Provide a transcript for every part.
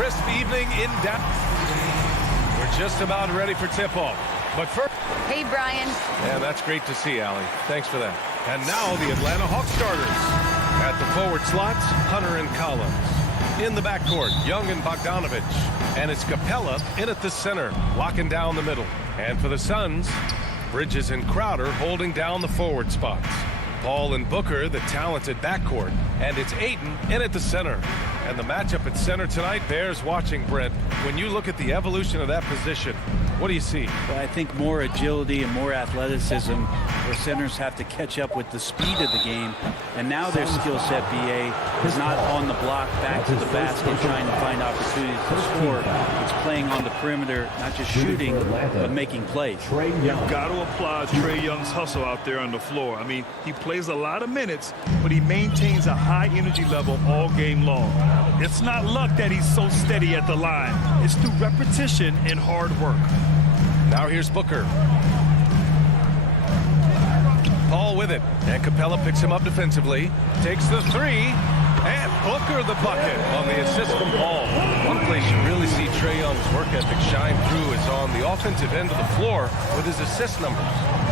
crisp evening in Dallas. We're just about ready for tip-off. But first... Hey, Brian. Yeah, that's great to see, Allie. Thanks for that. And now the Atlanta Hawks starters. At the forward slots, Hunter and Collins. In the backcourt, Young and Bogdanovich. And it's Capella in at the center, locking down the middle. And for the Suns, Bridges and Crowder holding down the forward spots. Paul and Booker, the talented backcourt. And it's Ayton in at the center. And the matchup at center tonight bears watching, Brent. When you look at the evolution of that position, what do you see? Well, I think more agility and more athleticism where centers have to catch up with the speed of the game. And now their skill set, BA, is not on the block, back to the basket, trying to find opportunities to score. It's playing on the perimeter, not just shooting, but making plays. You've got to applaud Trae Young's hustle out there on the floor. I mean, he plays a lot of minutes, but he maintains a high energy level all game long. It's not luck that he's so steady at the line. It's through repetition and hard work. Now here's Booker. Paul with it. And Capella picks him up defensively. Takes the three. And Booker the bucket on the assist from Paul. One place you really see Trae Young's work ethic shine through is on the offensive end of the floor with his assist numbers.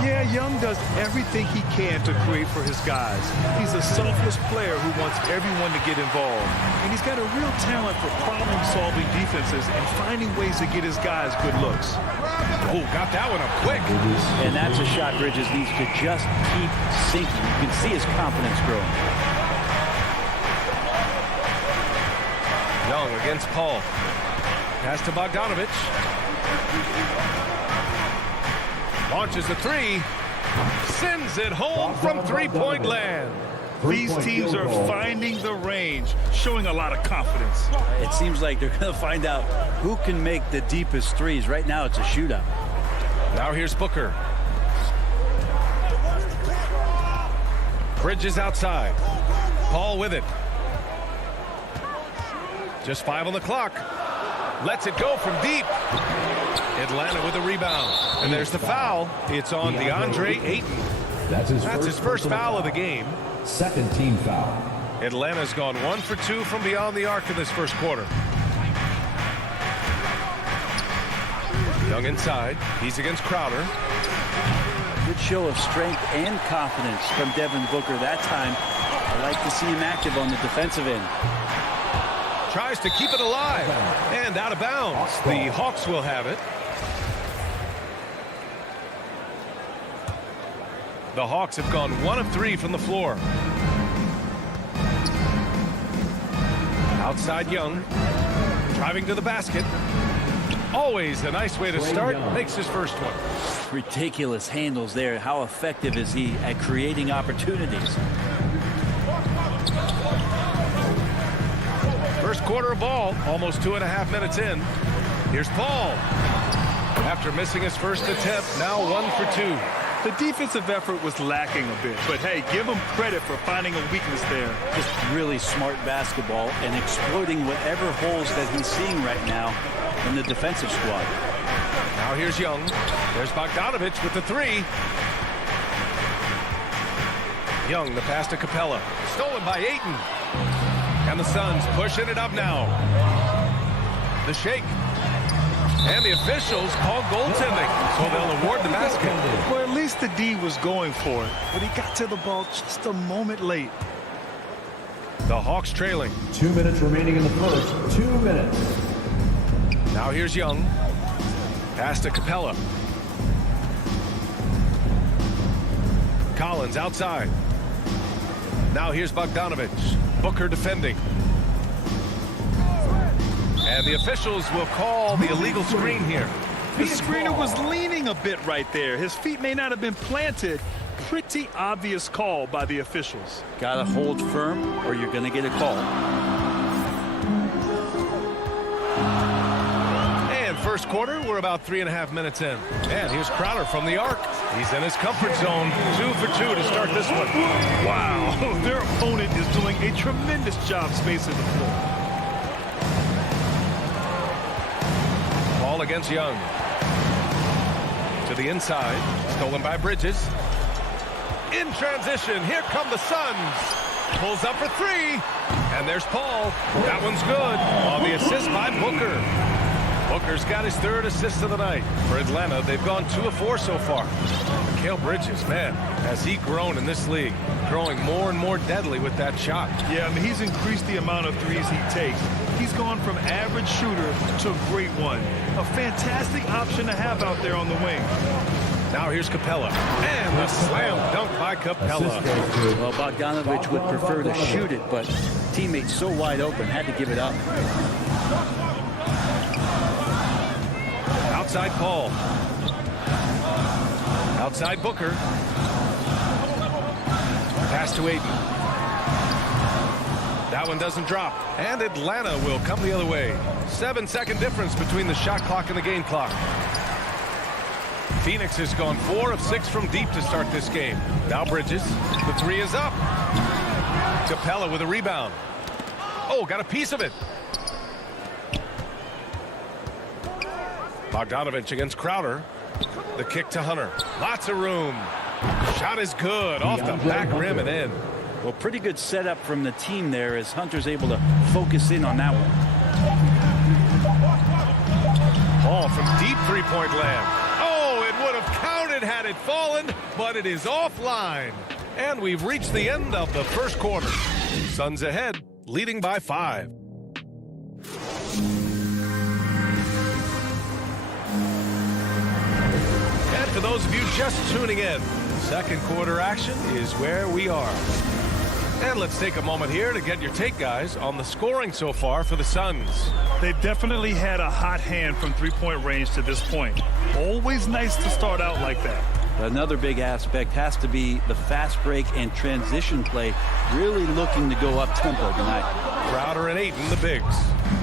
Yeah, Young does everything he can to create for his guys. He's a selfless player who wants everyone to get involved. And he's got a real talent for problem-solving defenses and finding ways to get his guys good looks. Oh, got that one up quick. And that's a shot Bridges needs to just keep sinking. You can see his confidence growing. Young against Paul. Pass to Bogdanovich. Launches a three. Sends it home from three-point land. These teams are finding the range, showing a lot of confidence. It seems like they're going to find out who can make the deepest threes. Right now, it's a shootout. Now here's Booker. Bridges outside. Paul with it. Just 5 on the clock. Lets it go from deep. Atlanta with a rebound. And there's the foul. It's on DeAndre Ayton. That's his first foul of the game. Second team foul. Atlanta's gone 1 for 2 from beyond the arc in this first quarter. Young inside. He's against Crowder. Good show of strength and confidence from Devin Booker that time. I like to see him active on the defensive end. Tries to keep it alive. And out of bounds. The Hawks will have it. The Hawks have gone 1 of 3 from the floor. Outside Young. Driving to the basket. Always a nice way to start. Makes his first one. Ridiculous handles there. How effective is he at creating opportunities? First quarter of ball, almost 2.5 minutes in. Here's Paul. After missing his first attempt, now 1 for 2. The defensive effort was lacking a bit, but hey, give him credit for finding a weakness there. Just really smart basketball and exploiting whatever holes that he's seeing right now in the defensive squad. Now here's Young. There's Bogdanovich with the three. Young, the pass to Capella. Stolen by Ayton. And the Suns pushing it up now. The shake. And the officials call goaltending, so they'll award the basket. Well, at least the D was going for it, but he got to the ball just a moment late. The Hawks trailing. 2 minutes remaining in the first. 2 minutes. Now here's Young. Pass to Capella. Collins outside. Now here's Bogdanovich. Booker defending. And the officials will call the illegal screen here. The screener was leaning a bit right there. His feet may not have been planted. Pretty obvious call by the officials. Gotta hold firm or you're gonna get a call. And first quarter, we're about 3.5 minutes in. And here's Crowder from the arc. He's in his comfort zone. 2 for 2 to start this one. Wow, their opponent is doing a tremendous job spacing the floor. Ball against Young. To the inside. Stolen by Bridges. In transition, here come the Suns. Pulls up for three. And there's Paul. That one's good. On the assist by Booker. Booker's got his third assist of the night. For Atlanta, they've gone 2 of 4 so far. Mikal Bridges, man, has he grown in this league, growing more and more deadly with that shot. Yeah, I mean, he's increased the amount of threes he takes. He's gone from average shooter to a great one. A fantastic option to have out there on the wing. Now here's Capella. And the slam dunk by Capella. Well, Bogdanovich would prefer to shoot it, but teammates so wide open, had to give it up. Outside Paul. Outside Booker. Pass to Ayton. That one doesn't drop. And Atlanta will come the other way. 7-second difference between the shot clock and the game clock. Phoenix has gone 4 of 6 from deep to start this game. Now Bridges. The three is up. Capella with a rebound. Oh, got a piece of it. Bogdanovich against Crowder. The kick to Hunter. Lots of room. Shot is good. Off the back rim and in. Well, pretty good setup from the team there as Hunter's able to focus in on that one. Paul from deep three-point land. Oh, it would have counted had it fallen, but it is offline. And we've reached the end of the first quarter. Suns ahead, leading by 5. And for those of you just tuning in, second quarter action is where we are. And let's take a moment here to get your take, guys, on the scoring so far for the Suns. They definitely had a hot hand from three-point range to this point. Always nice to start out like that. Another big aspect has to be the fast break and transition play, really looking to go up tempo tonight. Crowder and Ayton, the bigs.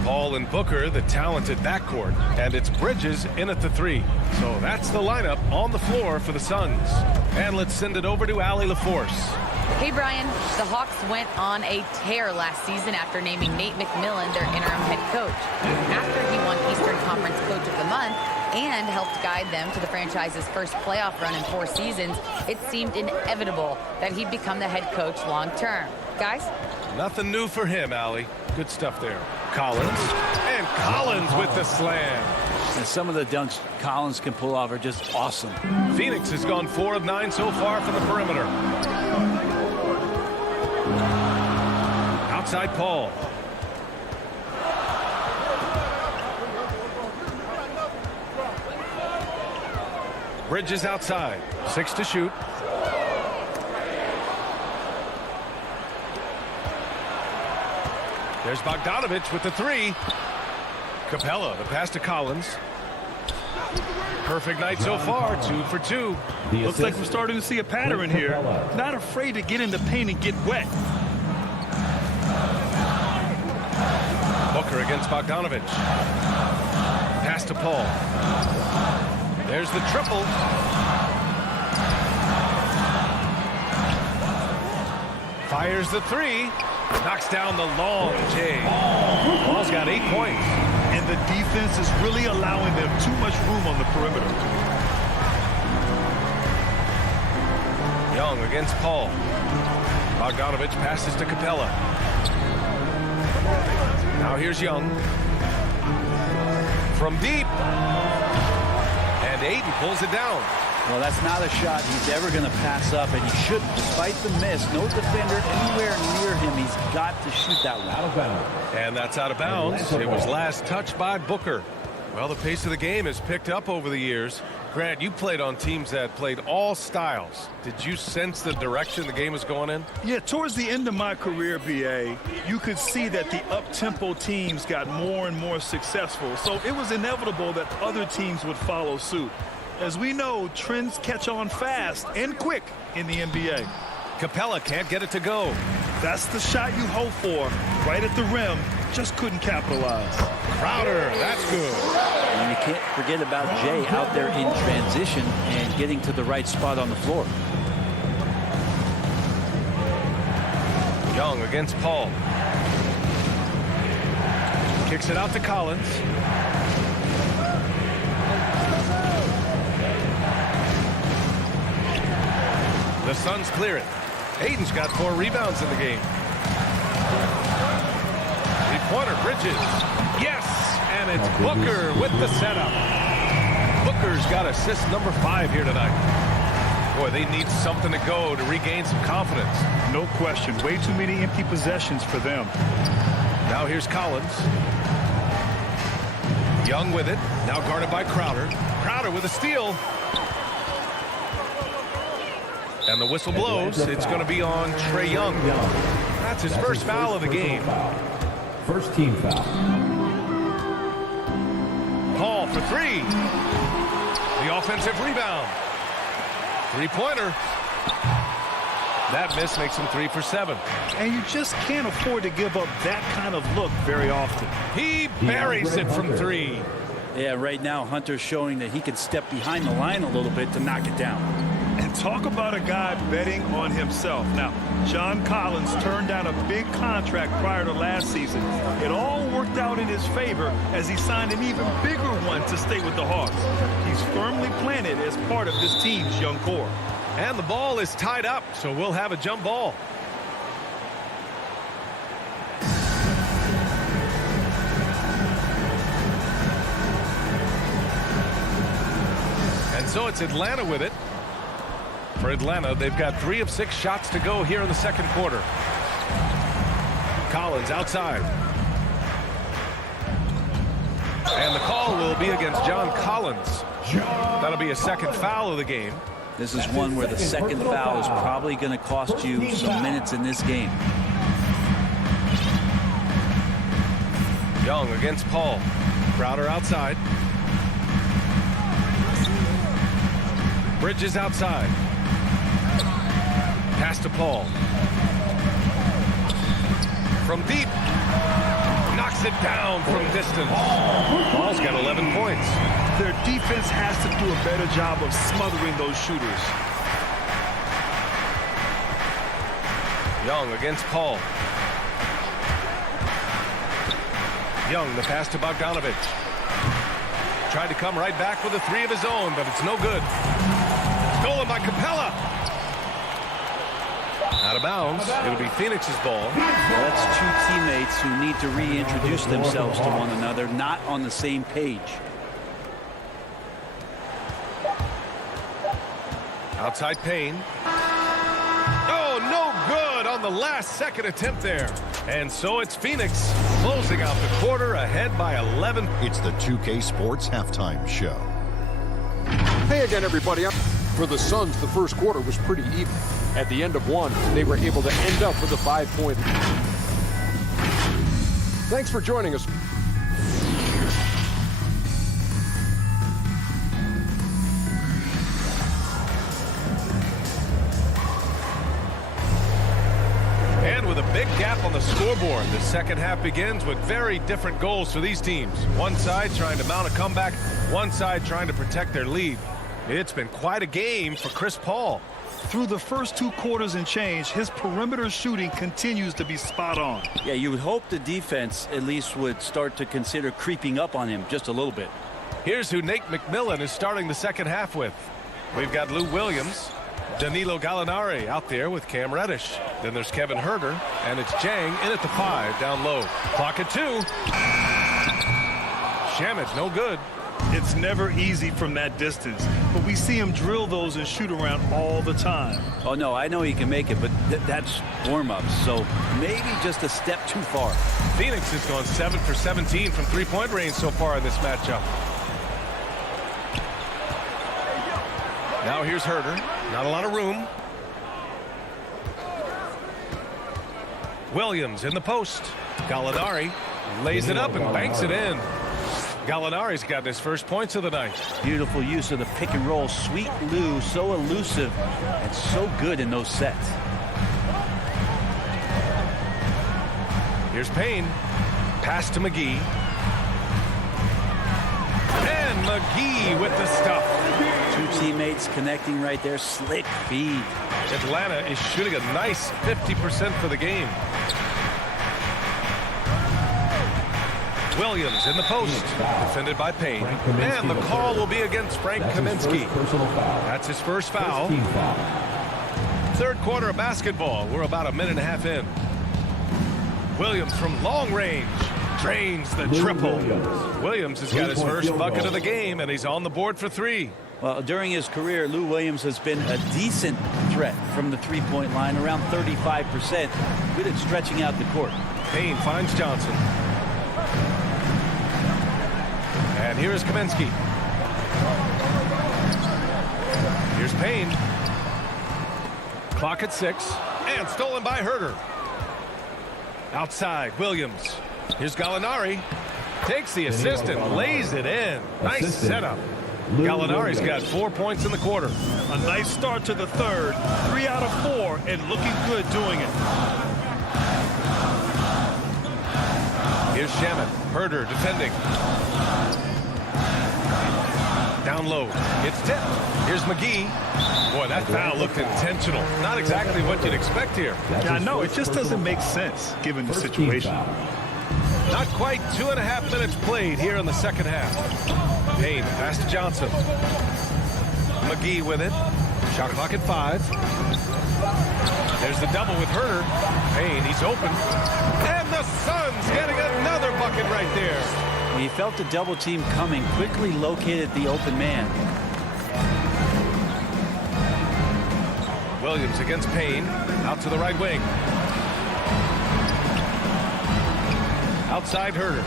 Paul and Booker, the talented backcourt. And it's Bridges in at the 3. So that's the lineup on the floor for the Suns. And let's send it over to Allie LaForce. Hey, Brian. The Hawks went on a tear last season after naming Nate McMillan their interim head coach. After he won Eastern Conference Coach of the Month and helped guide them to the franchise's first playoff run in 4 seasons, it seemed inevitable that he'd become the head coach long term. Guys? Nothing new for him, Allie. Good stuff there. Collins. And Collins with the slam. And some of the dunks Collins can pull off are just awesome. Phoenix has gone 4 of 9 so far from the perimeter. Outside Paul. Bridges outside. 6 to shoot. There's Bogdanovich with the 3. Capella, the pass to Collins. Perfect night so far, 2 for 2. Looks like we're starting to see a pattern here. Not afraid to get in the paint and get wet. Booker against Bogdanovich. Pass to Paul. There's the triple. Fires the 3. Knocks down the long J. Paul's got 8 points. And the defense is really allowing them too much room on the perimeter. Young against Paul. Bogdanovich passes to Capella. Now here's Young. From deep. And Ayton pulls it down. Well, that's not a shot he's ever going to pass up, and he shouldn't. Despite the miss, no defender anywhere near him. He's got to shoot that one. Out of bounds. And that's out of bounds. It was last touched by Booker. Well, the pace of the game has picked up over the years. Grant, you played on teams that played all styles. Did you sense the direction the game was going in? Yeah, towards the end of my career, BA, you could see that the up-tempo teams got more and more successful. So it was inevitable that other teams would follow suit. As we know, trends catch on fast and quick in the NBA. Capella can't get it to go. That's the shot you hope for. Right at the rim, just couldn't capitalize. Crowder, that's good. And you can't forget about Jay out there in transition and getting to the right spot on the floor. Young against Paul. Kicks it out to Collins. The Suns clear it. Ayton's got 4 rebounds in the game. Three-pointer, Bridges. Yes, and it's Booker with the setup. Booker's got assist number 5 here tonight. Boy, they need something to go to regain some confidence. No question. Way too many empty possessions for them. Now here's Collins. Young with it. Now guarded by Crowder. Crowder with a steal. And the whistle blows. It's going to be on Trae Young. That's his first foul of the game. First team foul. Paul for 3. The offensive rebound. Three-pointer. That miss makes him 3 for 7. And you just can't afford to give up that kind of look very often. He buries it from 3. Yeah, right now Hunter's showing that he can step behind the line a little bit to knock it down. And talk about a guy betting on himself. Now, John Collins turned down a big contract prior to last season. It all worked out in his favor as he signed an even bigger one to stay with the Hawks. He's firmly planted as part of this team's young core. And the ball is tied up, so we'll have a jump ball. And so it's Atlanta with it. For Atlanta, they've got 3 of 6 shots to go here in the second quarter. Collins outside. And the call will be against John Collins. That'll be a second foul of the game. This is one where the second foul is probably going to cost you some minutes in this game. Young against Paul. Crowder outside. Bridges outside. Pass to Paul. From deep. Knocks it down from distance. Paul's got 11 points. Their defense has to do a better job of smothering those shooters. Young against Paul. Young, the pass to Bogdanovich. Tried to come right back with a 3 of his own, but it's no good. Stolen by Capella. Out of bounds. It'll be Phoenix's ball. Well, that's 2 teammates who need to reintroduce themselves to one another, not on the same page. Outside Payne. Oh, no good on the last second attempt there. And so it's Phoenix closing out the quarter ahead by 11. It's the 2K Sports Halftime Show. Hey again, everybody. For the Suns, the first quarter was pretty even. At the end of one, they were able to end up with a 5-point. Thanks for joining us. And with a big gap on the scoreboard, the second half begins with very different goals for these teams. One side trying to mount a comeback, one side trying to protect their lead. It's been quite a game for Chris Paul. Through the first 2 quarters and change, his perimeter shooting continues to be spot on. Yeah, you would hope the defense at least would start to consider creeping up on him just a little bit. Here's who Nate McMillan is starting the second half with. We've got Lou Williams, Danilo Gallinari out there with Cam Reddish. Then there's Kevin Huerter, and it's Jang in at the 5 down low. Clock at 2. Shamet, no good. It's never easy from that distance, but we see him drill those and shoot around all the time. Oh, no, I know he can make it, but that's warm-ups, so maybe just a step too far. Phoenix has gone 7 for 17 from three-point range so far in this matchup. Now here's Huerter. Not a lot of room. Williams in the post. Gallinari lays it up and banks it in. Gallinari's gotten his first points of the night. Beautiful use of the pick and roll. Sweet Lou, so elusive and so good in those sets. Here's Payne. Pass to McGee. And McGee with the stuff. 2 teammates connecting right there. Slick feed. Atlanta is shooting a nice 50% for the game. Williams in the post, defended by Payne. And the call will be against Frank Kaminsky. That's his first foul. Third quarter of basketball. We're about a minute and a half in. Williams from long range. Drains the triple. Williams has got his first bucket of the game, and he's on the board for 3. Well, during his career, Lou Williams has been a decent threat from the three-point line, around 35%. Good at stretching out the court. Payne finds Johnson. And here's Kaminsky. Here's Payne. Clock at 6. And stolen by Herter. Outside, Williams. Here's Gallinari. Takes the assist and lays it in. Nice setup. Gallinari's got 4 points in the quarter. A nice start to the third. 3 out of 4 and looking good doing it. Here's Shamet. Herter defending. Down low. It's tipped. Here's McGee. Boy, that foul looked intentional. Not exactly what you'd expect here. Yeah, I know. It just doesn't make sense given the situation. Not quite 2.5 minutes played here in the second half. Payne pass to Johnson. McGee with it. Shot clock at 5. There's the double with Herter. Payne, he's open. And the Suns getting another bucket right there. He felt the double team coming, quickly located the open man. Williams against Payne. Out to the right wing. Outside Herter.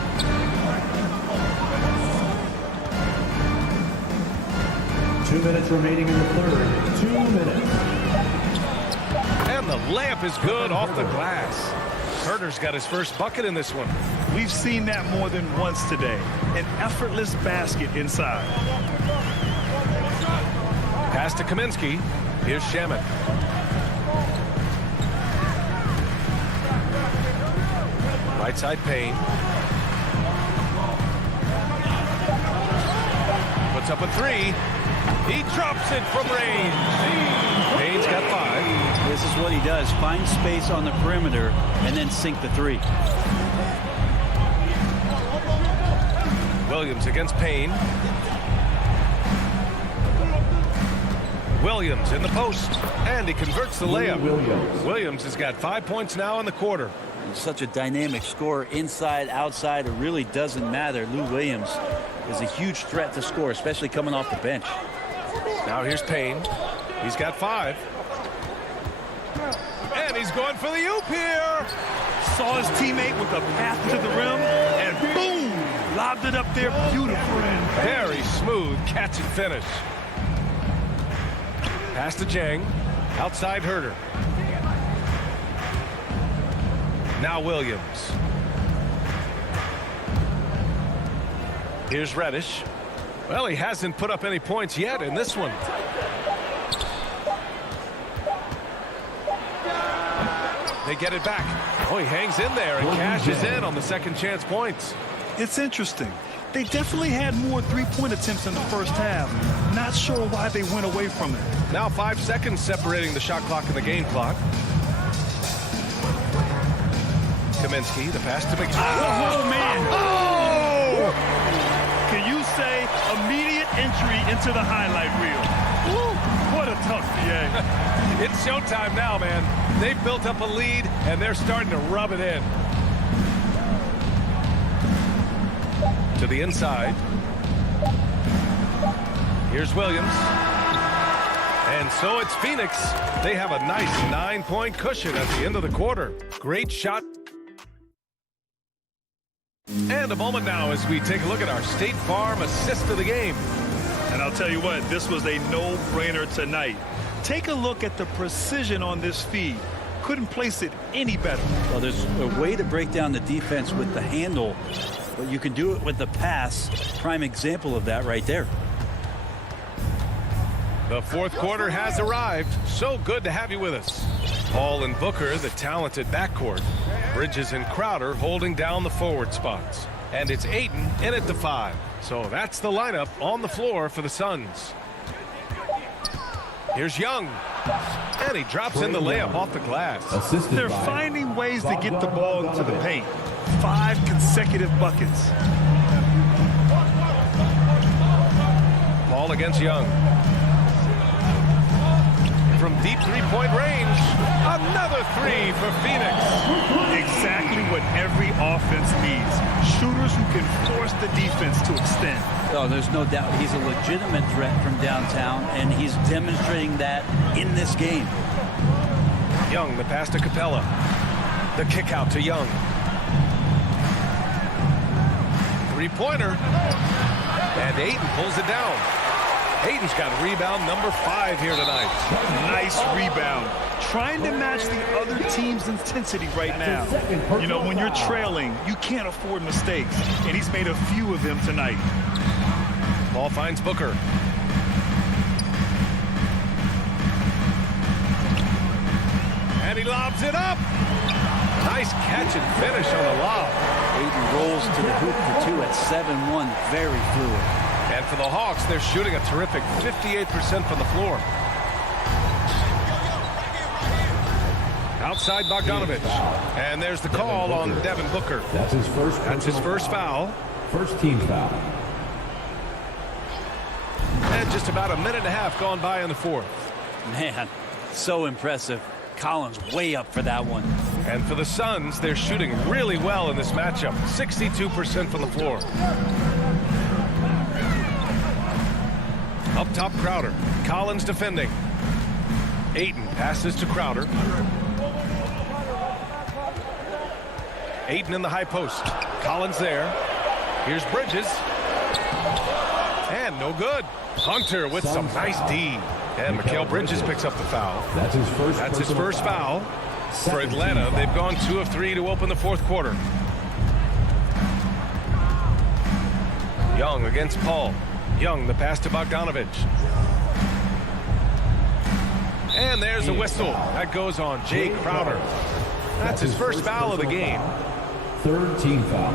Two minutes remaining in the third. 2 minutes. And the layup is good off the glass. Herter's got his first bucket in this one. We've seen that more than once today. An effortless basket inside. Pass to Kaminsky. Here's Shamet. Right side Payne. Puts up a 3. He drops it from range. Payne's got 5. This is what he does. Find space on the perimeter and then sink the 3. Williams against Payne. Williams in the post. And he converts the layup. Williams has got 5 points now in the quarter. He's such a dynamic scorer, inside, outside. It really doesn't matter. Lou Williams is a huge threat to score, especially coming off the bench. Now here's Payne. He's got 5. And he's going for the oop here. Saw his teammate with a path to the rim, and boom! Lobbed it up there beautifully. Very smooth catch and finish. Pass to Jang. Outside Herter. Now Williams. Here's Reddish. Well, he hasn't put up any points yet in this one. They get it back. Oh, he hangs in there and cashes in on the second chance points. It's interesting. They definitely had more three-point attempts in the first half. Not sure why they went away from it. Now 5 seconds separating the shot clock and the game clock. Kaminsky, the pass to McGee. Oh, man. Oh! Can you say immediate entry into the highlight reel? Woo, what a tough PA. It's showtime now, man. They've built up a lead, and they're starting to rub it in. To the inside. Here's Williams. And so it's Phoenix. They have a nice 9-point cushion at the end of the quarter. Great shot. And a moment now as we take a look at our State Farm assist of the game. And I'll tell you what, this was a no-brainer tonight. Take a look at the precision on this feed. Couldn't place it any better. Well, there's a way to break down the defense with the handle, but you can do it with the pass. Prime example of that right there. The fourth quarter has arrived. So good to have you with us. Hall and Booker, the talented backcourt. Bridges and Crowder holding down the forward spots. And it's Ayton in at the 5. So that's the lineup on the floor for the Suns. Here's Young. And he drops in the layup off the glass. They're finding ways to get the ball into the paint. 5 consecutive buckets. Paul against Young. from deep three-point range. Another three for Phoenix. Exactly what every offense needs. Shooters who can force the defense to extend. Oh, there's no doubt he's a legitimate threat from downtown, and he's demonstrating that in this game. Young, the pass to Capella. The kick out to Young. Three-pointer. And Ayton pulls it down. Ayton's got rebound number 5 here tonight. Nice rebound. Trying to match the other team's intensity right now. You know, when you're trailing, you can't afford mistakes. And he's made a few of them tonight. Ball finds Booker. And he lobs it up. Nice catch and finish on the lob. Ayton rolls to the hoop for 2 at 7-1. Very fluid. And for the Hawks, they're shooting a terrific 58% from the floor. Outside Bogdanovich. And there's the call on Devin Booker. That's his first. That's his first foul. First team foul. And just about a minute and a half gone by in the fourth. Man, so impressive. Collins way up for that one. And for the Suns, they're shooting really well in this matchup. 62% from the floor. Up top, Crowder. Collins defending. Ayton passes to Crowder. Ayton in the high post. Collins there. Here's Bridges. And no good. Hunter with some nice D. And Mikal Bridges picks up the foul. That's his first. That's his first foul. For Atlanta, they've gone 2 of 3 to open the fourth quarter. Young against Paul. Young, the pass to Bogdanovich. And there's a whistle. That goes on Jay Crowder. That's his first foul of the game. Third team foul.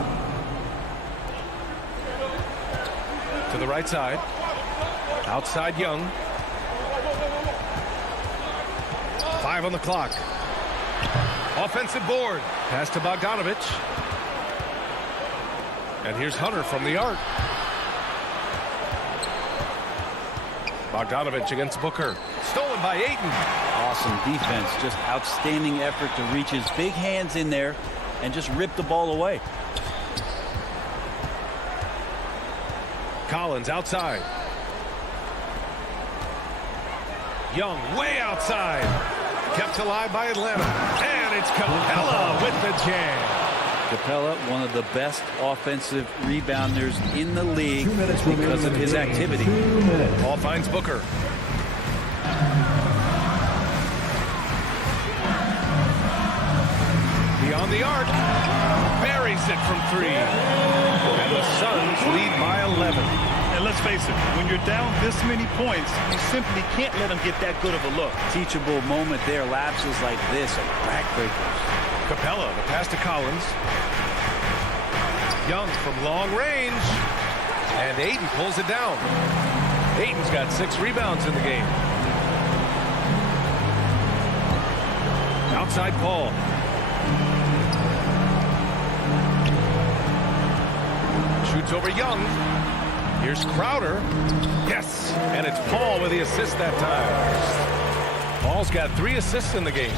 To the right side. Outside Young. 5 on the clock. Offensive board. Pass to Bogdanovich. And here's Hunter from the arc. Bogdanovich against Booker. Stolen by Ayton. Awesome defense. Just outstanding effort to reach his big hands in there and just rip the ball away. Collins outside. Young way outside. Kept alive by Atlanta. And it's Capella with the jam. Capella, one of the best offensive rebounders in the league because of his activity. Ball finds Booker. Beyond the arc. Buries it from 3. And the Suns lead by 11. And let's face it, when you're down this many points, you simply can't let them get that good of a look. Teachable moment there. Lapses like this are backbreakers. Capella, the pass to Collins. Young from long range. And Ayton pulls it down. Ayton's got 6 rebounds in the game. Outside Paul. Shoots over Young. Here's Crowder. Yes, and it's Paul with the assist that time. Paul's got 3 assists in the game.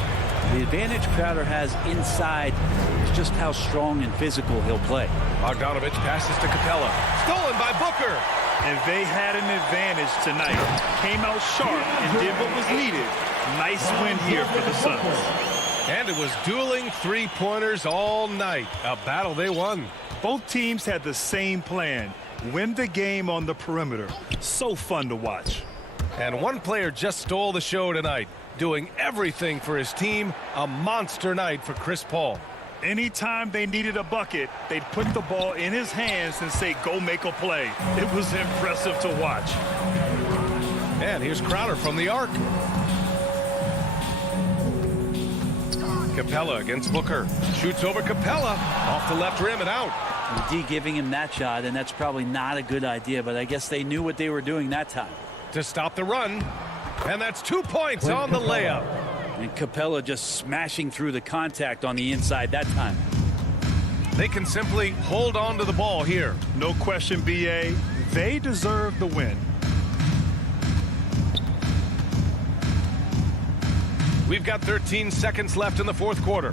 The advantage Crowder has inside is just how strong and physical he'll play. Bogdanovich passes to Capella. Stolen by Booker. And they had an advantage tonight. Came out sharp and did what was needed. Nice win here for the Suns. And it was dueling three-pointers all night. A battle they won. Both teams had the same plan. Win the game on the perimeter. So fun to watch. And one player just stole the show tonight, doing everything for his team. A monster night for Chris Paul. Anytime they needed a bucket, they'd put the ball in his hands and say, go make a play. It was impressive to watch. And here's Crowder from the arc. Capella against Booker. Shoots over Capella. Off the left rim and out. D giving him that shot, and that's probably not a good idea, but I guess they knew what they were doing that time. To stop the run. And that's 2 points on the layup. And Capella just smashing through the contact on the inside that time. They can simply hold on to the ball here. No question, B.A. They deserve the win. We've got 13 seconds left in the fourth quarter.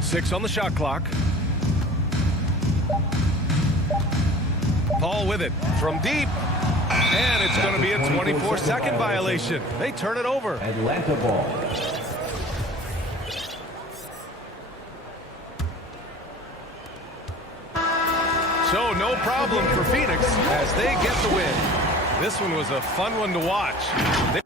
6 on the shot clock. Paul with it from deep. And it's going to be a 24-second violation. They turn it over. Atlanta ball. So no problem for Phoenix as they get the win. This one was a fun one to watch.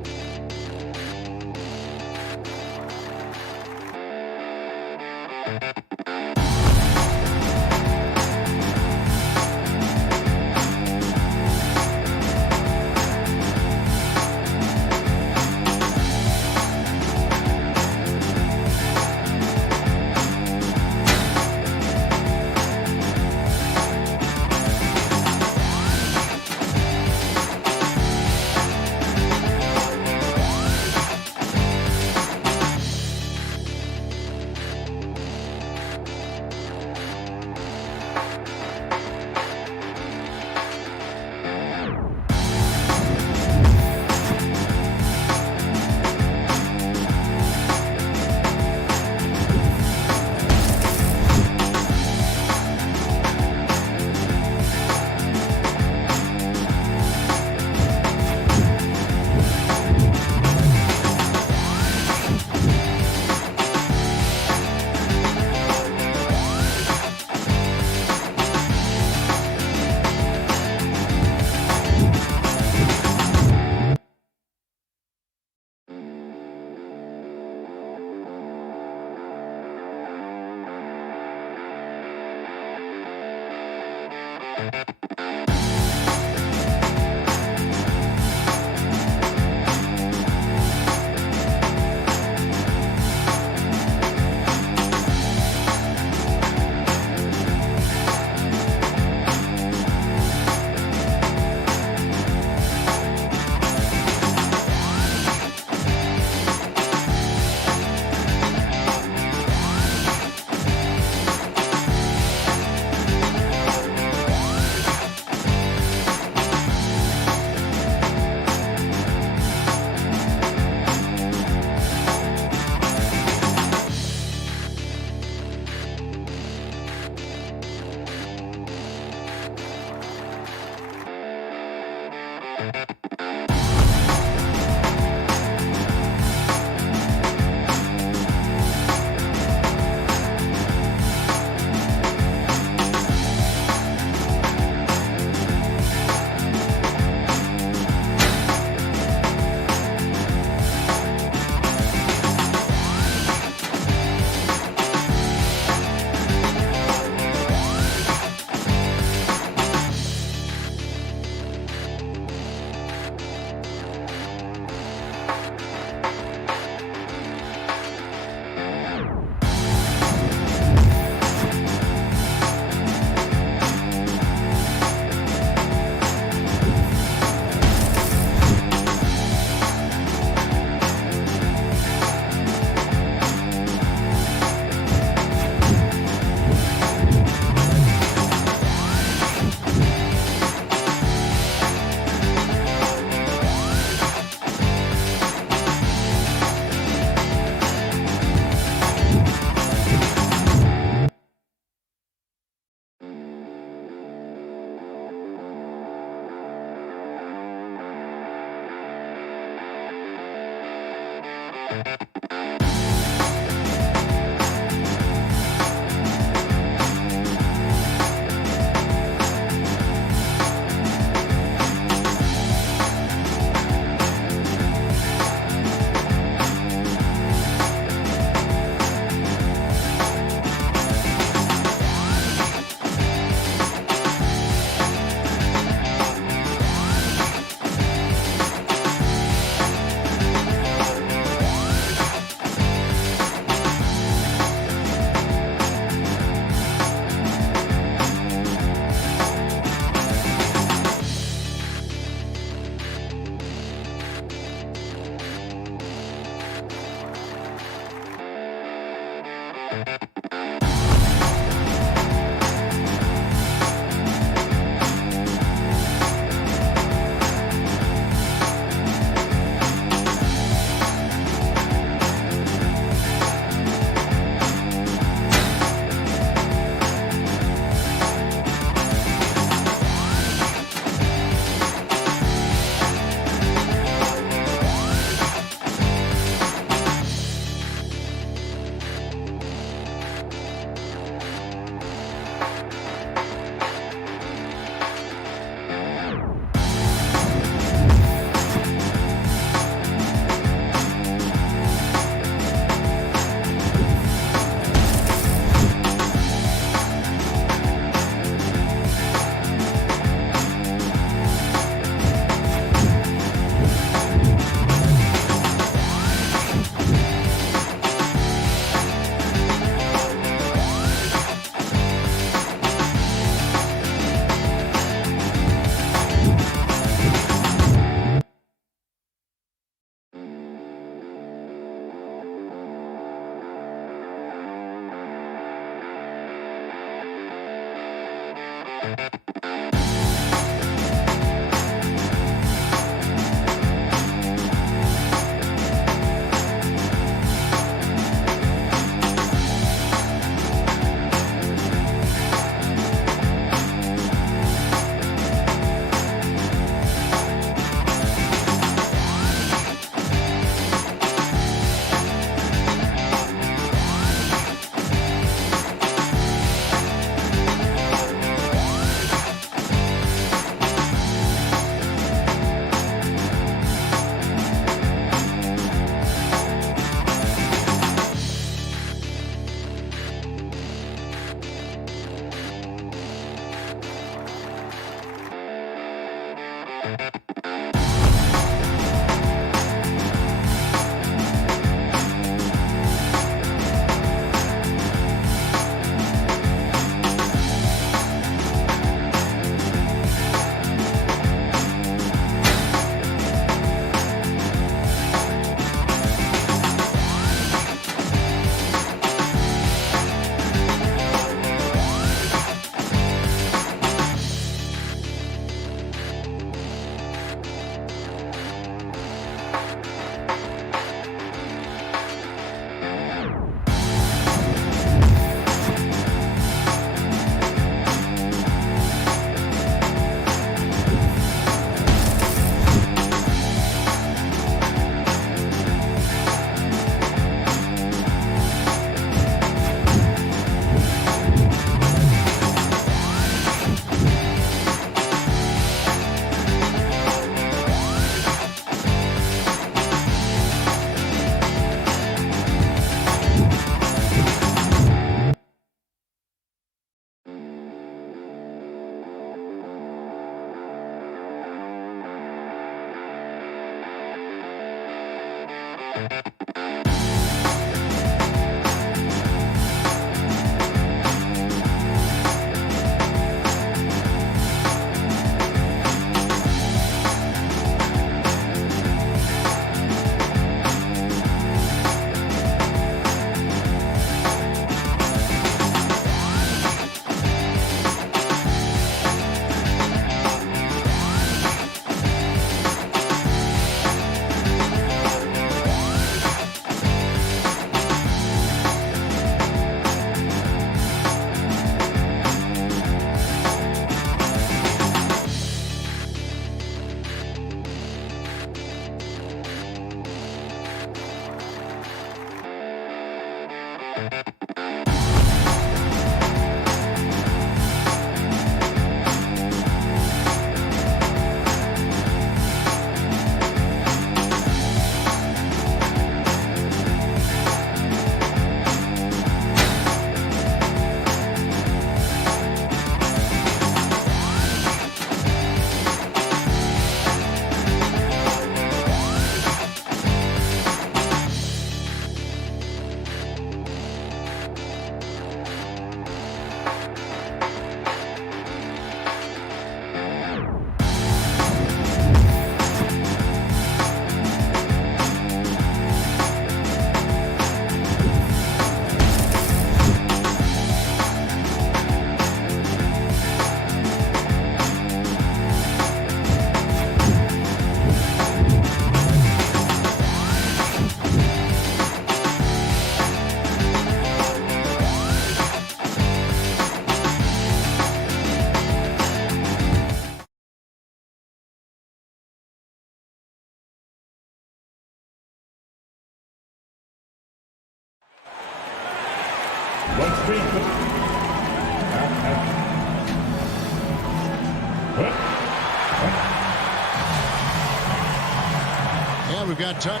And we've got Tuck.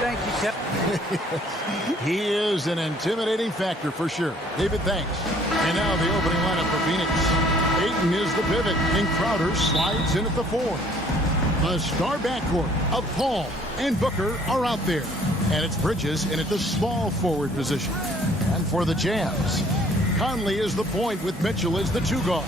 Thank you, Kip. He is an intimidating factor for sure. David, thanks. And now the opening lineup for Phoenix. Ayton is the pivot, and Crowder slides in at the 4. A star backcourt of Paul and Booker are out there. And it's Bridges in at the small forward position. And for the Jazz, Conley is the point with Mitchell as the 2 guard.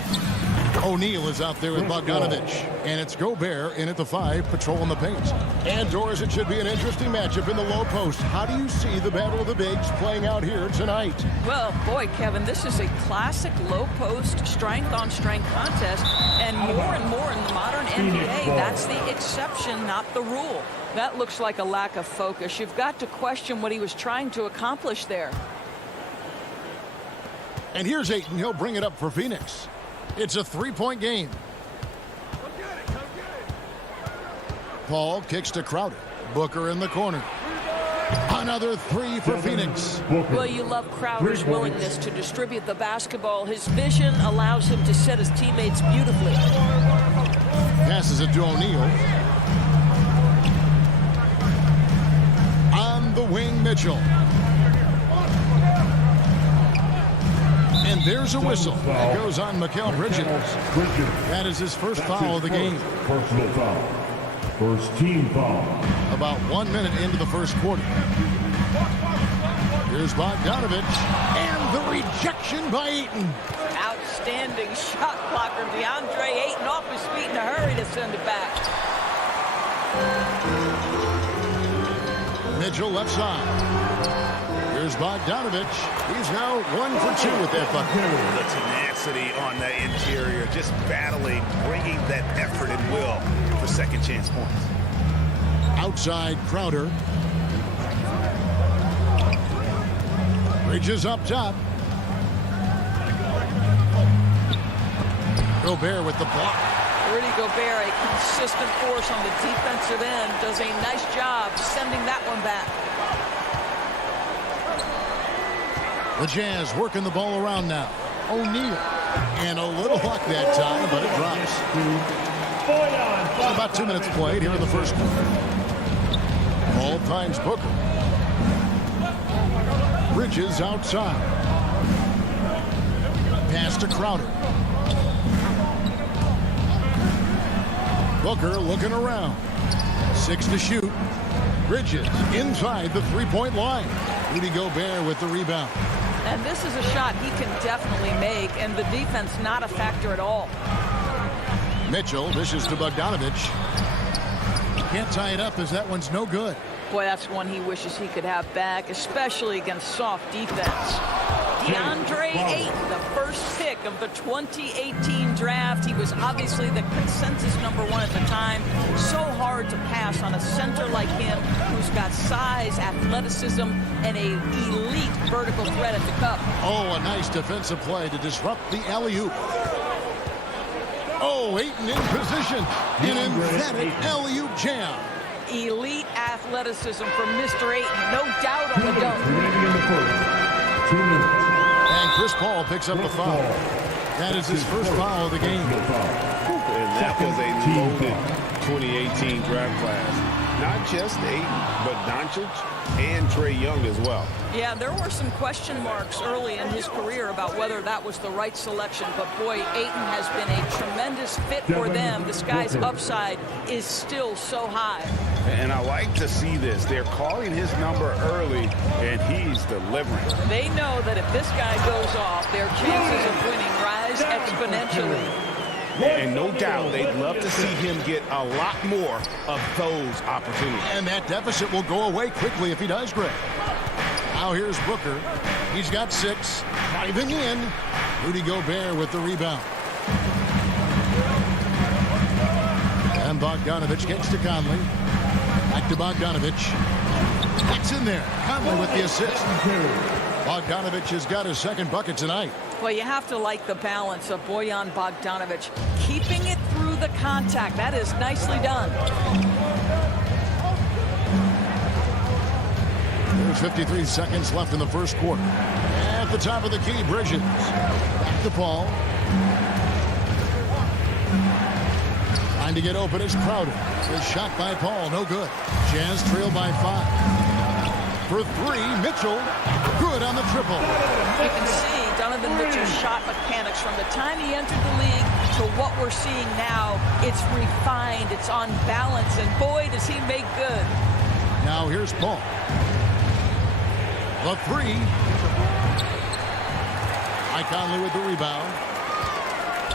O'Neal is out there with Bogdanovich. And it's Gobert in at the 5, patrolling the paint. And Doris, it should be an interesting matchup in the low post. How do you see the battle of the bigs playing out here tonight? Well, boy, Kevin, this is a classic low post strength-on-strength contest. And more in the modern NBA, that's the exception, not the rule. That looks like a lack of focus. You've got to question what he was trying to accomplish there. And here's Ayton. He'll bring it up for Phoenix. It's a 3-point game. Paul kicks to Crowder. Booker in the corner. Another 3 for Phoenix. Well, you love Crowder's willingness to distribute the basketball. His vision allows him to set his teammates beautifully. Passes it to O'Neal. On the wing, Mitchell. And there's a whistle that goes on Mikal Bridges. That is his first foul of the game. Personal foul. First team foul. About 1 minute into the first quarter. Here's Bogdanovich. And the rejection by Ayton. Outstanding shot blocker. DeAndre Ayton off his feet in a hurry to send it back. Mitchell left side. Here's Bogdanovich. He's now 1 for 2 with that bucket. The tenacity on the interior, just battling, bringing that effort and will for second chance points. Outside Crowder. Bridges up top. Gobert with the block. Rudy Gobert, a consistent force on the defensive end, does a nice job sending that one back. The Jazz working the ball around now. O'Neal. And a little luck that time, but it drops. About 2 minutes played here in the first quarter. Ball finds Booker. Bridges outside. Pass to Crowder. Booker looking around. 6 to shoot. Bridges inside the 3-point line. Rudy Gobert with the rebound. And this is a shot he can definitely make, and the defense not a factor at all. Mitchell dishes to Bogdanovich. Can't tie it up as that one's no good. Boy, that's one he wishes he could have back, especially against soft defense. DeAndre Ayton, the first pick of the 2018 draft. He was obviously the consensus #1 at the time. So hard to pass on a center like him who's got size, athleticism, and an elite vertical threat at the cup. Oh, a nice defensive play to disrupt the alley-oop. Oh, Ayton in position. An emphatic alley-oop jam. Elite athleticism from Mr. Ayton. No doubt on the dunk. Remaining in the first. 2 minutes. And Chris Paul picks up the foul. That is his first foul of the game. And that was a loaded 2018 draft class. Not just Ayton, but Doncic and Trae Young as well. Yeah, there were some question marks early in his career about whether that was the right selection. But, boy, Ayton has been a tremendous fit for them. This guy's upside is still so high. And I like to see this. They're calling his number early, and he's delivering. They know that if this guy goes off, their chances of winning rise exponentially. And no doubt they'd love to see him get a lot more of those opportunities. And that deficit will go away quickly if he does, Greg. Now here's Booker. He's got 6. Diving in. Rudy Gobert with the rebound. And Bogdanovich gets to Conley. Back to Bogdanovich. Gets in there. Conley with the assist. Bogdanovich has got his second bucket tonight. Well, you have to like the balance of Bojan Bogdanovich. Keeping it through the contact. That is nicely done. There's 53 seconds left in the first quarter. And the top of the key, Bridges. Back to Paul. Trying to get open is Crowder. Good shot by Paul, no good. Jazz trail by 5. For 3, Mitchell. Good on the triple. You can see Donovan Mitchell's shot mechanics from the time he entered the league to what we're seeing now. It's refined, it's on balance, and boy, does he make good. Now here's Paul. The 3. Mike Conley with the rebound.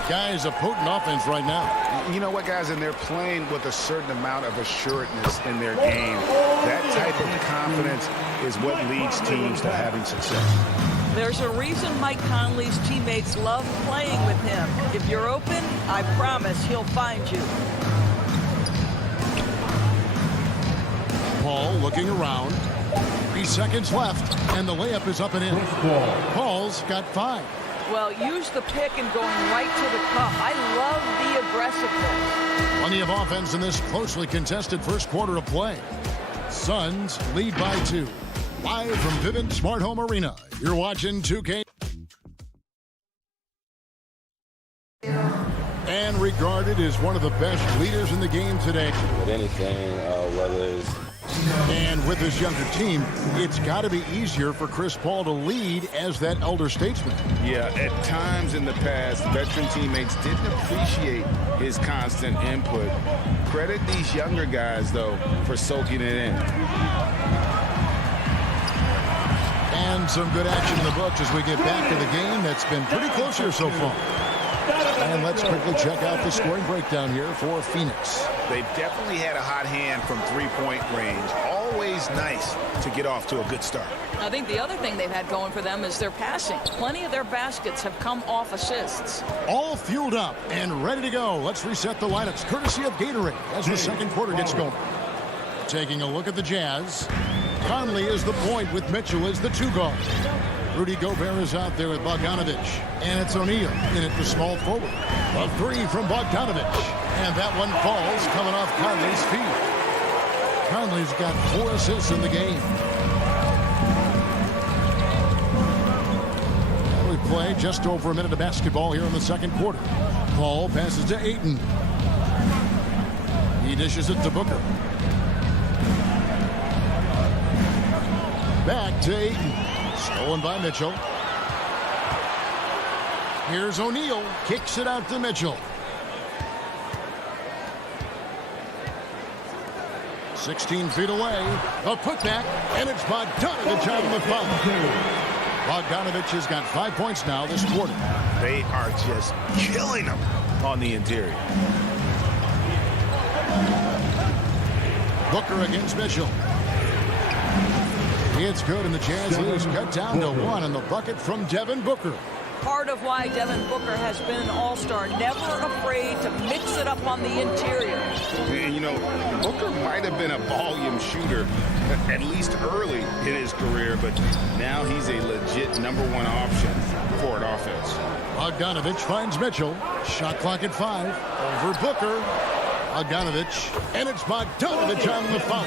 Guys, a potent offense right now. You know what, guys? And they're playing with a certain amount of assuredness in their game. That type of confidence is what leads teams to having success. There's a reason Mike Conley's teammates love playing with him. If you're open, I promise he'll find you. Paul looking around. 3 seconds left, and the layup is up and in. Paul's got 5. Well, use the pick and going right to the cup. I love the aggressiveness. Plenty of offense in this closely contested first quarter of play. Suns lead by 2. Live from Vivint Smart Home Arena, you're watching 2K. And regarded as one of the best leaders in the game today. With anything, whether it's... And with his younger team, it's got to be easier for Chris Paul to lead as that elder statesman. Yeah, at times in the past, veteran teammates didn't appreciate his constant input. Credit these younger guys, though, for soaking it in. And some good action in the books as we get back to the game that's been pretty close here so far. And let's quickly check out the scoring breakdown here for Phoenix. They've definitely had a hot hand from three-point range. Always nice to get off to a good start. I think the other thing they've had going for them is their passing. Plenty of their baskets have come off assists. All fueled up and ready to go. Let's reset the lineups courtesy of Gatorade as the second quarter gets going. Taking a look at the Jazz. Conley is the point with Mitchell as the 2 guard. Rudy Gobert is out there with Bogdanovich. And it's O'Neal in at the small forward. A 3 from Bogdanovich. And that one falls coming off Conley's feet. Conley's got 4 assists in the game. We play just over a minute of basketball here in the second quarter. Paul passes to Ayton. He dishes it to Booker. Back to Ayton. Stolen by Mitchell. Here's O'Neal. Kicks it out to Mitchell. 16 feet away. A putback, and it's Bogdanovich on the foul. Bogdanovich has got 5 points now this quarter. They are just killing them on the interior. Booker against Mitchell. It's good, and the Jazz lose cut down to 1 in the bucket from Devin Booker. Part of why Devin Booker has been an all-star, never afraid to mix it up on the interior. And, you know, Booker might have been a volume shooter, at least early in his career, but now he's a legit #1 option for an offense. Bogdanovich finds Mitchell. Shot clock at 5. Over Booker. Bogdanovich, and it's Bogdanovich on the foul.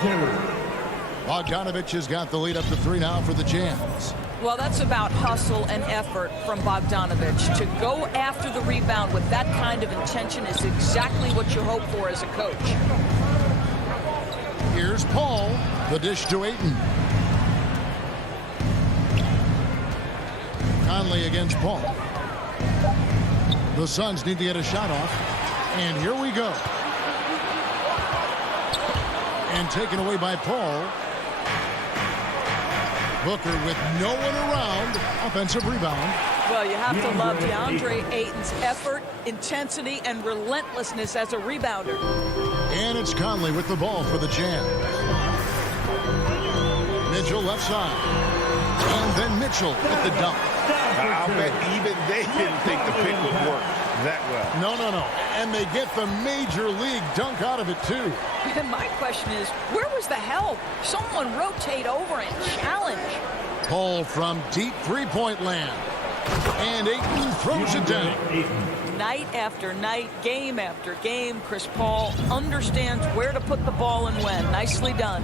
Bogdanovich has got the lead up to 3 now for the Jazz. Well, that's about hustle and effort from Bogdanovich. To go after the rebound with that kind of intention is exactly what you hope for as a coach. Here's Paul. The dish to Ayton. Conley against Paul. The Suns need to get a shot off. And here we go. And taken away by Paul. Booker with no one around. Offensive rebound. Well, you have to love DeAndre Ayton's effort, intensity, and relentlessness as a rebounder. And it's Conley with the ball for the Jazz. Mitchell left side. And then Mitchell with the dunk. I'll bet even they didn't think the pick would work that well. No. And they get the major league dunk out of it, too. And my question is, where was the help? Someone rotate over and challenge. Paul from deep three-point land. And Ayton throws it down. Night after night, game after game, Chris Paul understands where to put the ball and when. Nicely done.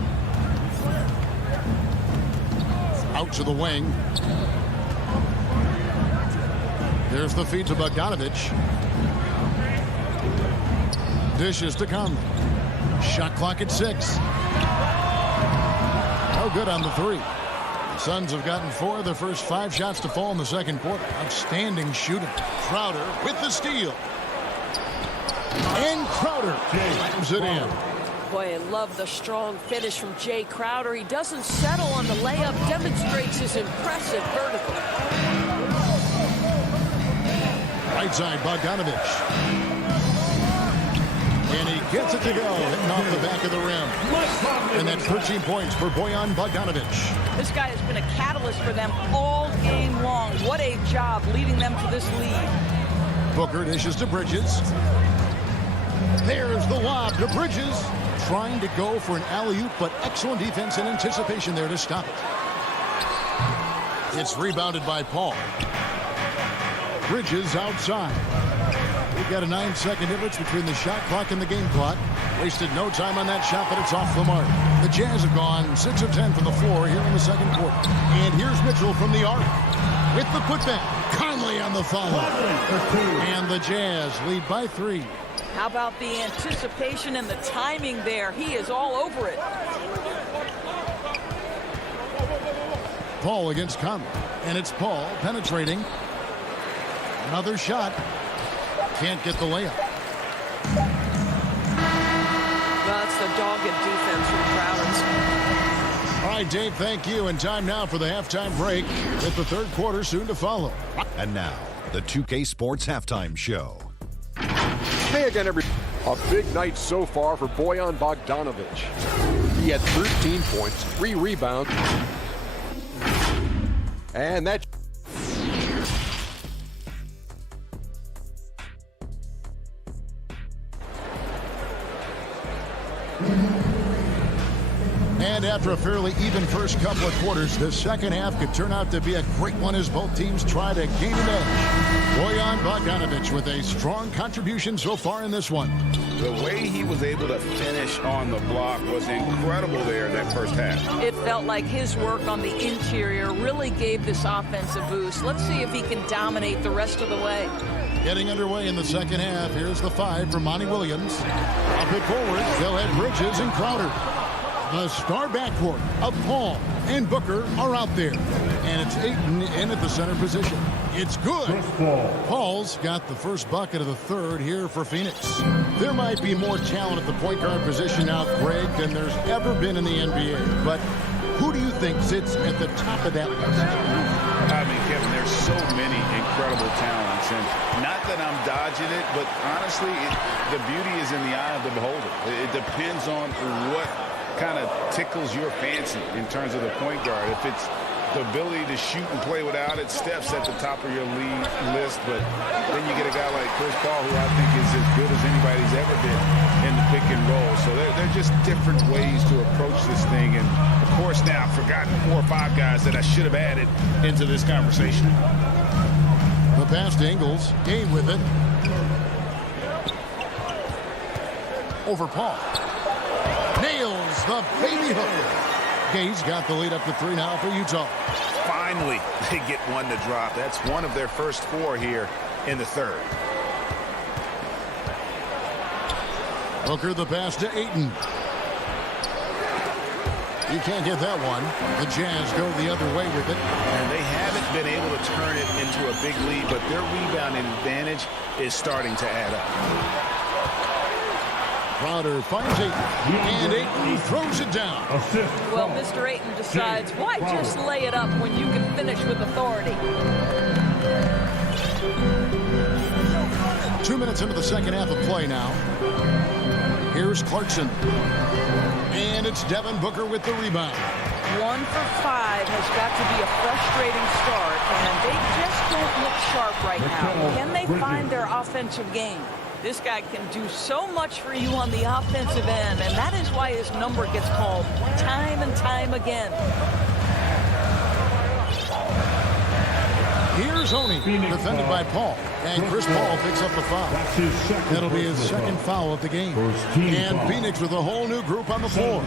Out to the wing. There's the feed to Bogdanovich. Dishes to come. Shot clock at 6. No good on the 3. The Suns have gotten 4 of their first 5 shots to fall in the second quarter. Outstanding shooting. Crowder with the steal. And Crowder slams it in. Boy, I love the strong finish from Jay Crowder. He doesn't settle on the layup, demonstrates his impressive vertical. Right side, Bogdanovich. And he gets it to go, hitting off the back of the rim. And that's 13 points for Bojan Bogdanovich. This guy has been a catalyst for them all game long. What a job leading them to this lead. Booker dishes to Bridges. There's the lob to Bridges. Trying to go for an alley-oop, but excellent defense and anticipation there to stop it. It's rebounded by Paul. Bridges outside. We've got a 9-second difference between the shot clock and the game clock. Wasted no time on that shot, but it's off the mark. The Jazz have gone 6 of 10 from the floor here in the second quarter. And here's Mitchell from the arc with the putback. Conley on the follow. And the Jazz lead by 3. How about the anticipation and the timing there? He is all over it. Paul against Conley. And it's Paul penetrating. Another shot. Can't get the layup. Well, that's the dogged defense from Crowder. All right, Dave, thank you. And time now for the halftime break with the third quarter soon to follow. And now, the 2K Sports Halftime Show. Hey again, everybody. A big night so far for Bojan Bogdanovich. He had 13 points, 3 rebounds, and that. And after a fairly even first couple of quarters, the second half could turn out to be a great one as both teams try to gain an edge. Bojan Bogdanovich with a strong contribution so far in this one. The way he was able to finish on the block was incredible there in that first half. It felt like his work on the interior really gave this offense a boost. Let's see if he can dominate the rest of the way. Getting underway in the second half. Here's the 5 from Monty Williams. Up it forward. They'll have Bridges and Crowder. The star backcourt of Paul and Booker are out there. And it's Ayton in at the center position. It's good. Paul's got the first bucket of the third here for Phoenix. There might be more talent at the point guard position now, Greg, than there's ever been in the NBA. But who do you think sits at the top of that list? I mean, Kevin, there's so many incredible talents. And not that I'm dodging it, but honestly, the beauty is in the eye of the beholder. It depends on what kind of tickles your fancy in terms of the point guard. If it's the ability to shoot and play without it, Steph's at the top of your league list. But then you get a guy like Chris Paul, who I think is as good as anybody's ever been in the pick and roll. So they're just different ways to approach this thing. And, of course, now I've forgotten 4 or 5 guys that I should have added into this conversation. The pass to Ingles. Gay with it. Over Paul. Nails the baby hook. Gay's got the lead up to 3 now for Utah. Finally, they get one to drop. That's one of their first 4 here in the third. Booker the pass to Ayton. You can't get that one. The Jazz go the other way with it. And they haven't been able to turn it into a big lead, but their rebounding advantage is starting to add up. Crowder finds Ayton, and Ayton throws it down. Well, Mr. Ayton decides, why just lay it up when you can finish with authority? 2 minutes into the second half of play now. Here's Clarkson. And it's Devin Booker with the rebound. 1 for 5 has got to be a frustrating start, and they just don't look sharp right now. Can they find their offensive game? This guy can do so much for you on the offensive end, and that is why his number gets called time and time again. Here's Oni, defended by Paul. And Chris Paul picks up the foul. That'll be his second foul of the game. And Phoenix with a whole new group on the floor.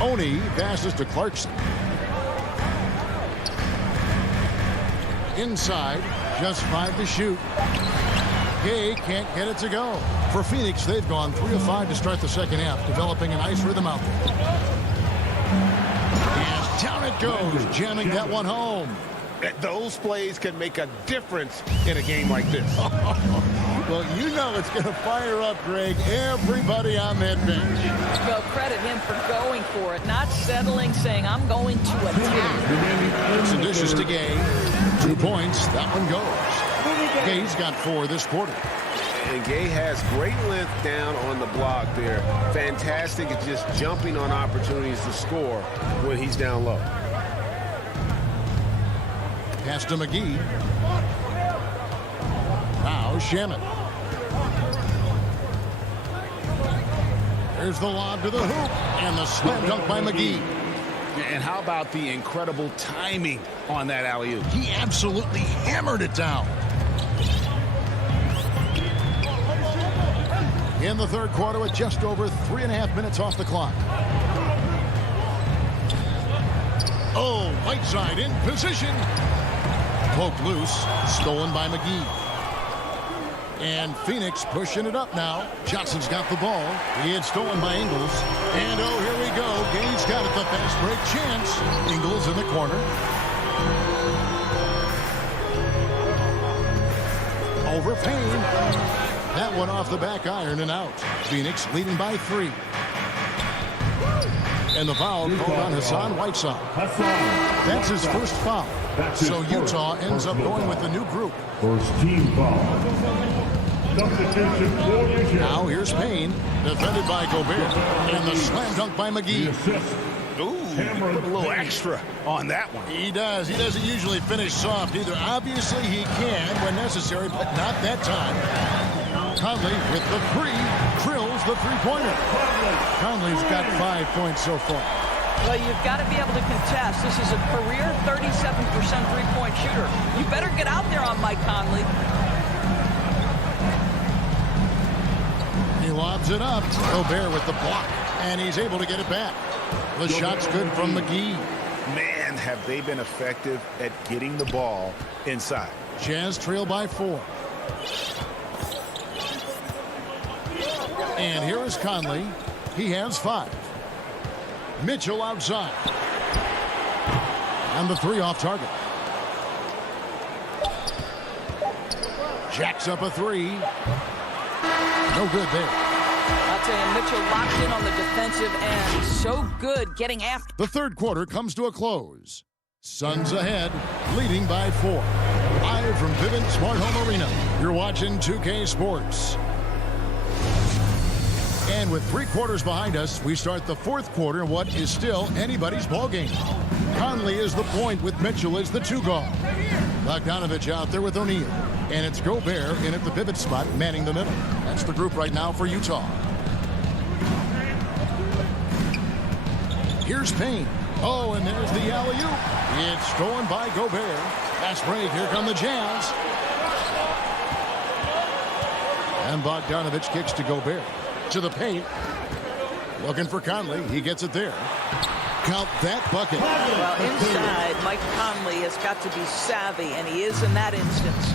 Oni passes to Clarkson. inside. Just 5 to shoot. Gay can't get it to go. For Phoenix, they've gone 3 of 5 to start the second half, developing a nice rhythm out there. And down it goes, jamming that one home. Those plays can make a difference in a game like this. Well, you know it's going to fire up, Greg, everybody on that bench. Well, credit him for going for it, not settling, saying, I'm going to attack. It's dishes to Gay. 2 points. That one goes. Gay's got 4 this quarter. And Gay has great length down on the block there. Fantastic at just jumping on opportunities to score when he's down low. Pass to McGee. Now Shaman. There's the lob to the hoop. And the slam dunk by McGee. And how about the incredible timing on that alley-oop? He absolutely hammered it down. In the third quarter with just over 3.5 minutes off the clock. Oh, Whiteside in position. Poked loose. Stolen by McGee. And Phoenix pushing it up now. Johnson's got the ball. He had stolen by Ingles. And oh, here we go. Gay's got it, the fast break chance. Ingles in the corner. Over Payne. That one off the back iron and out. Phoenix leading by 3. And the foul called on Hassan Whiteside. That's his first foul. So Utah ends up going with the new group. First team foul. Now here's Payne, defended by Gobert. And the slam dunk by McGee. Ooh, put a little extra on that one. He does. He doesn't usually finish soft either. Obviously he can when necessary, but not that time. Conley with the 3, drills the three-pointer. Conley's got 5 points so far. Well, you've got to be able to contest. This is a career 37% three-point shooter. You better get out there on Mike Conley. He lobs it up. Gobert with the block, and he's able to get it back. The shot's good from McGee. Man, have they been effective at getting the ball inside. Jazz trail by 4. And here is Conley. He has 5. Mitchell outside. And the 3 off target. Jacks up a 3. No good there. I'll tell you, Mitchell locked in on the defensive end. So good getting after. The third quarter comes to a close. Suns ahead, leading by 4. Live from Vivint Smart Home Arena, you're watching 2K Sports. And with 3 quarters behind us, we start the fourth quarter in what is still anybody's ball game. Conley is the point with Mitchell as the 2 guard. Bogdanovich out there with O'Neal. And it's Gobert in at the pivot spot, manning the middle. That's the group right now for Utah. Here's Payne. Oh, and there's the alley-oop. It's stolen by Gobert. Fast break. Here come the Jazz. And Bogdanovich kicks to Gobert. To the paint. Looking for Conley. He gets it there. Count that bucket. Well, inside, Mike Conley has got to be savvy, and he is in that instance.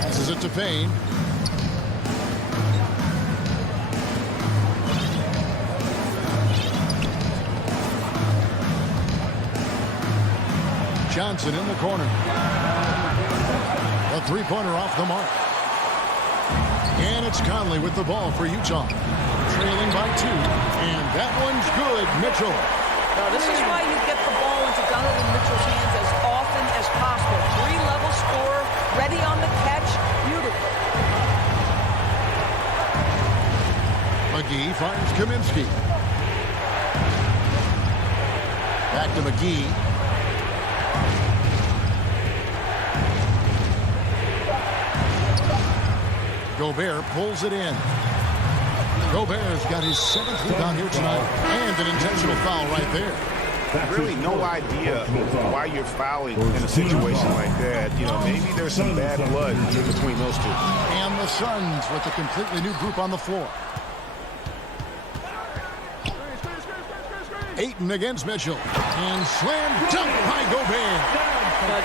Passes it to Payne. Johnson in the corner. A 3-pointer off the mark. And it's Conley with the ball for Utah. Trailing by 2. And that one's good. Mitchell. Now, this is why you get the ball into Donovan Mitchell's hands as often as possible. 3-level scorer, ready on the catch. Beautiful. McGee finds Kaminsky. Back to McGee. Gobert pulls it in. Gobert's got his 7th rebound here tonight. And an intentional foul right there. Really no idea why you're fouling in a situation like that. You know, maybe there's some bad blood between those 2. And the Suns with a completely new group on the floor. Ayton against Mitchell. And slam dunk by Gobert.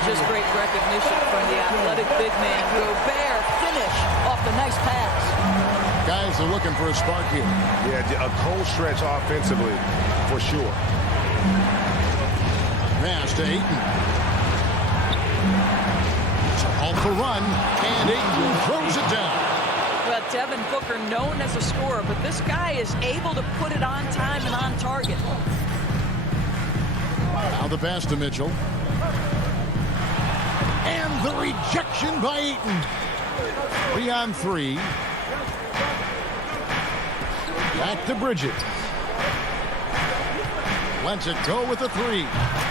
Just great recognition from the athletic big man. Gobert finish off the nice pass. Guys are looking for a spark here. Yeah, a cold stretch offensively, for sure. Pass to Ayton. It's a home for run, and Ayton throws it down. Well, Devin Booker, known as a scorer, but this guy is able to put it on time and on target. Now the pass to Mitchell. And the rejection by Ayton. 3 on 3. Back to Bridges. Lets it go with a 3.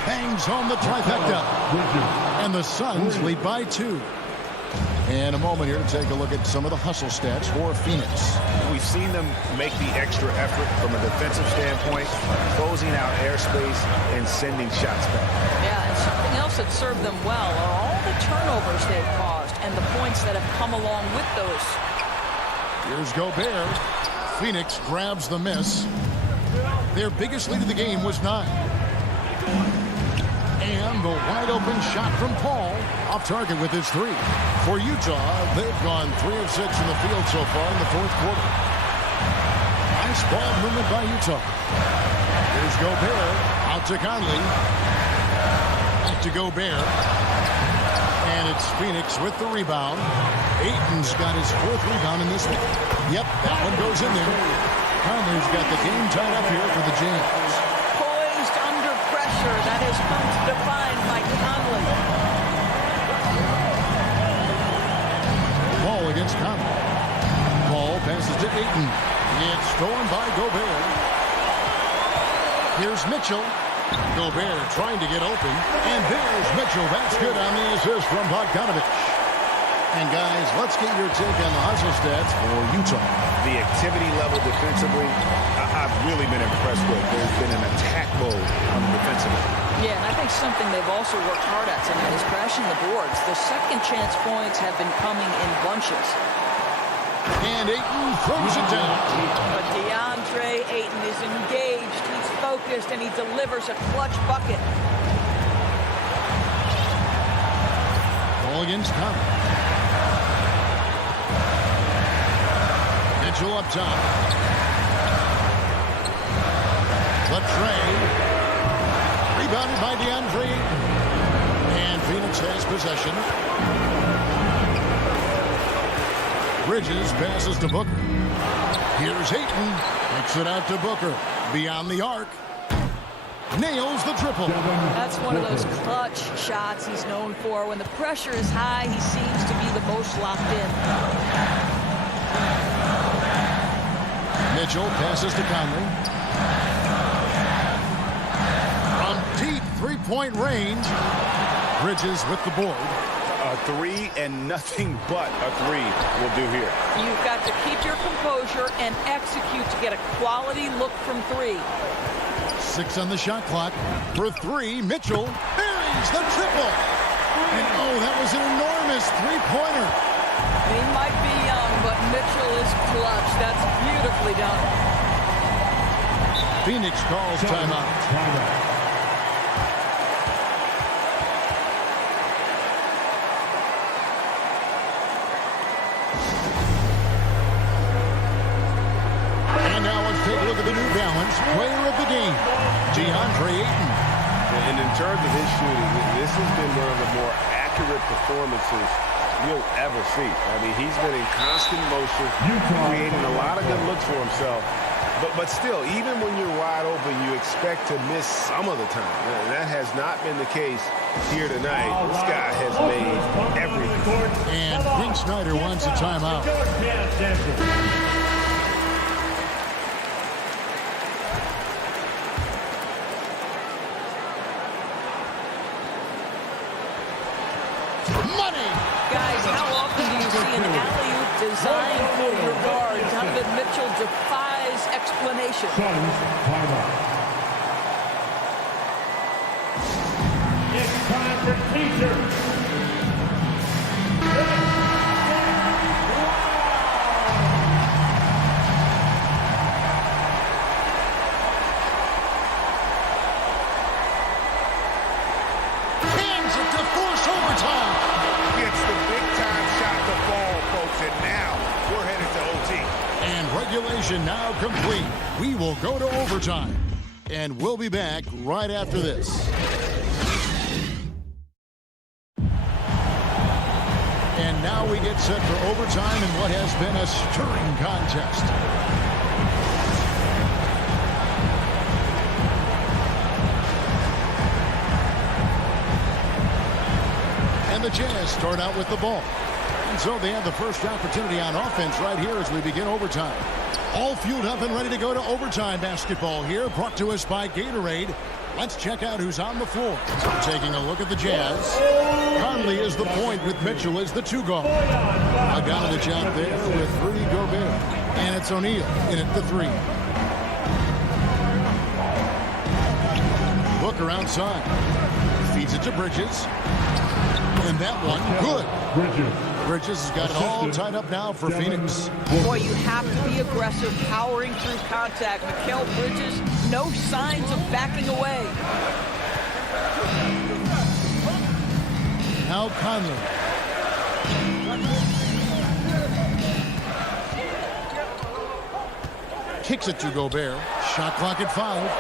Bangs home the trifecta. And the Suns lead by 2. And a moment here to take a look at some of the hustle stats for Phoenix. We've seen them make the extra effort from a defensive standpoint, closing out airspace and sending shots back. Yeah, and something else that served them well are all the turnovers they've caused and the points that have come along with those. Here's Gobert. Phoenix grabs the miss. Their biggest lead of the game was 9. And the wide open shot from Paul, off target with his 3. For Utah, they've gone 3 of 6 in the field so far in the fourth quarter. Nice ball movement by Utah. Here's Gobert, out to Conley. Back to Gobert. And it's Phoenix with the rebound. Ayton's got his 4th rebound in this one. Yep, that one goes in there. Conley's got the game tied up here for the Jazz. Poised under pressure. That is defined by Conley. Ball against Conley. Ball passes to Ayton. It's stolen by Gobert. Here's Mitchell. Gobert trying to get open. And there's Mitchell. That's good on the assist from Bogdanovich. And guys, let's get your take on the hustle stats for Utah. The activity level defensively, I've really been impressed with. There's been an attack mode on the defensive end. Yeah, and I think something they've also worked hard at tonight is crashing the boards. The second chance points have been coming in bunches. And Ayton throws it down. But DeAndre Ayton is engaged, he's focused, and he delivers a clutch bucket. Ball against Conley. Mitchell up top. The tray. Rebounded by DeAndre Ayton. And Phoenix has possession. Bridges passes to Booker. Here's Ayton. Kicks it out to Booker. Beyond the arc. Nails the triple. That's one of those clutch shots he's known for. When the pressure is high, he seems to be the most locked in. Mitchell passes to Conley. From deep three-point range. Bridges with the board. A 3 and nothing but a 3 will do here. You've got to keep your composure and execute to get a quality look from 3. 6 on the shot clock. For 3, Mitchell buries the triple. And oh, that was an enormous three-pointer. He might be young, but Mitchell is clutch. That's beautifully done. Phoenix calls timeout. And now let's take a look at the New Balance player of the game, DeAndre Ayton. And in terms of his shooting, this has been one of the more accurate performances you'll ever see. I mean, he's been in constant motion, creating a lot of good looks for himself. But still, even when you're wide open, you expect to miss some of the time. And that has not been the case here tonight. This guy has made everything. And Quinn Snyder wants a timeout. Guys, how often do you see an alley-oop designed for your guard? Donovan Mitchell defies explanation. It's time for T-shirts. Hands it to And regulation now complete. We will go to overtime. And we'll be back right after this. And now we get set for overtime in what has been a stirring contest. And the Jazz start out with the ball. And so they have the first opportunity on offense right here as we begin overtime. All fueled up and ready to go to overtime basketball here, brought to us by Gatorade. Let's check out who's on the floor. So taking a look at the Jazz. Conley is the point with Mitchell as the 2 guard. Bogdanovich out there with Rudy Gobert. And it's O'Neal in at the 3. Booker outside. Feeds it to Bridges. And that one, good. Bridges has got it all tied up now for Phoenix. Boy, you have to be aggressive, powering through contact. Mikal Bridges, no signs of backing away. Now Conley. Kicks it to Gobert. Shot clock at 5.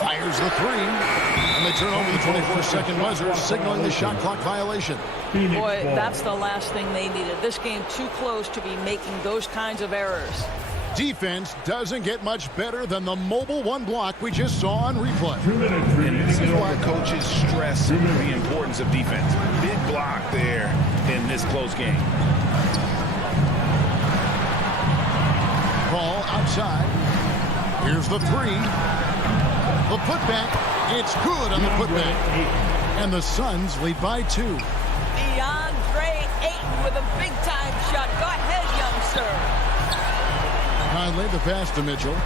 Fires the 3. And they turn over the 24-second buzzer, signaling the shot clock violation. Boy, that's the last thing they needed. This game too close to be making those kinds of errors. Defense doesn't get much better than the mobile 1 block we just saw on replay. And this is why coaches stress the importance of defense. Big block there in this close game. Ball outside. Here's the 3. The putback, it's good on the putback. And the Suns lead by 2. DeAndre Ayton with a big-time shot. Go ahead, youngster. Conley, the pass to Mitchell.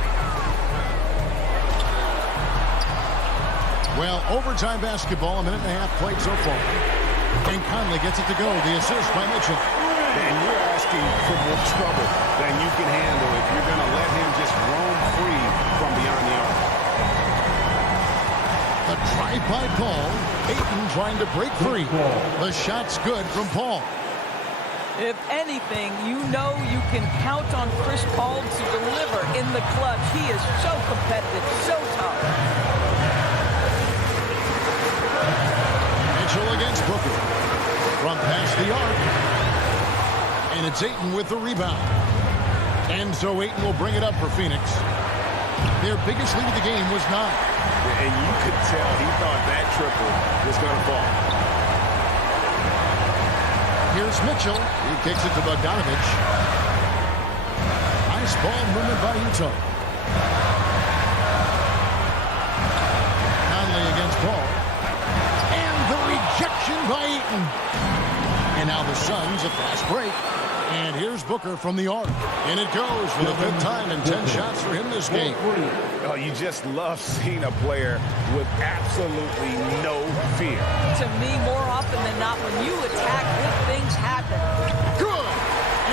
Well, overtime basketball, a minute and a half played so far. And Conley gets it to go. The assist by Mitchell. And you're asking for more trouble than you can handle if you're going to let him just roam free from beyond the arc. The drive by Paul. Ayton trying to break free. The shot's good from Paul. If anything, you know you can count on Chris Paul to deliver in the clutch. He is so competitive, so tough. Mitchell against Booker. From past the arc. And it's Ayton with the rebound. And so Ayton will bring it up for Phoenix. Their biggest lead of the game was 9. And you could tell he thought that triple was going to fall. Here's Mitchell. He kicks it to Bogdanovich. Nice ball movement by Utah. Conley against Paul. And the rejection by Ayton. And now the Suns a fast break. And here's Booker from the arc. And it goes for the 5th time and 10 shots for him this game. Oh, you just love seeing a player with absolutely no fear. To me, more often than not, when you attack, good things happen. Good!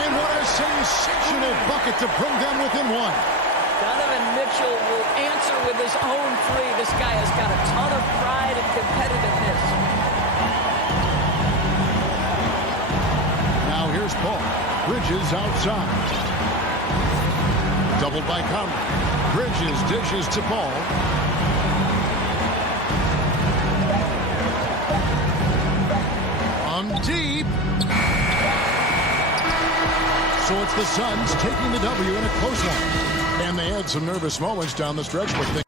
And what a sensational bucket to bring them within 1. Donovan Mitchell will answer with his own 3. This guy has got a ton of pride and competitiveness. Now here's Paul. Bridges outside. Doubled by Conley. Bridges dishes to Paul. Deep. So it's the Suns taking the W in a close one. And they had some nervous moments down the stretch, but they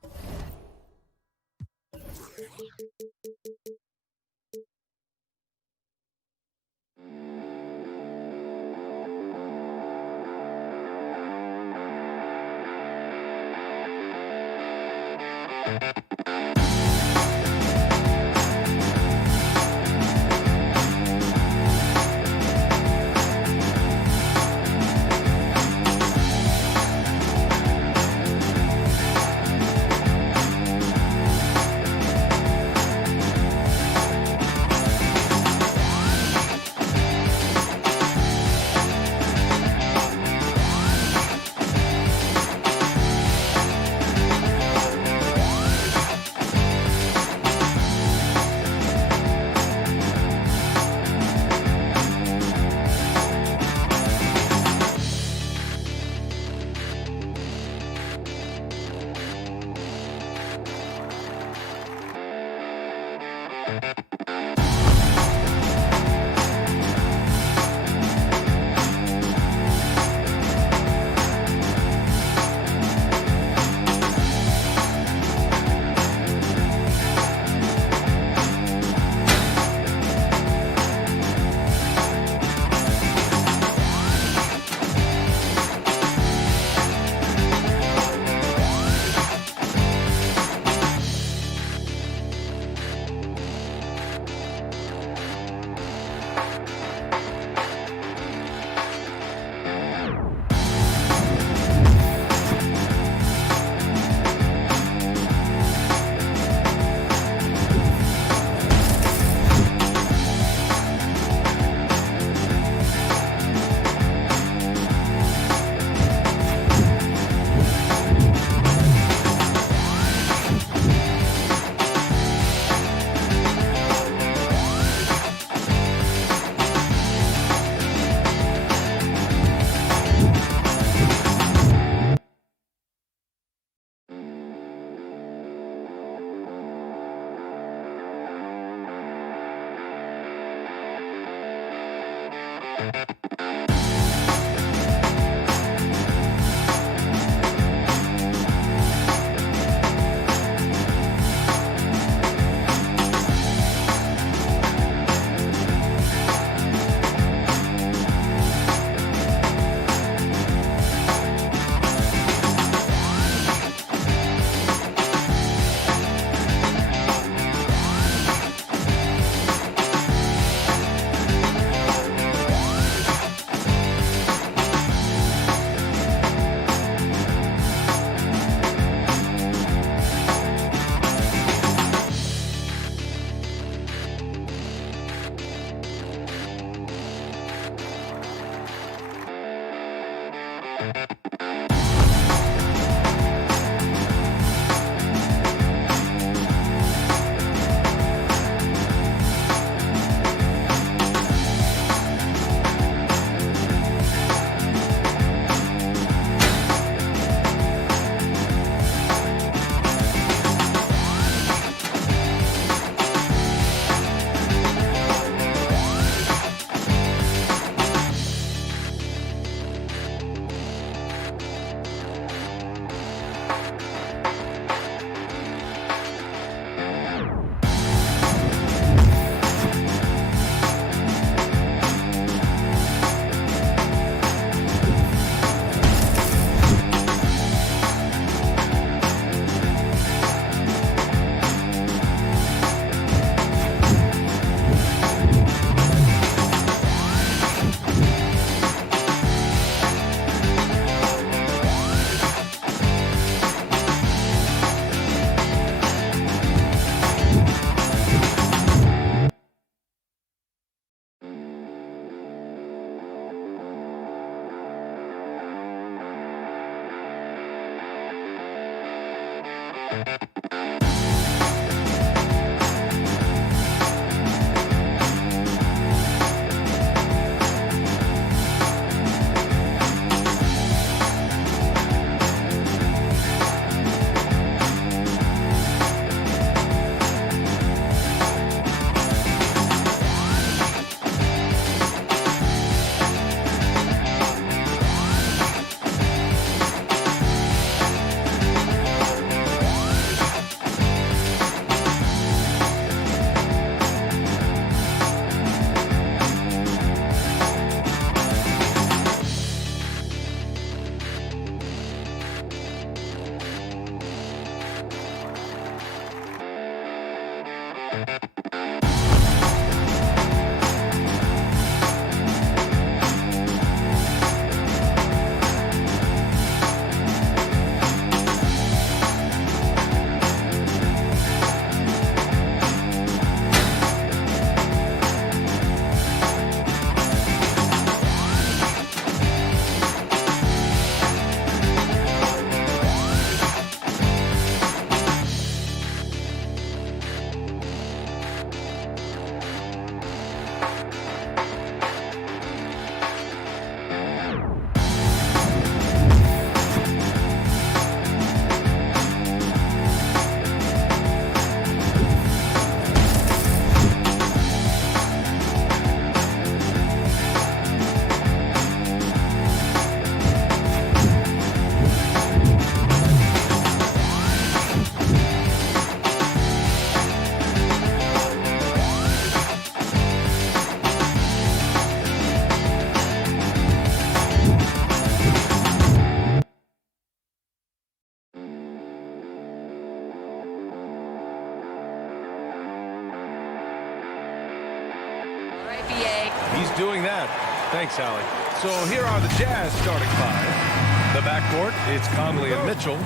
He's doing that. Thanks, Allie. So here are the Jazz starting five. The backcourt, it's Conley and Mitchell.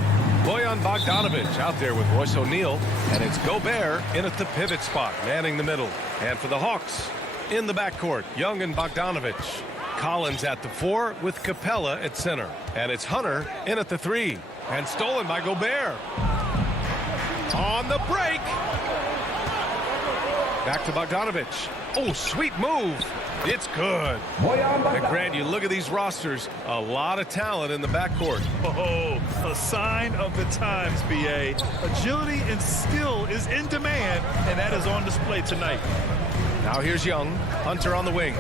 Bojan Bogdanovic out there with Royce O'Neal. And it's Gobert in at the pivot spot, manning the middle. And for the Hawks, in the backcourt, Young and Bogdanovic. Collins at the 4 with Capella at center. And it's Hunter in at the 3. And stolen by Gobert. On the break. Back to Bogdanovic. Oh, sweet move. It's good. And Grant, you look at these rosters, a lot of talent in the backcourt. Oh, a sign of the times, B.A. Agility and skill is in demand, and that is on display tonight. Now here's Young. Hunter on the wing.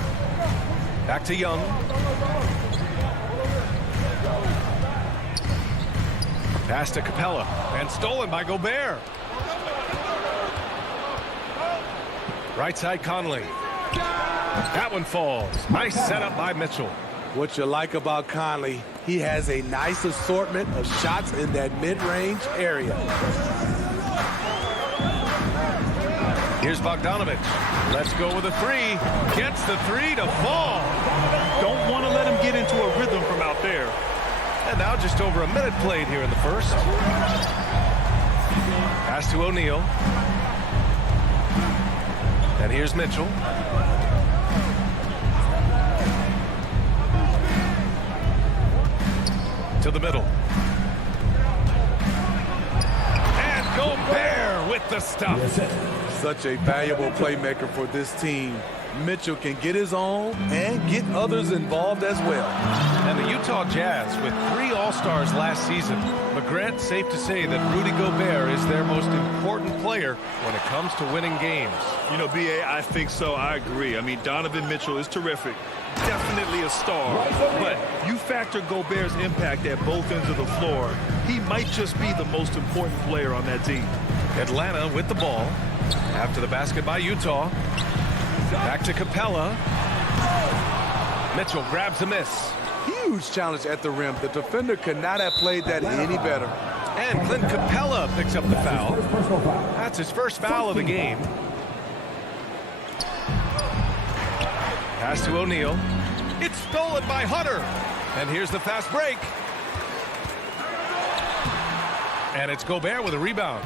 Back to Young. Pass to Capella. And stolen by Gobert. Right side Conley. That one falls. Nice setup by Mitchell. What you like about Conley, he has a nice assortment of shots in that mid-range area. Here's Bogdanovich. Let's go with a three. Gets the three to fall. Don't want to let him get into a rhythm from out there. And now just over a minute played here in the first. Pass to O'Neal. And here's Mitchell. To the middle. And Gobert with the stuff. Such a valuable playmaker for this team. Mitchell can get his own and get others involved as well. And the Utah Jazz with 3 All-Stars last season. But Grant, safe to say that Rudy Gobert is their most important player when it comes to winning games. You know, B.A., I think so. I agree. I mean, Donovan Mitchell is terrific. Definitely a star. But you factor Gobert's impact at both ends of the floor, he might just be the most important player on that team. Atlanta with the ball. After the basket by Utah. Back to Capella. Mitchell grabs a miss. Huge challenge at the rim. The defender could not have played that any better. And Clint Capella picks up the foul. That's his first foul of the game. Pass to O'Neal. It's stolen by Hunter. And here's the fast break. And it's Gobert with a rebound.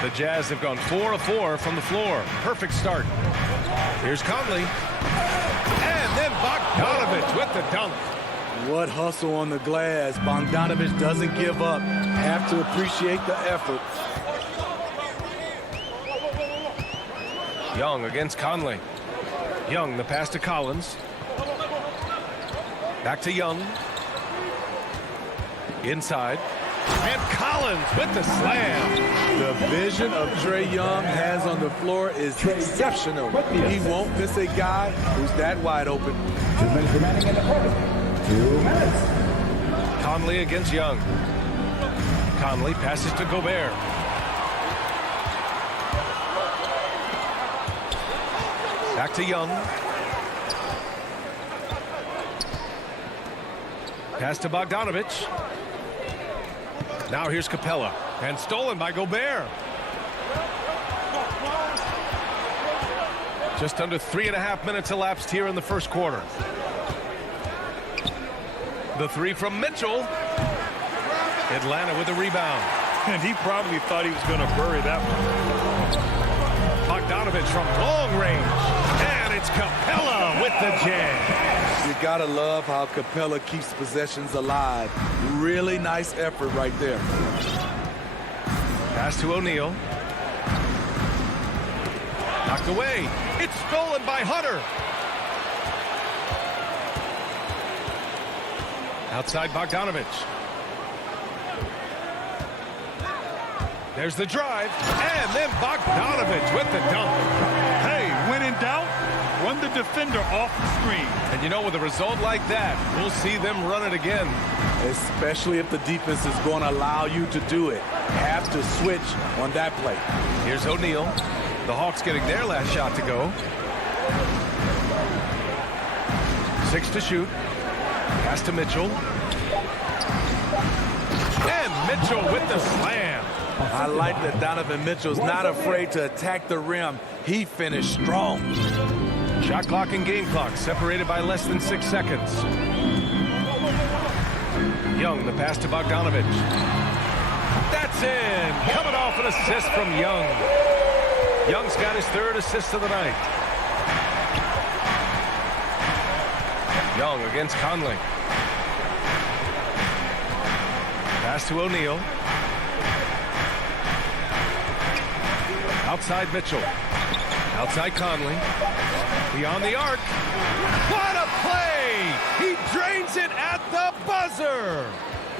The Jazz have gone 4 of 4 from the floor. Perfect start. Here's Conley. And then Bogdanovich with the dunk. What hustle on the glass. Bogdanovich doesn't give up. Have to appreciate the effort. Young against Conley. Young, the pass to Collins. Back to Young. Inside. And Collins with the slam. The vision of Trae Young has on the floor is exceptional. He won't miss a guy who's that wide open. 2 minutes remaining in the quarter. 2 minutes. Conley against Young. Conley passes to Gobert. Back to Young. Pass to Bogdanovich. Now here's Capella. And stolen by Gobert. Just under 3.5 minutes elapsed here in the first quarter. The three from Mitchell. Atlanta with a rebound. And he probably thought he was going to bury that one. Bogdanovich from long range. And it's Capella with the jam. You gotta love how Capella keeps possessions alive. Really nice effort right there. Pass to O'Neal. Knocked away. It's stolen by Hunter. Outside Bogdanovich. There's the drive. And then Bogdanovich with the dunk. Hey, when in doubt, run the defender off the screen. And you know, with a result like that, we'll see them run it again. Especially if the defense is going to allow you to do it. Have to switch on that play. Here's O'Neal. The Hawks getting their last shot to go. 6 to shoot. Pass to Mitchell. And Mitchell with the slam. I like that Donovan Mitchell's not afraid to attack the rim. He finished strong. Shot clock and game clock separated by less than 6 seconds. Young, the pass to Bogdanovich. That's in. Coming off an assist from Young. Young's got his 3rd assist of the night. Young against Conley. Pass to O'Neal. Outside Mitchell. Outside Conley. Beyond the arc. What a play! He drains it at the buzzer!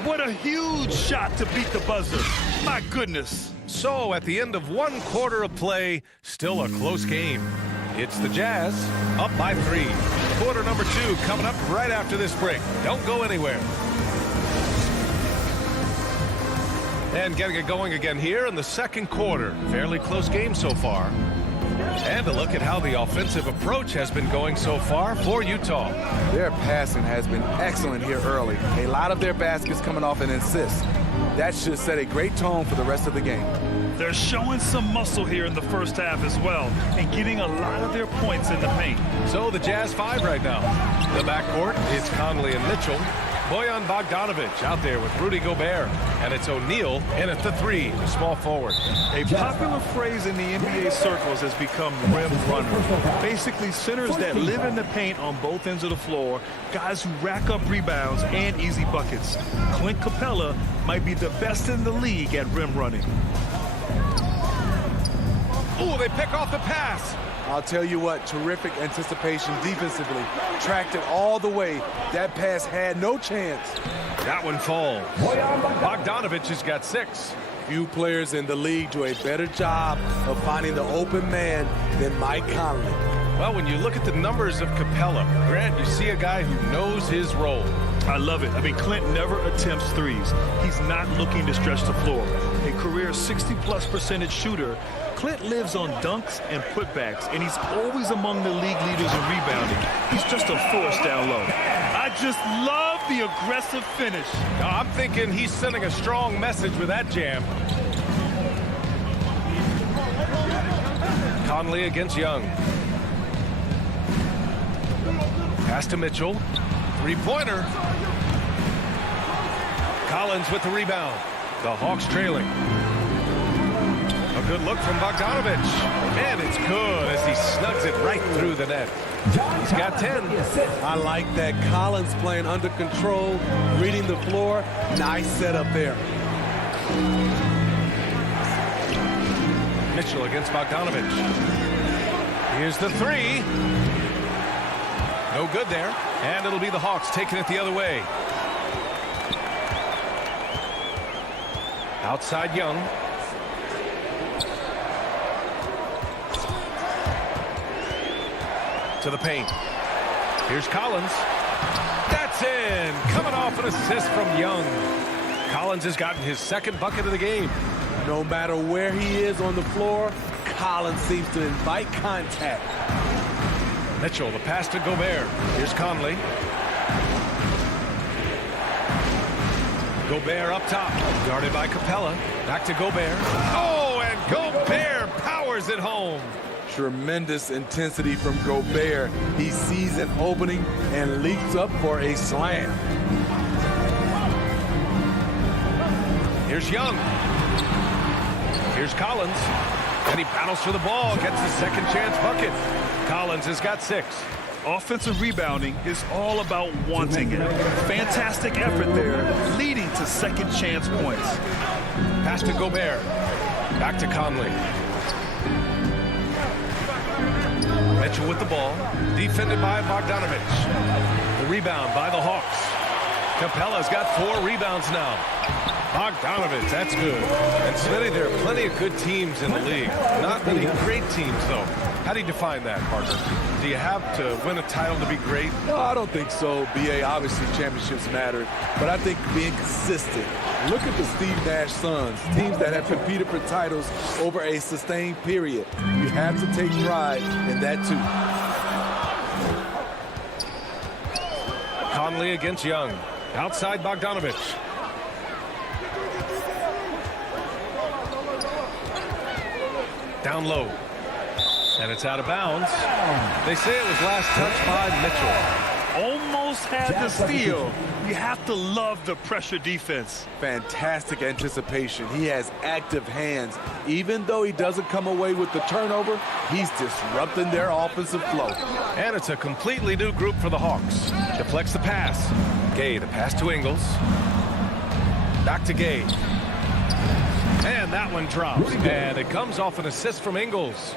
What a huge shot to beat the buzzer. My goodness. So at the end of 1 quarter of play, still a close game. It's the Jazz up by 3. quarter number 2 coming up right after this break. Don't go anywhere. And getting it going again here in the second quarter. Fairly close game so far. And a look at how the offensive approach has been going so far for Utah. Their passing has been excellent here early. A lot of their baskets coming off an assist. That should set a great tone for the rest of the game. They're showing some muscle here in the first half as well and getting a lot of their points in the paint. So the Jazz 5 right now. The backcourt, it's Conley and Mitchell. Bojan Bogdanovic out there with Rudy Gobert. And it's O'Neal in at the 3, the small forward. A popular phrase in the NBA circles has become rim runner. Basically, centers that live in the paint on both ends of the floor, guys who rack up rebounds and easy buckets. Clint Capella might be the best in the league at rim running. Oh, they pick off the pass. I'll tell you what, terrific anticipation defensively. Tracked it all the way. That pass had no chance. That one falls. Bogdanovic has got 6. Few players in the league do a better job of finding the open man than Mike Conley. Well, when you look at the numbers of Capella, Grant, you see a guy who knows his role. I love it. I mean, Clint never attempts threes. He's not looking to stretch the floor. A career 60+% shooter, Clint lives on dunks and putbacks, and he's always among the league leaders in rebounding. He's just a force down low. I just love the aggressive finish. Now, I'm thinking he's sending a strong message with that jam. Conley against Young. Pass to Mitchell. Three-pointer. Collins with the rebound. The Hawks trailing. A good look from Bogdanovic. And it's good as he snugs it right through the net. He's got 10. I like that. Collins playing under control, reading the floor. Nice setup there. Mitchell against Bogdanovic. Here's the 3. No good there. And it'll be the Hawks taking it the other way. Outside Young. To the paint. Here's Collins. That's in. Coming off an assist from Young. Collins has gotten his second bucket of the game. No matter where he is on the floor, Collins seems to invite contact. Mitchell, the pass to Gobert. Here's Conley. Gobert up top. Guarded by Capella. Back to Gobert. Oh, and Gobert powers it home. Tremendous intensity from Gobert. He sees an opening and leaps up for a slam. Here's Young. Here's Collins. And he battles for the ball. Gets the second chance bucket. Collins has got 6. Offensive rebounding is all about wanting it. Fantastic effort there, leading to second chance points. Pass to Gobert. Back to Conley. Mitchell with the ball. Defended by Bogdanovic. The rebound by the Hawks. Capella's got 4 rebounds now. Bogdanovic, that's good. And Smitty, there are plenty of good teams in the league. Not many great teams, though. How do you define that, Parker? Do you have to win a title to be great? No, I don't think so. BA, obviously championships matter, but I think being consistent. Look at the Steve Nash Suns, teams that have competed for titles over a sustained period. You have to take pride in that, too. Conley against Young. Outside Bogdanovic. Down low. And it's out of bounds. They say it was last touched by Mitchell. Almost had the steal. You have to love the pressure defense. Fantastic anticipation. He has active hands. Even though he doesn't come away with the turnover, he's disrupting their offensive flow. And it's a completely new group for the Hawks. Deflects the pass. Gay, the pass to Ingles. Back to Gay. And that one drops. And it comes off an assist from Ingles.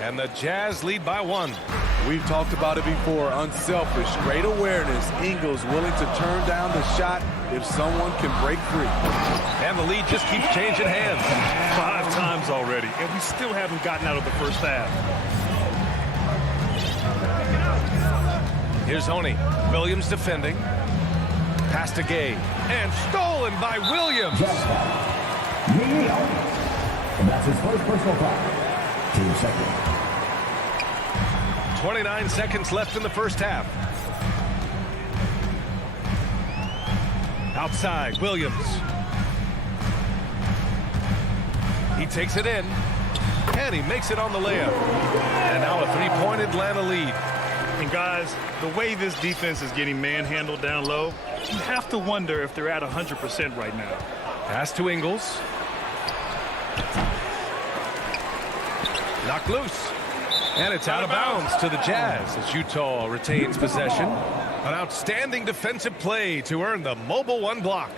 And the Jazz lead by 1. We've talked about it before. Unselfish, great awareness. Ingles willing to turn down the shot if someone can break free. And the lead just keeps changing hands. 5 times already, and we still haven't gotten out of the first half. Here's Honey. Williams defending. Pass to Gay. And stolen by Williams. And that's his first personal foul. Team second. 29 seconds left in the first half. Outside, Williams. He takes it in. And he makes it on the layup. And now a three-point Atlanta lead. And guys, the way this defense is getting manhandled down low, you have to wonder if they're at 100% right now. Pass to Ingles. Knocked loose. And it's out of bounds to the Jazz as Utah retains possession. An outstanding defensive play to earn the mobile one block.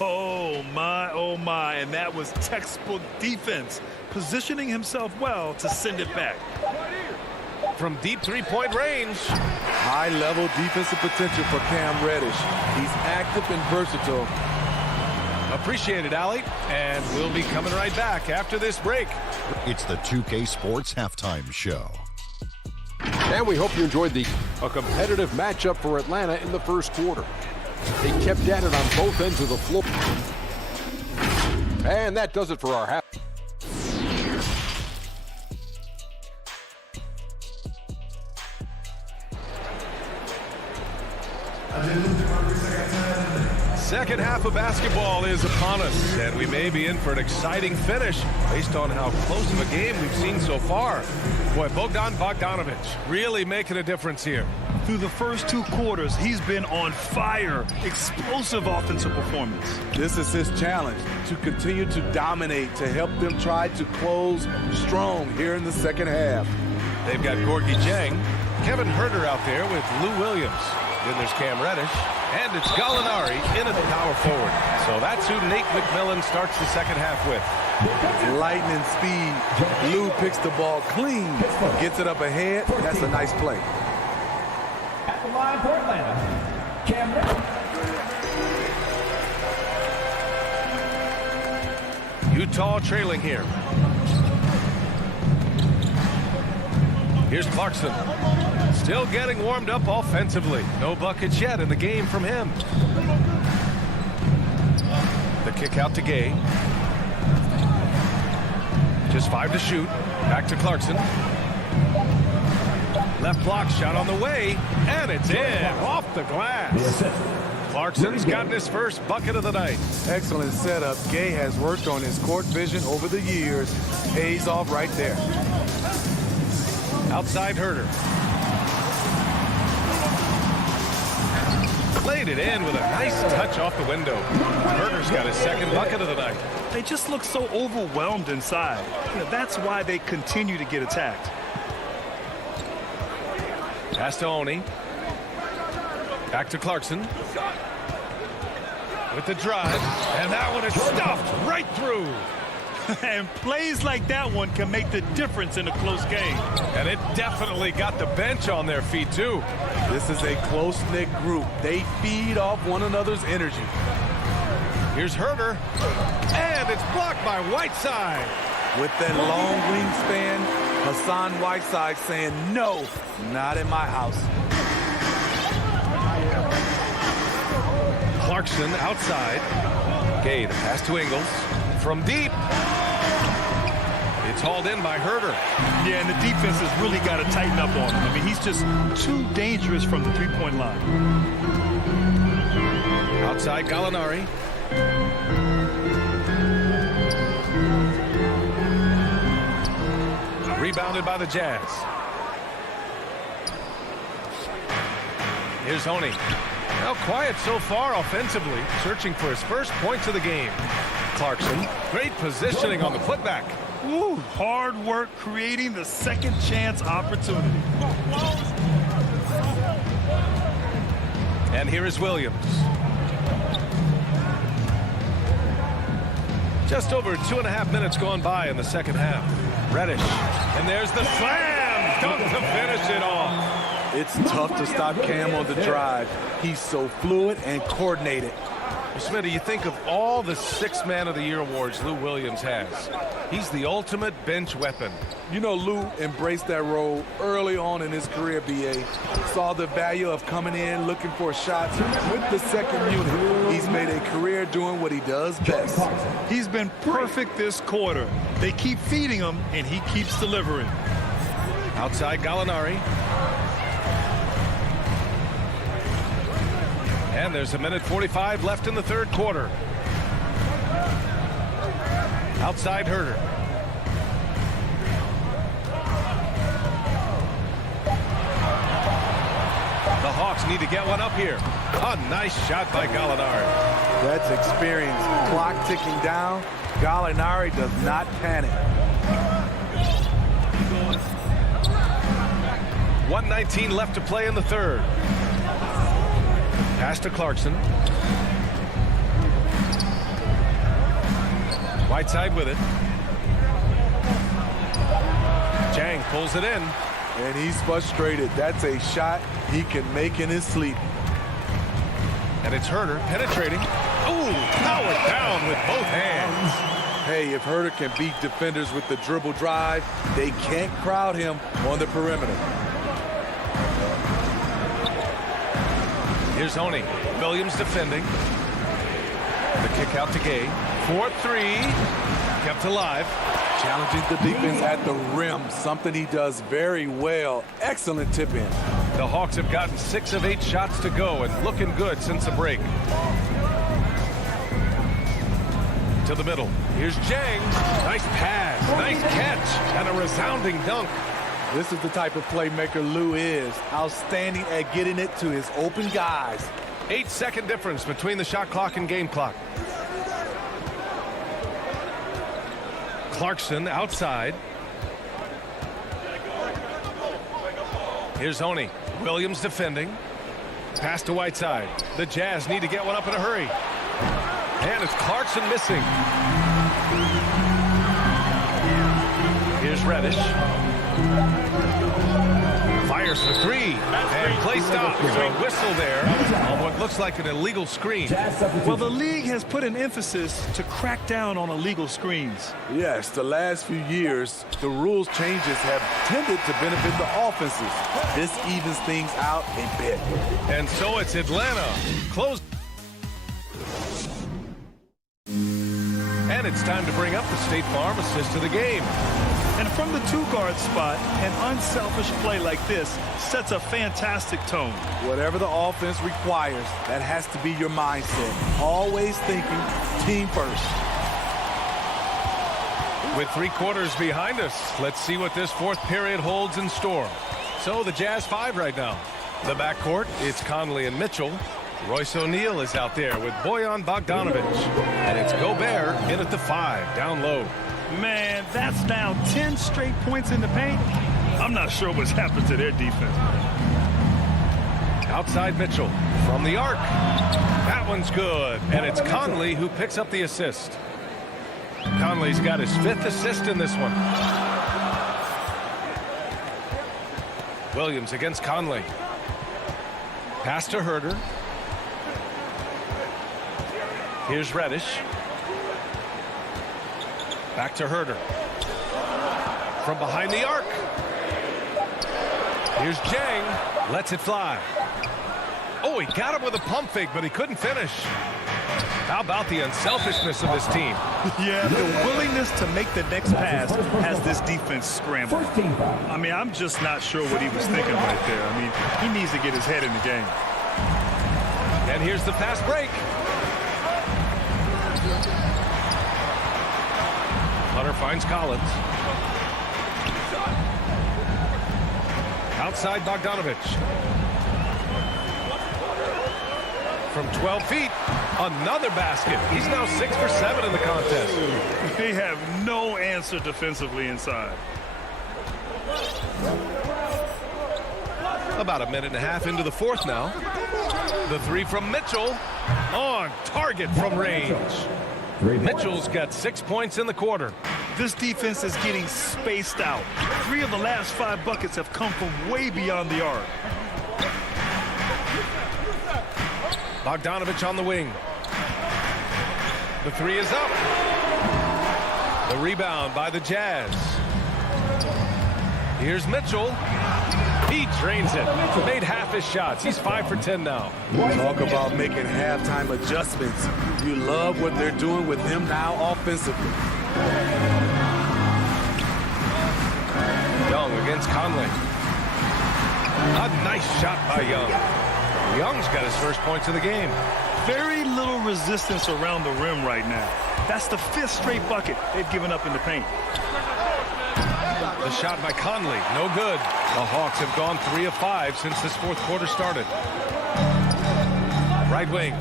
Oh my, and that was textbook defense, positioning himself well to send it back. From deep three-point range. High-level defensive potential for Cam Reddish. He's active and versatile. Appreciate it, Allie. And we'll be coming right back after this break. It's the 2K Sports Halftime Show. And we hope you enjoyed a competitive matchup for Atlanta in the first quarter. They kept at it on both ends of the floor. And that does it for our half. Second half of basketball is upon us, and we may be in for an exciting finish based on how close of a game we've seen so far. Boy, Bogdanovich really making a difference here. Through the first two quarters, he's been on fire. Explosive offensive performance. This is his challenge, to continue to dominate, to help them try to close strong here in the second half. They've got Gorgie Jang, Kevin Huerter out there with Lou Williams. Then there's Cam Reddish, and it's Gallinari in at the power forward. So that's who Nate McMillan starts the second half with. Lightning speed. Lou picks the ball clean, gets it up ahead. That's a nice play. At the line for Atlanta, Cam Reddish. Utah trailing here. Here's Clarkson. Still getting warmed up offensively. No buckets yet in the game from him. The kick out to Gay. Just 5 to shoot. Back to Clarkson. Left block shot on the way. And it's in. Off the glass. Clarkson's gotten his first bucket of the night. Excellent setup. Gay has worked on his court vision over the years. Pays off right there. Outside Huerter. Laid it in with a nice touch off the window. Huerter's got his second bucket of the night. They just look so overwhelmed inside. You know, that's why they continue to get attacked. Pass to Oni. Back to Clarkson. With the drive. And that one is stuffed right through. And plays like that one can make the difference in a close game. And it definitely got the bench on their feet, too. This is a close-knit group. They feed off one another's energy. Here's Huerter. And it's blocked by Whiteside. With that long wingspan, Hassan Whiteside saying, no, not in my house. Clarkson outside. Gay, the pass to Ingles. From deep. It's hauled in by Huerter. Yeah, and the defense has really got to tighten up on him. I mean, he's just too dangerous from the three-point line. Outside Gallinari. Rebounded by the Jazz. Here's Honey. Now quiet so far offensively, searching for his first points of the game. Clarkson, great positioning on the putback. Woo, hard work creating the second chance opportunity. And here is Williams. Just over 2.5 minutes gone by in the second half. Reddish, and there's the slam dunk to finish it off. It's tough to stop Cam on the drive. He's so fluid and coordinated. Smitty, you think of all the 6 Man of the Year awards Lou Williams has. He's the ultimate bench weapon. You know, Lou embraced that role early on in his career, B.A. Saw the value of coming in, looking for shots. With the second unit, he's made a career doing what he does best. He's been perfect this quarter. They keep feeding him, and he keeps delivering. Outside Gallinari. And there's 1:45 left in the third quarter. Outside Herder. The Hawks need to get one up here. A nice shot by Gallinari. That's experience. Clock ticking down. Gallinari does not panic. 1:19 left to play in the third. Pass to Clarkson. Whiteside with it. Jang pulls it in. And he's frustrated. That's a shot he can make in his sleep. And it's Herder penetrating. Ooh, powered down with both hands. Hey, if Herder can beat defenders with the dribble drive, they can't crowd him on the perimeter. Here's Honey. Williams defending. The kick out to Gay. 4-3. Kept alive. Challenging the defense at the rim, something he does very well. Excellent tip in. The Hawks have gotten 6 of 8 shots to go and looking good since the break. To the middle. Here's Jang. Nice pass. Nice catch. And a resounding dunk. This is the type of playmaker Lou is. Outstanding at getting it to his open guys. 8-second difference between the shot clock and game clock. Clarkson outside. Here's Honey. Williams defending. Pass to Whiteside. The Jazz need to get one up in a hurry. And it's Clarkson missing. Here's Reddish. Fires for 3. And play stops. A whistle there on what looks like an illegal screen. Well, the league has put an emphasis to crack down on illegal screens. Yes, the last few years, the rules changes have tended to benefit the offenses. This evens things out a bit. And so it's Atlanta. Close. And it's time to bring up the State Farm assist of the game. And from the 2-guard spot, an unselfish play like this sets a fantastic tone. Whatever the offense requires, that has to be your mindset. Always thinking team first. With 3 quarters behind us, let's see what this fourth period holds in store. So the Jazz 5 right now. The backcourt, it's Conley and Mitchell. Royce O'Neal is out there with Bojan Bogdanovic. And it's Gobert in at the 5, down low. Man, that's now 10 straight points in the paint. I'm not sure what's happened to their defense. Outside Mitchell from the arc. That one's good. And it's Conley who picks up the assist. Conley's got his 5th assist in this one. Williams against Conley. Pass to Herder. Here's Reddish. Back to Herder. From behind the arc. Here's Jang. Lets it fly. Oh, he got him with a pump fake, but he couldn't finish. How about the unselfishness of this team? Yeah, the willingness to make the next pass has this defense scrambled. I mean, I'm just not sure what he was thinking right there. I mean, he needs to get his head in the game. And here's the fast break. Hunter finds Collins. Outside Bogdanovic. From 12 feet, another basket. He's now 6 for 7 in the contest. They have no answer defensively inside. About a minute and a half into the fourth now. The 3 from Mitchell. On target from range. Mitchell's got 6 points in the quarter. This defense is getting spaced out. 3 of the last 5 buckets have come from way beyond the arc. Bogdanovic on the wing. The three is up. The rebound by the Jazz. Here's Mitchell. He drains it. Made half his shots. He's 5 for 10 now. Talk about making halftime adjustments. You love what they're doing with him now offensively. Young against Conley. A nice shot by Young. Young's got his first points of the game. Very little resistance around the rim right now. That's the 5th straight bucket they've given up in the paint. The shot by Conley, no good. The Hawks have gone 3 of 5 since this fourth quarter started. Right wing.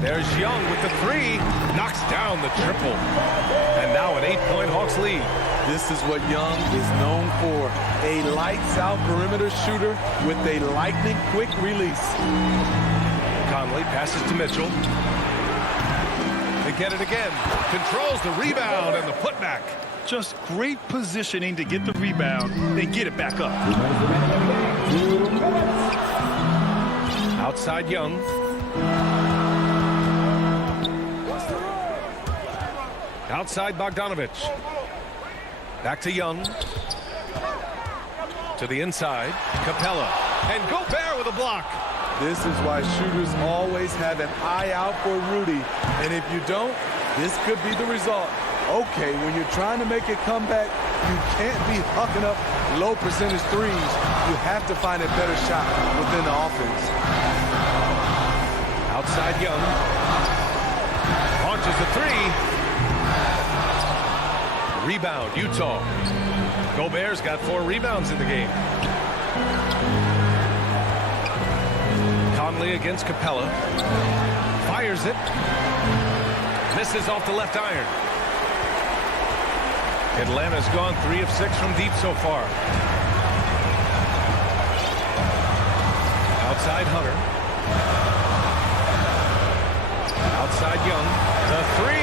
There's Young with the 3. Knocks down the triple. And now an 8-point Hawks lead. This is what Young is known for. A lights-out perimeter shooter with a lightning-quick release. Conley passes to Mitchell. They get it again. Controls the rebound and the putback. Just great positioning to get the rebound, then get it back up. Outside Young. Outside Bogdanovich. Back to Young. To the inside. Capella. And Gobert with a block. This is why shooters always have an eye out for Rudy. And if you don't, this could be the result. Okay, when you're trying to make a comeback, you can't be hucking up low percentage threes. You have to find a better shot within the offense. Outside Young. Launches a 3. Rebound, Utah. Gobert's got 4 rebounds in the game. Conley against Capella. Fires it. Misses off the left iron. Atlanta's gone 3 of 6 from deep so far. Outside Hunter. Outside Young. The 3.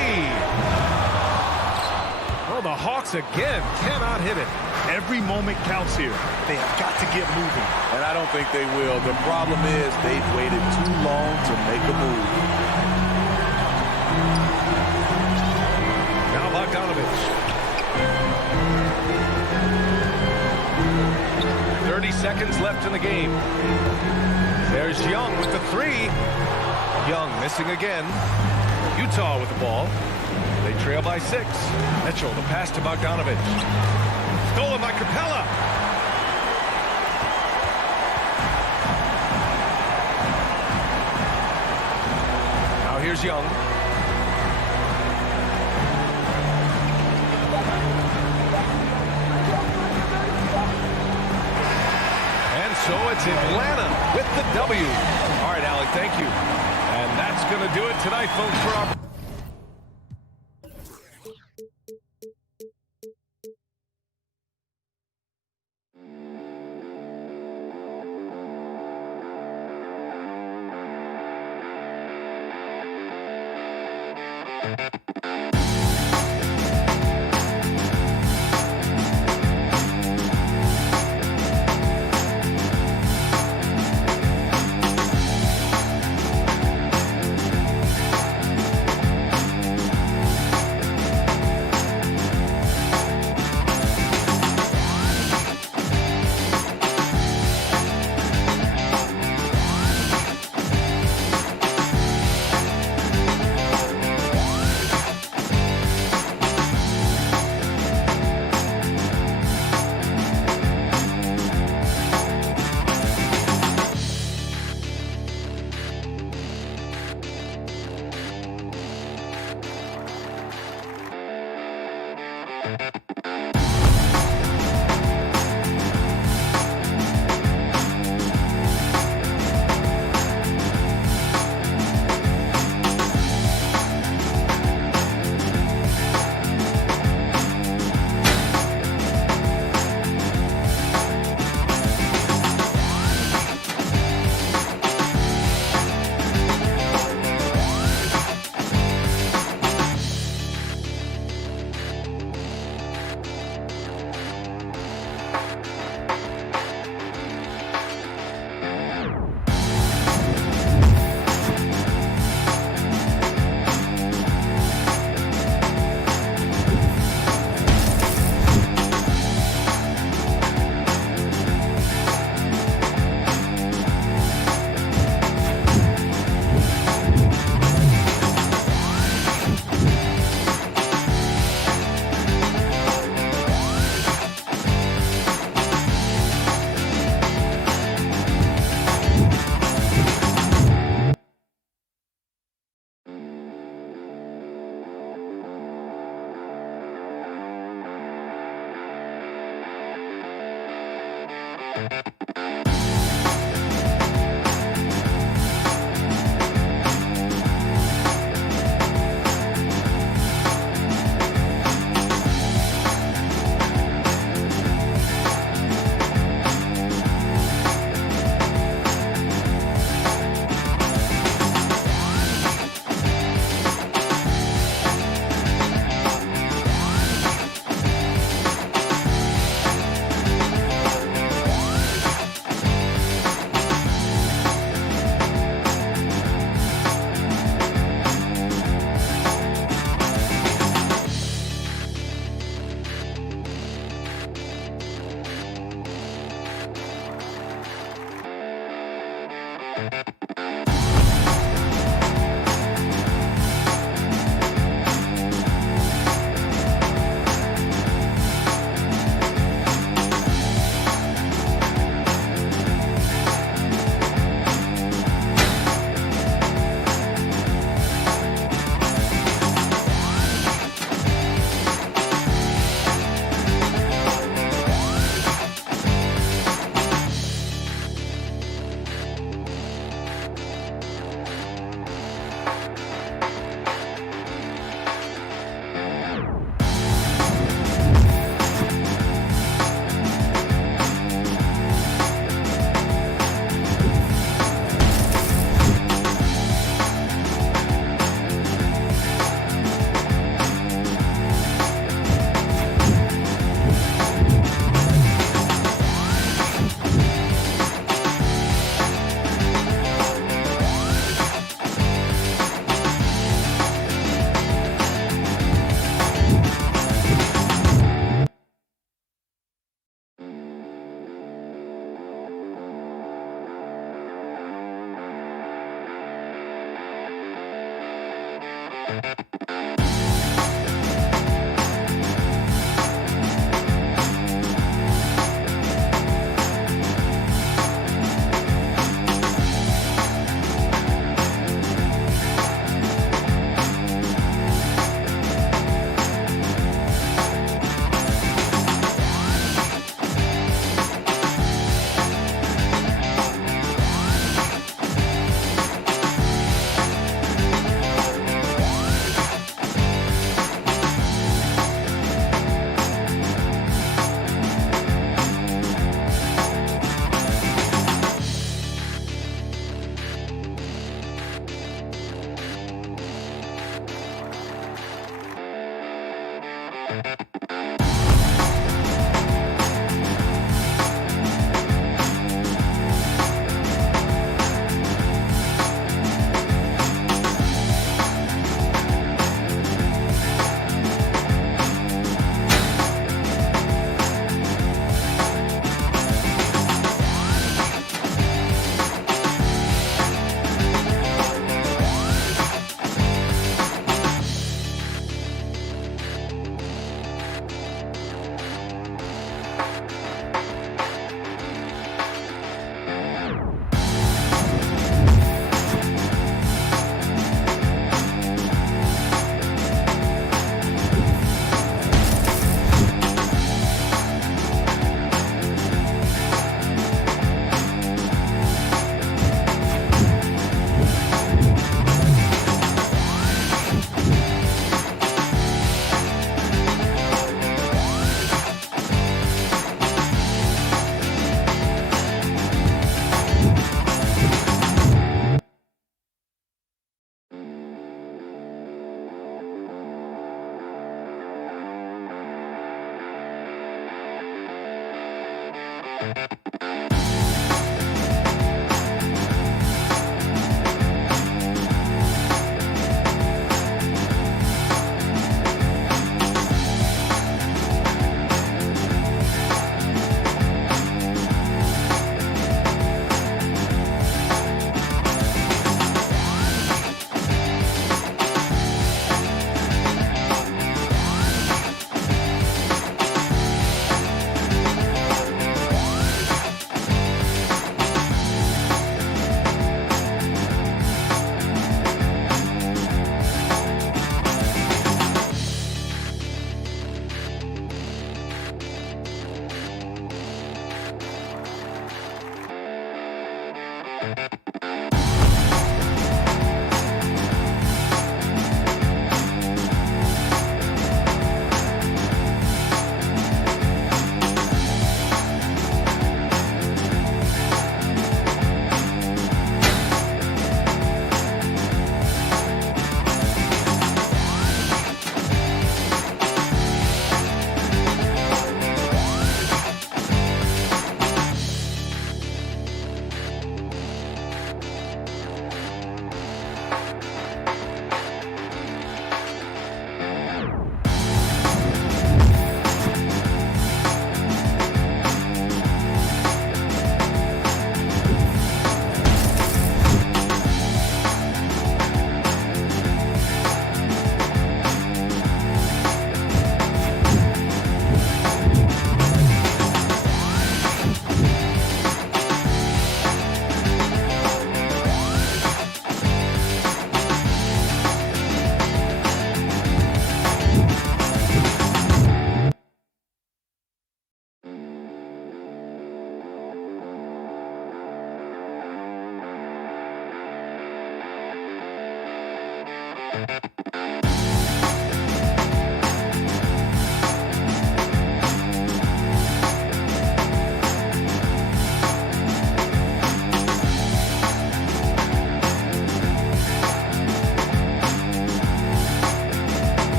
Well, the Hawks again cannot hit it. Every moment counts here. They have got to get moving. And I don't think they will. The problem is they've waited too long to make a move. Now Bogdanovich. 30 seconds left in the game. There's Young with the 3. Young missing again. Utah with the ball. They trail by 6. Mitchell, the pass to Bogdanovich. Stolen by Capella. Now here's Young. And so it's Atlanta with the W. All right, Allie, thank you. And that's going to do it tonight, folks, for our...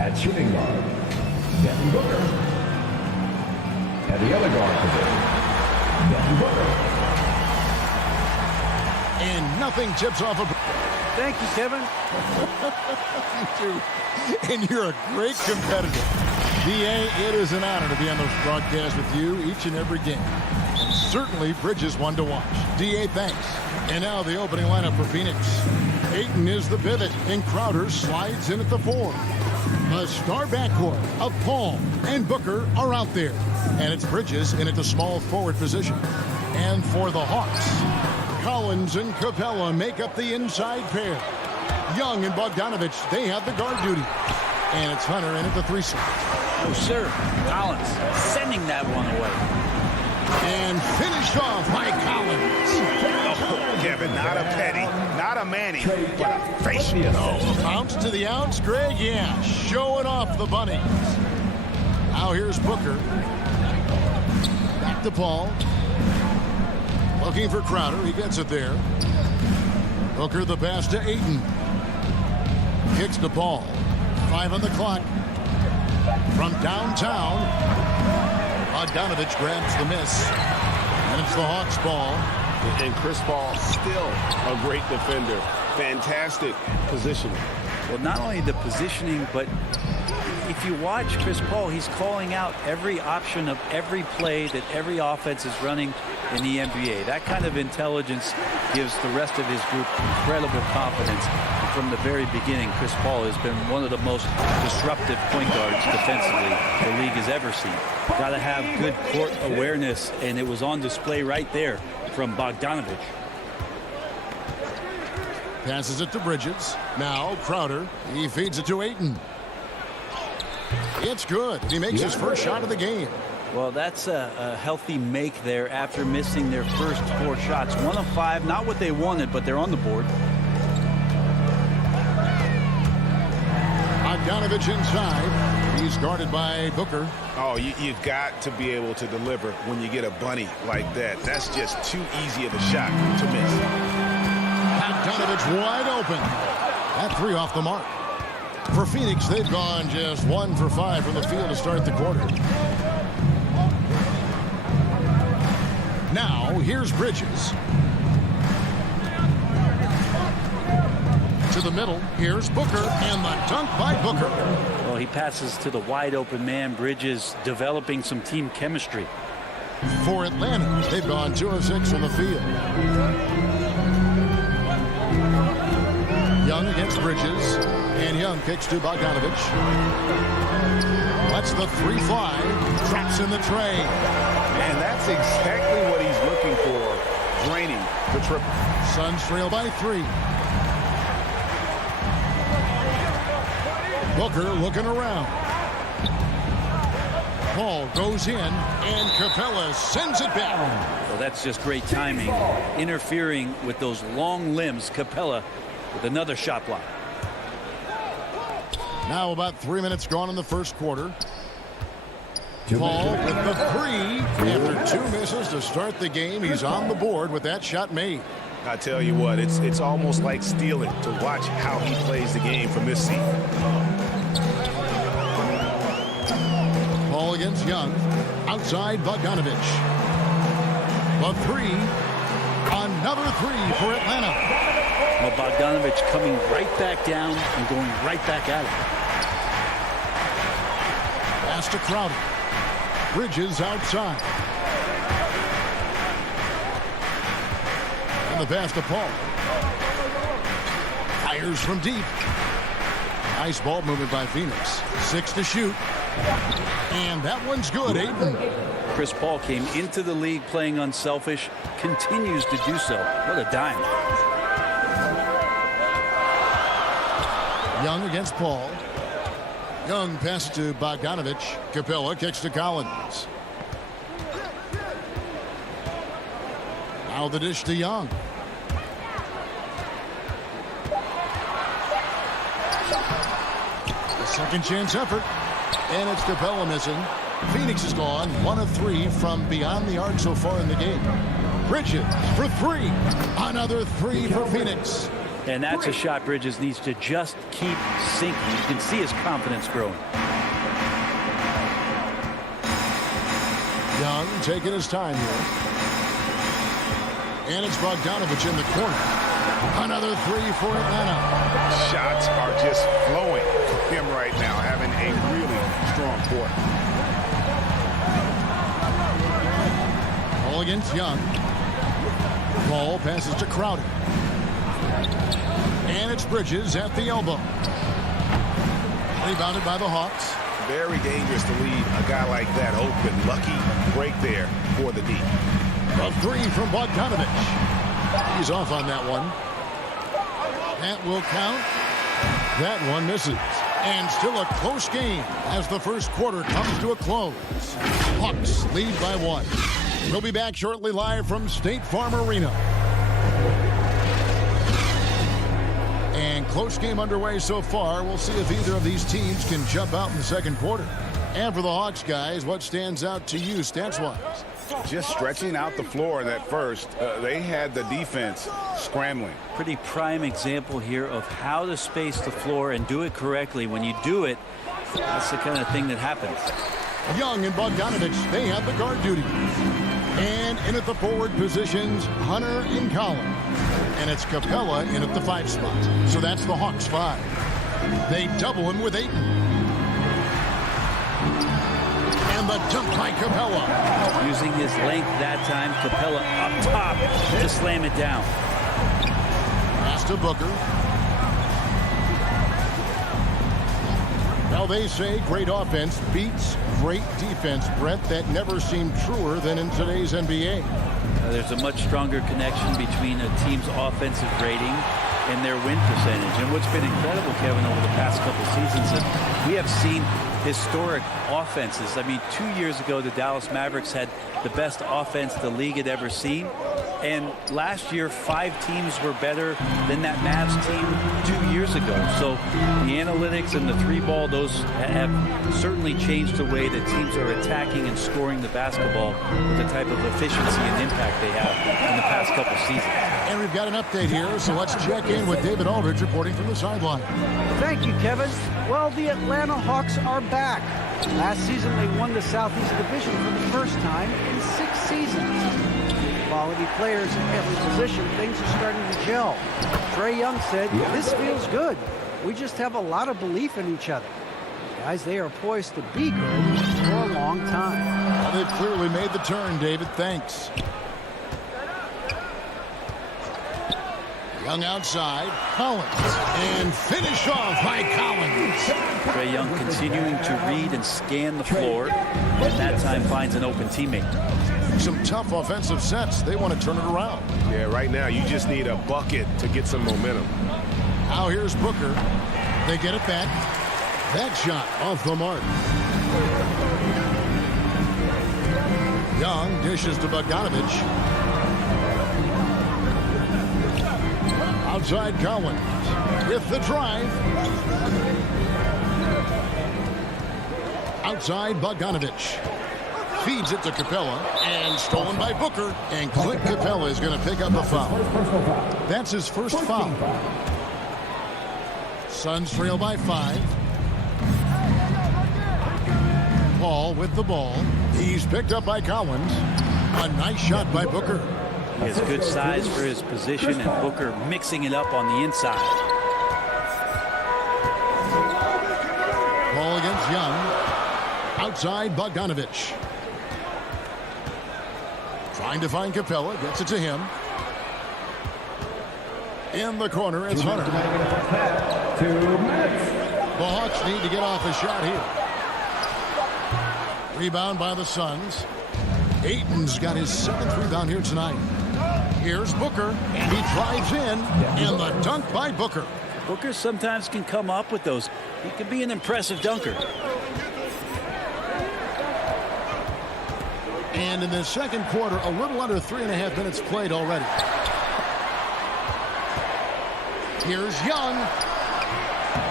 At shooting guard, Devin Booker. At the other guard position, Devin Booker. And nothing tips off a... Thank you, Kevin. You too. And you're a great competitor. D.A., it is an honor to be on those broadcasts with you each and every game. And certainly Bridges one to watch. D.A., thanks. And now the opening lineup for Phoenix. Ayton is the pivot, and Crowder slides in at the 4. The star backcourt of Paul and Booker are out there. And it's Bridges in at the small forward position. And for the Hawks, Collins and Capella make up the inside pair. Young and Bogdanovich, they have the guard duty. And it's Hunter in at the 3 slot. Oh, sir. Collins sending that one away. And finished off by Collins. Oh, Kevin, not a Petty, not a Manny, but a facial. Bounce to the ounce, Greg. Yeah, showing off the bunnies. Now here's Booker. Back to Paul. Looking for Crowder. He gets it there. Booker the pass to Ayton. Kicks to Paul. 5 on the clock. From downtown, Bogdanovich grabs the miss. And it's the Hawks ball. And Chris Paul still a great defender. Fantastic positioning. Well, not only the positioning, but if you watch Chris Paul, he's calling out every option of every play that every offense is running in the NBA. That kind of intelligence gives the rest of his group incredible confidence. And from the very beginning, Chris Paul has been one of the most disruptive point guards defensively the league has ever seen. Got to have good court awareness, and it was on display right there from Bogdanovich. Passes it to Bridges. Now Crowder. He feeds it to Ayton. It's good. He makes his first shot of the game. Well, that's a healthy make there after missing their first 4 shots. 1 of 5, not what they wanted, but they're on the board. Bogdanovich inside. He's guarded by Booker. Oh, you've got to be able to deliver when you get a bunny like that. That's just too easy of a shot to miss. Bogdanovich wide open. That three off the mark. For Phoenix, they've gone just 1 for 5 from the field to start the quarter. Now, here's Bridges. To the middle, here's Booker, and the dunk by Booker. Well, he passes to the wide open man. Bridges developing some team chemistry. For Atlanta, they've gone 2 of 6 from the field. Young against Bridges, and Young kicks to Bogdanovich. Lets the three fly, traps in the tray. And that's exactly what he's looking for, draining the triple. Suns trail by 3. Booker looking around. Ball goes in, and Capella sends it back. Well, that's just great timing. Interfering with those long limbs. Capella with another shot block. Now about 3 minutes gone in the first quarter. Paul with the three. After 2 misses to start the game, he's on the board with that shot made. I tell you what, it's almost like stealing to watch how he plays the game from this seat. Paul against Young. Outside Bogdanovich. The three. Another three for Atlanta. Well, Bogdanovich coming right back down and going right back at it. Pass to Crowder. Bridges outside. And the pass to Paul. Fires from deep. Nice ball movement by Phoenix. 6 to shoot. And that one's good, Ayton. Chris Paul came into the league playing unselfish, continues to do so. What a dime. Young against Paul. Young passes to Bogdanovich. Capella kicks to Collins. Now the dish to Young. A second chance effort. And it's Capella missing. Phoenix is gone 1 of 3 from beyond the arc so far in the game. Bridges for 3. Another 3 for Phoenix. And that's a shot Bridges needs to just keep sinking. You can see his confidence growing. Young taking his time here. And it's Bogdanovich in the corner. Another 3 for Atlanta. Shots are just flowing for him right now, having a really strong quarter. Ball against Young. Ball passes to Crowder. And it's Bridges at the elbow. Rebounded by the Hawks. Very dangerous to leave a guy like that open. Lucky break there for the D. A 3 from Bogdanovich. He's off on that one. That will count. That one misses. And still a close game as the first quarter comes to a close. Hawks lead by 1. We'll be back shortly live from State Farm Arena. And close game underway so far. We'll see if either of these teams can jump out in the second quarter. And for the Hawks, guys, what stands out to you stats-wise? Just stretching out the floor in that first. They had the defense scrambling. Pretty prime example here of how to space the floor and do it correctly. When you do it, that's the kind of thing that happens. Young and Bogdanovich, they have the guard duty. And in at the forward positions, Hunter and Collins. And it's Capella in at the 5 spot. So that's the Hawks 5. They double him with Ayton. And the dunk by Capella. Using his length that time, Capella up top to slam it down. Pass to Booker. Now they say great offense beats great defense, Brett. That never seemed truer than in today's NBA. There's a much stronger connection between a team's offensive rating and their win percentage. And what's been incredible, Kevin, over the past couple seasons is we have seen historic offenses. I mean, 2 years ago, the Dallas Mavericks had the best offense the league had ever seen. And last year, 5 teams were better than that Mavs team 2 years ago. So the analytics and the 3-ball, those have certainly changed the way that teams are attacking and scoring the basketball with the type of efficiency and impact they have in the past couple seasons. And we've got an update here, so let's check in with David Aldridge reporting from the sideline. Thank you, Kevin. Well, the Atlanta Hawks are back. Last season, they won the Southeast Division for the first time in 6 seasons. Quality players in every position, things are starting to gel. Trae Young said, "This feels good. We just have a lot of belief in each other." Guys, they are poised to be good for a long time. Well, they've clearly made the turn, David. Thanks. Young outside, Collins, and finish off by Collins. Trae Young continuing to read and scan the floor, and that time finds an open teammate. Some tough offensive sets. They want to turn it around. Yeah, right now you just need a bucket to get some momentum. Now here's Booker. They get it back. That shot off the mark. Young dishes to Bogdanovich. Outside Collins with the drive. Outside Bogdanovich. Feeds it to Capella and stolen by Booker. And Clint Capella is going to pick up a foul. That's his first foul. Suns trail by 5. Paul with the ball. He's picked up by Collins. A nice shot by Booker. He has good size for his position, and Booker mixing it up on the inside. Ball against Young. Outside Bogdanovich. Trying to find Capella. Gets it to him. In the corner, it's Hunter. 2 minutes. The Hawks need to get off a shot here. Rebound by the Suns. Ayton's got his 7th rebound here tonight. Here's Booker, and he drives in, and the dunk by Booker. Booker sometimes can come up with those. He can be an impressive dunker. And in the second quarter, a little under 3.5 minutes played already. Here's Young.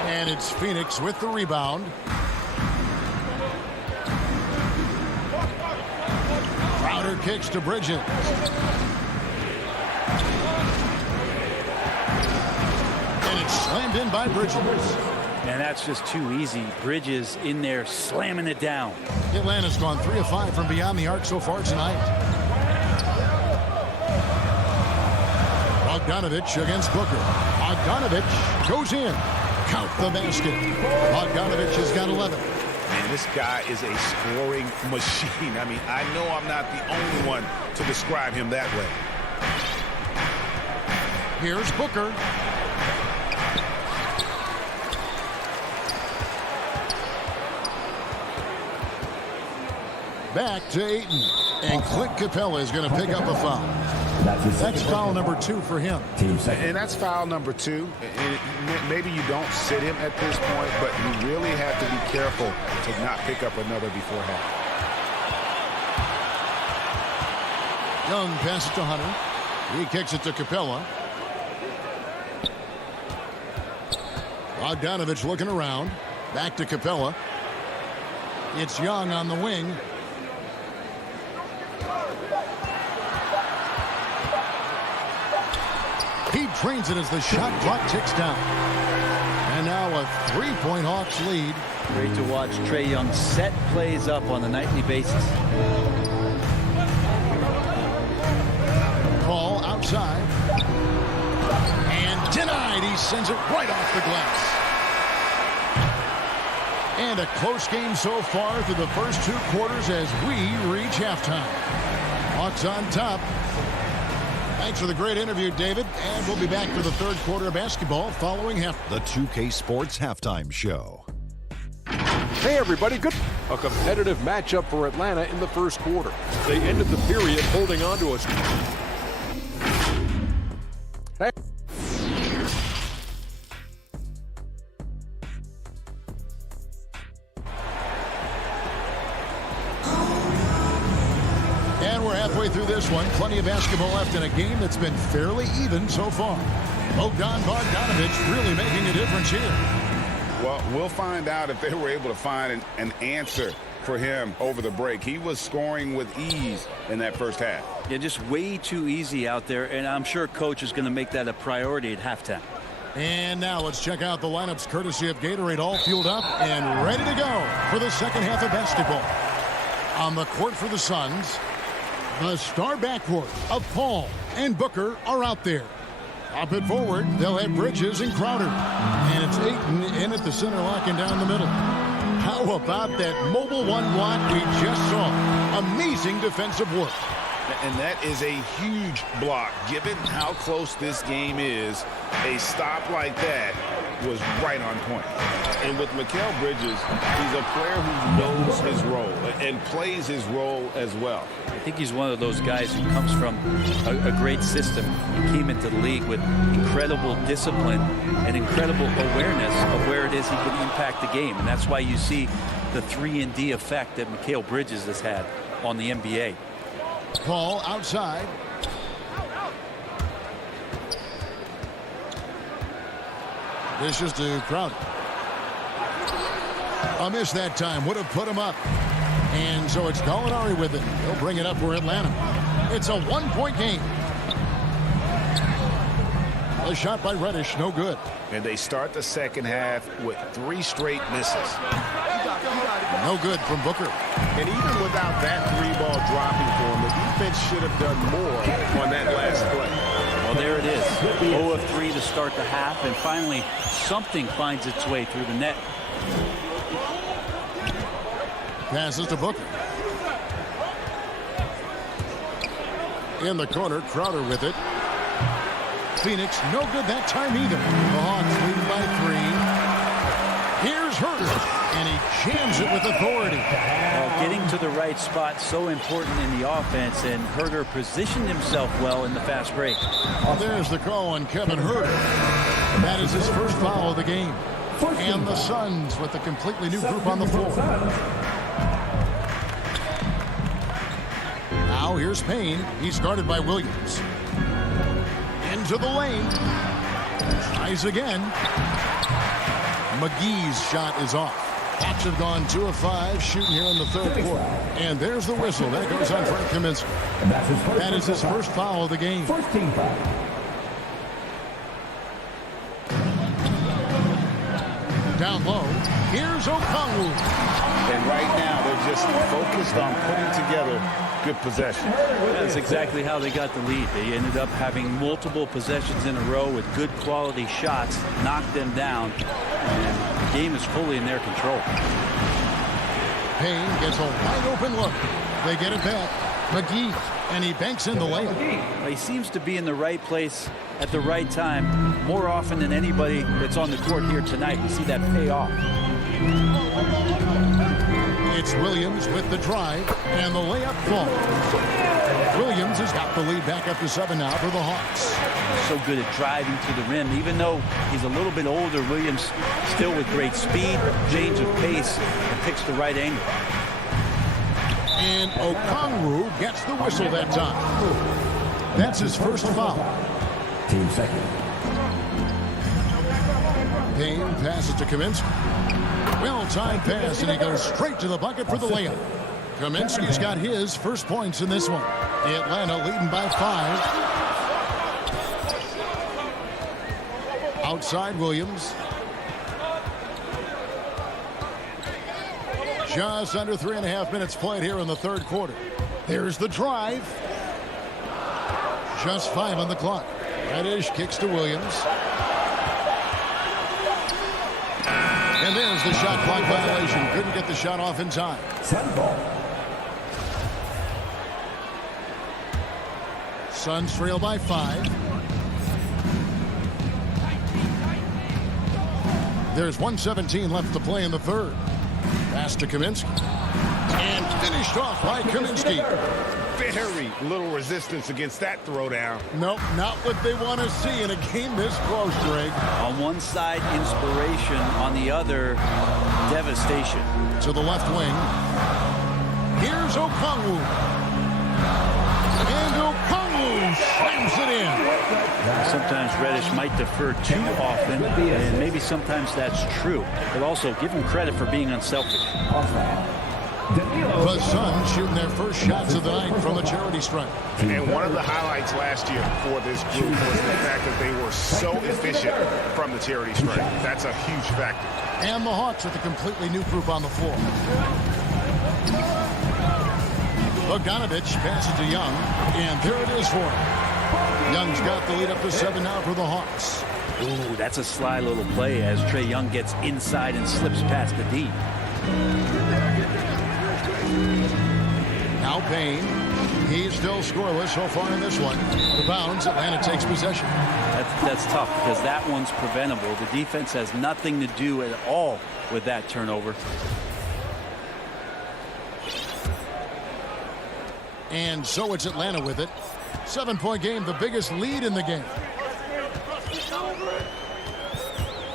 And it's Phoenix with the rebound. Crowder kicks to Bridges. And it's slammed in by Bridges. And that's just too easy. Bridges in there slamming it down. Atlanta's gone 3 of 5 from beyond the arc so far tonight. Bogdanovich against Booker. Bogdanovich goes in. Count the basket. Bogdanovich has got 11. And this guy is a scoring machine. I mean, I know I'm not the only one to describe him that way. Here's Booker. Back to Ayton. And Clint Capella is going to pick up a foul. That's foul number 2 for him. And that's foul number 2. And maybe you don't sit him at this point, but you really have to be careful to not pick up another before half. Young passes to Hunter. He kicks it to Capella. Bogdanovich looking around. Back to Capella. It's Young on the wing. He drains it as the shot clock ticks down. And now a 3-point Hawks lead. Great to watch Trae Young set plays up on a nightly basis. Ball outside. And denied. He sends it right off the glass. And a close game so far through the first 2 quarters as we reach halftime. Hawks on top. Thanks for the great interview, David. And we'll be back for the 3rd quarter of basketball following half. The 2K Sports Halftime Show. Hey, everybody. Good. A competitive matchup for Atlanta in the first quarter. They ended the period holding on to us. Hey. And we're halfway through this one. Plenty of basketball left in a game that's been fairly even so far. Bogdan really making a difference here. Well, we'll find out if they were able to find an answer for him over the break. He was scoring with ease in that first half. Yeah, just way too easy out there, and I'm sure coach is going to make that a priority at halftime. And now let's check out the lineups courtesy of Gatorade, all fueled up and ready to go for the second half of basketball. On the court for the Suns, the star backcourt of Paul and Booker are out there. Up and forward, they'll have Bridges and Crowder. And it's Ayton in at the center, locking down the middle. How about that mobile one block we just saw? Amazing defensive work. And that is a huge block. Given how close this game is, a stop like that was right on point. And with Mikal Bridges, he's a player who knows his role and plays his role as well. I think he's one of those guys who comes from a great system. He came into the league with incredible discipline and incredible awareness of where it is he can impact the game. And that's why you see the 3-and-D effect that Mikal Bridges has had on the NBA. Paul outside. Dishes to Crowder. A miss that time. Would have put him up. And so it's Gallinari with it. He'll bring it up for Atlanta. It's a one-point game. A shot by Reddish, no good. And they start the second half with 3 straight misses. No good from Booker. And even without that 3-ball dropping for him, the defense should have done more on that last play. Well, there it is. 0 of 3 to start the half, and finally something finds its way through the net. Passes to Booker. In the corner, Crowder with it. Phoenix, no good that time either. The Hawks lead by 3. Here's Herter, and he jams it with authority. Well, getting to the right spot, so important in the offense, and Herter positioned himself well in the fast break. There's the call on Kevin Herter. That is his first foul of the game. And the Suns with a completely new group on the floor. Now here's Payne. He's guarded by Williams. Into the lane. Tries again. McGee's shot is off. Hawks have gone 2 of 5 shooting here in the third quarter. And there's the whistle. That goes on Frank Kaminsky. That is his first foul of the game. First team foul. Down low. Here's Okongwu. And right now, they're just focused on putting together good possession. That's exactly how they got the lead. They ended up having multiple possessions in a row with good quality shots, knocked them down, and the game is fully in their control. Payne gets a wide open look. They get it back. McGee, and he banks in the layup. He seems to be in the right place at the right time more often than anybody that's on the court here tonight. We see that pay off. It's Williams with the drive, and the layup falls. Williams has got the lead back up to 7 now for the Hawks. So good at driving to the rim. Even though he's a little bit older, Williams still with great speed, change of pace, and picks the right angle. And Okongwu gets the whistle that time. That's his first foul. Team second. Payne passes to Kaminsky. Well-timed pass, and he goes straight to the bucket for the layup. Kaminsky's got his first points in this one. Atlanta leading by 5. Outside Williams. Just under 3.5 minutes played here in the third quarter. There's the drive. Just 5 on the clock. Reddish kicks to Williams. And there's the shot clock violation. Couldn't get the shot off in time. Suns trail by 5. There's 1:17 left to play in the third. Pass to Kaminsky. And finished off by Kaminsky. Very little resistance against that throwdown. Nope, not what they want to see in a game this close, Greg. On one side, inspiration. On the other, devastation. To the left wing. Here's Okongwu. Sometimes Reddish might defer too often, and maybe sometimes that's true. But also, give him credit for being unselfish. The Suns shooting their first shots of the night from the charity stripe. And one of the highlights last year for this group was the fact that they were so efficient from the charity stripe. That's a huge factor. And the Hawks with a completely new group on the floor. Bogdanovich passes to Young, and there it is for him. Young's got the lead up to 7 now for the Hawks. Ooh, that's a sly little play as Trae Young gets inside and slips past the D. Now Payne. He's still scoreless so far in this one. The bounds, Atlanta takes possession. That's tough because that one's preventable. The defense has nothing to do at all with that turnover. And so it's Atlanta with it. 7-point game, the biggest lead in the game.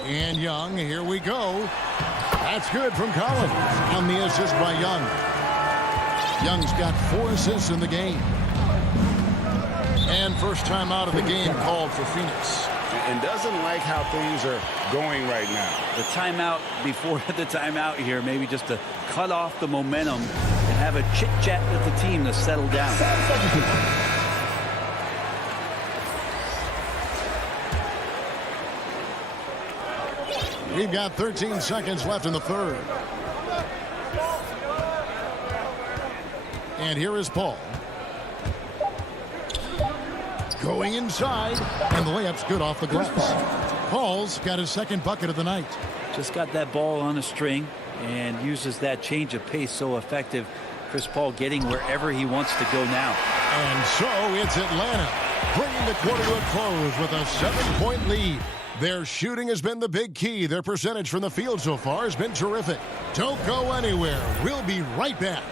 And Young, here we go. That's good from Collins on the assist by Young. Young's got 4 assists in the game. And first time out of the game called for Phoenix. And doesn't like how things are going right now. The timeout before the timeout here, maybe just to cut off the momentum and have a chit-chat with the team to settle down. We've got 13 seconds left in the third. And here is Paul. Going inside, and the layup's good off the glass. Paul's got his second bucket of the night. Just got that ball on a string and uses that change of pace so effective. Chris Paul getting wherever he wants to go now. And so it's Atlanta bringing the quarter to a close with a 7-point lead. Their shooting has been the big key. Their percentage from the field so far has been terrific. Don't go anywhere. We'll be right back.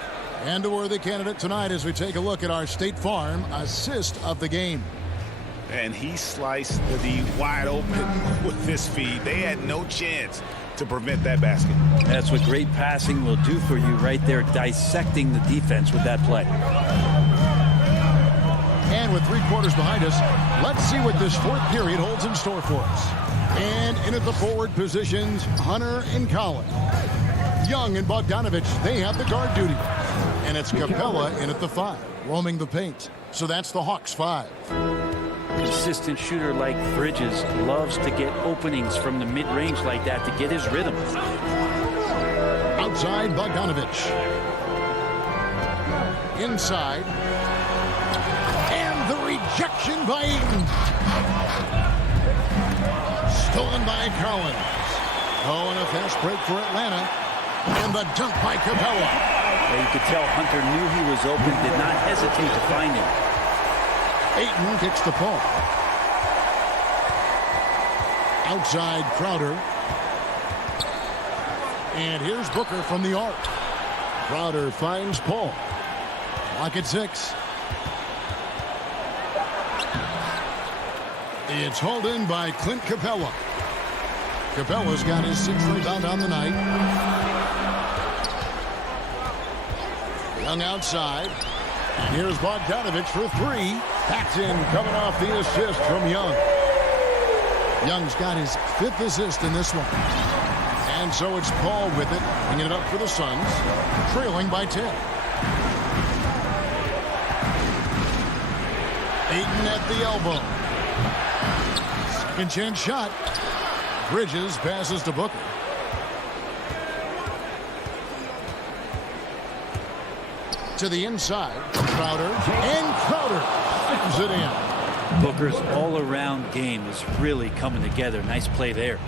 And a worthy candidate tonight as we take a look at our State Farm assist of the game. And he sliced the D wide open with this feed. They had no chance to prevent that basket. That's what great passing will do for you right there, dissecting the defense with that play. And with 3 quarters behind us, let's see what this fourth period holds in store for us. And in at the forward positions, Hunter and Collins. Young and Bogdanovich, they have the guard duty. And it's Capella in at the 5, roaming the paint. So that's the Hawks 5. Consistent shooter like Bridges loves to get openings from the mid-range like that to get his rhythm. Outside, Bogdanovich. Inside. And the rejection by Eaton. Stolen by Collins. Oh, and a fast break for Atlanta. And the dunk by Capella. Yeah, you could tell Hunter knew he was open, did not hesitate to find him. Ayton kicks the ball. Outside Crowder. And here's Booker from the arc. Crowder finds Paul. Lock at 6. It's hauled in by Clint Capella. Capella's got his 6th rebound on the night. Young outside. And here's Bogdanovich for 3. That's in, coming off the assist from Young. Young's got his 5th assist in this one. And so it's Paul with it, bringing it up for the Suns, trailing by 10. Ayton at the elbow. Second chance shot. Bridges passes to Booker. To the inside. Crowder. And Crowder slams it in. Booker's all-around game is really coming together. Nice play there.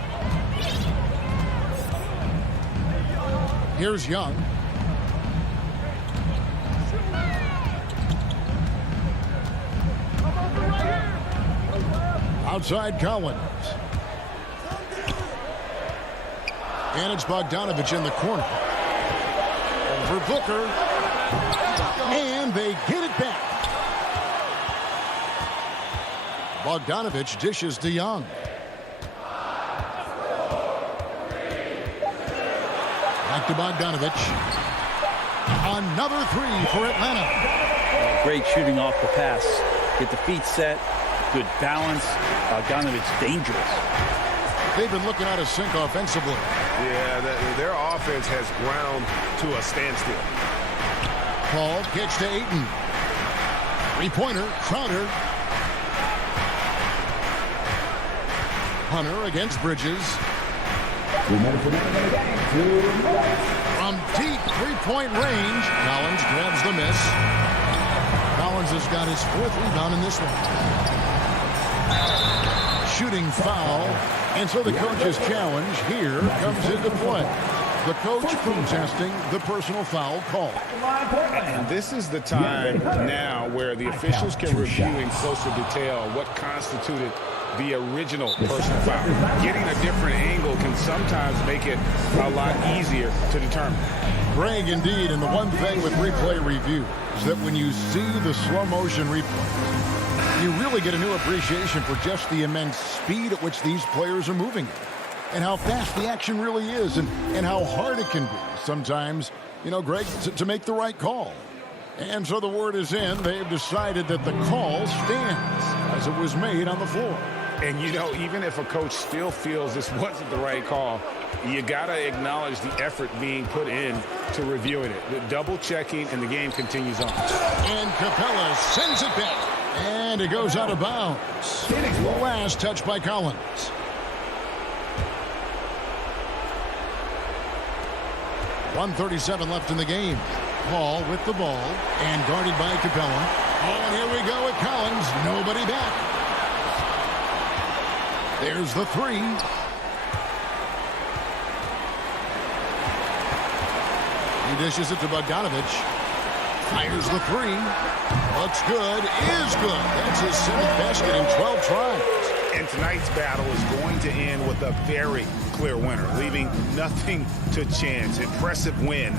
Here's Young. Outside Collins. And it's Bogdanovich in the corner. Over Booker. And they get it back. Bogdanovich dishes to Young. Back to Bogdanovich. Another 3 for Atlanta. Great shooting off the pass. Get the feet set, good balance. Bogdanovich dangerous. They've been looking out of sync offensively. Yeah, their offense has ground to a standstill. Paul pitch to Ayton. Three-pointer, Crowder. Hunter against Bridges. From deep three-point range, Collins grabs the miss. Collins has got his 4th rebound in this one. Shooting foul, and so the coach's challenge here comes into play. The coach protesting the personal foul call. And this is the time now where the officials can review in closer detail what constituted the original personal foul. Getting a different angle can sometimes make it a lot easier to determine. Greg, indeed, and the one thing with replay review is that when you see the slow motion replay, you really get a new appreciation for just the immense speed at which these players are moving and how fast the action really is and how hard it can be sometimes, you know, Greg, to make the right call. And so the word is in. They've decided that the call stands as it was made on the floor. And, you know, even if a coach still feels this wasn't the right call, you got to acknowledge the effort being put in to reviewing it. The double checking, and the game continues on. And Capella sends it back. And it goes out of bounds. Last touch by Collins. .137 left in the game. Paul with the ball and guarded by Capella. Oh, and here we go with Collins. Nobody back. There's the three. He dishes it to Bogdanovich. Fires the three. Looks good. Is good. That's his 7th basket in 12 tries. And tonight's battle is going to end with a very clear winner, leaving nothing to chance. Impressive win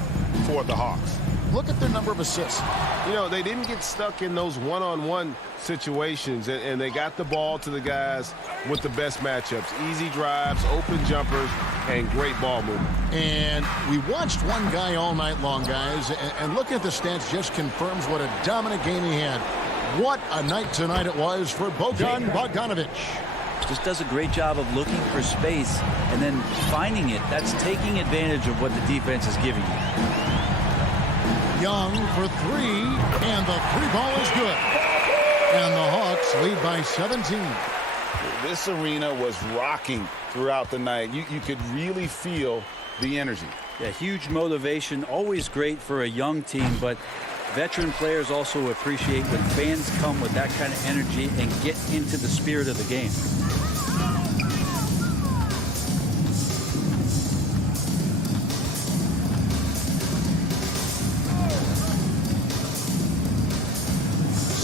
for the Hawks. Look at their number of assists. You know, they didn't get stuck in those one-on-one situations, and they got the ball to the guys with the best matchups. Easy drives, open jumpers, and great ball movement. And we watched one guy all night long, guys, and looking at the stats just confirms what a dominant game he had. What a night tonight it was for Bojan Bogdanovich. Just does a great job of looking for space and then finding it. That's taking advantage of what the defense is giving you. Young for three, and the three ball is good. And the Hawks lead by 17. This arena was rocking throughout the night. You could really feel the energy. Yeah, huge motivation, always great for a young team, but veteran players also appreciate when fans come with that kind of energy and get into the spirit of the game.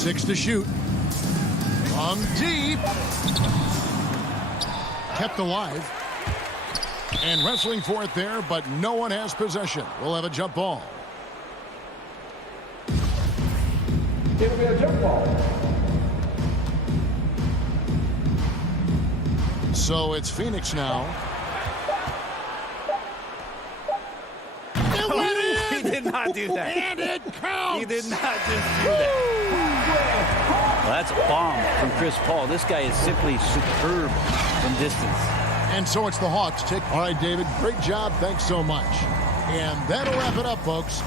Six to shoot. From deep. Kept alive. And wrestling for it there, but no one has possession. We'll have a jump ball. It'll be a jump ball. So it's Phoenix now. He did not do that. And it counts. He did not just do that. Well, that's a bomb from Chris Paul. This guy is simply superb from distance. And so it's the Hawks take. All right, David, great job. Thanks so much. And that'll wrap it up, folks.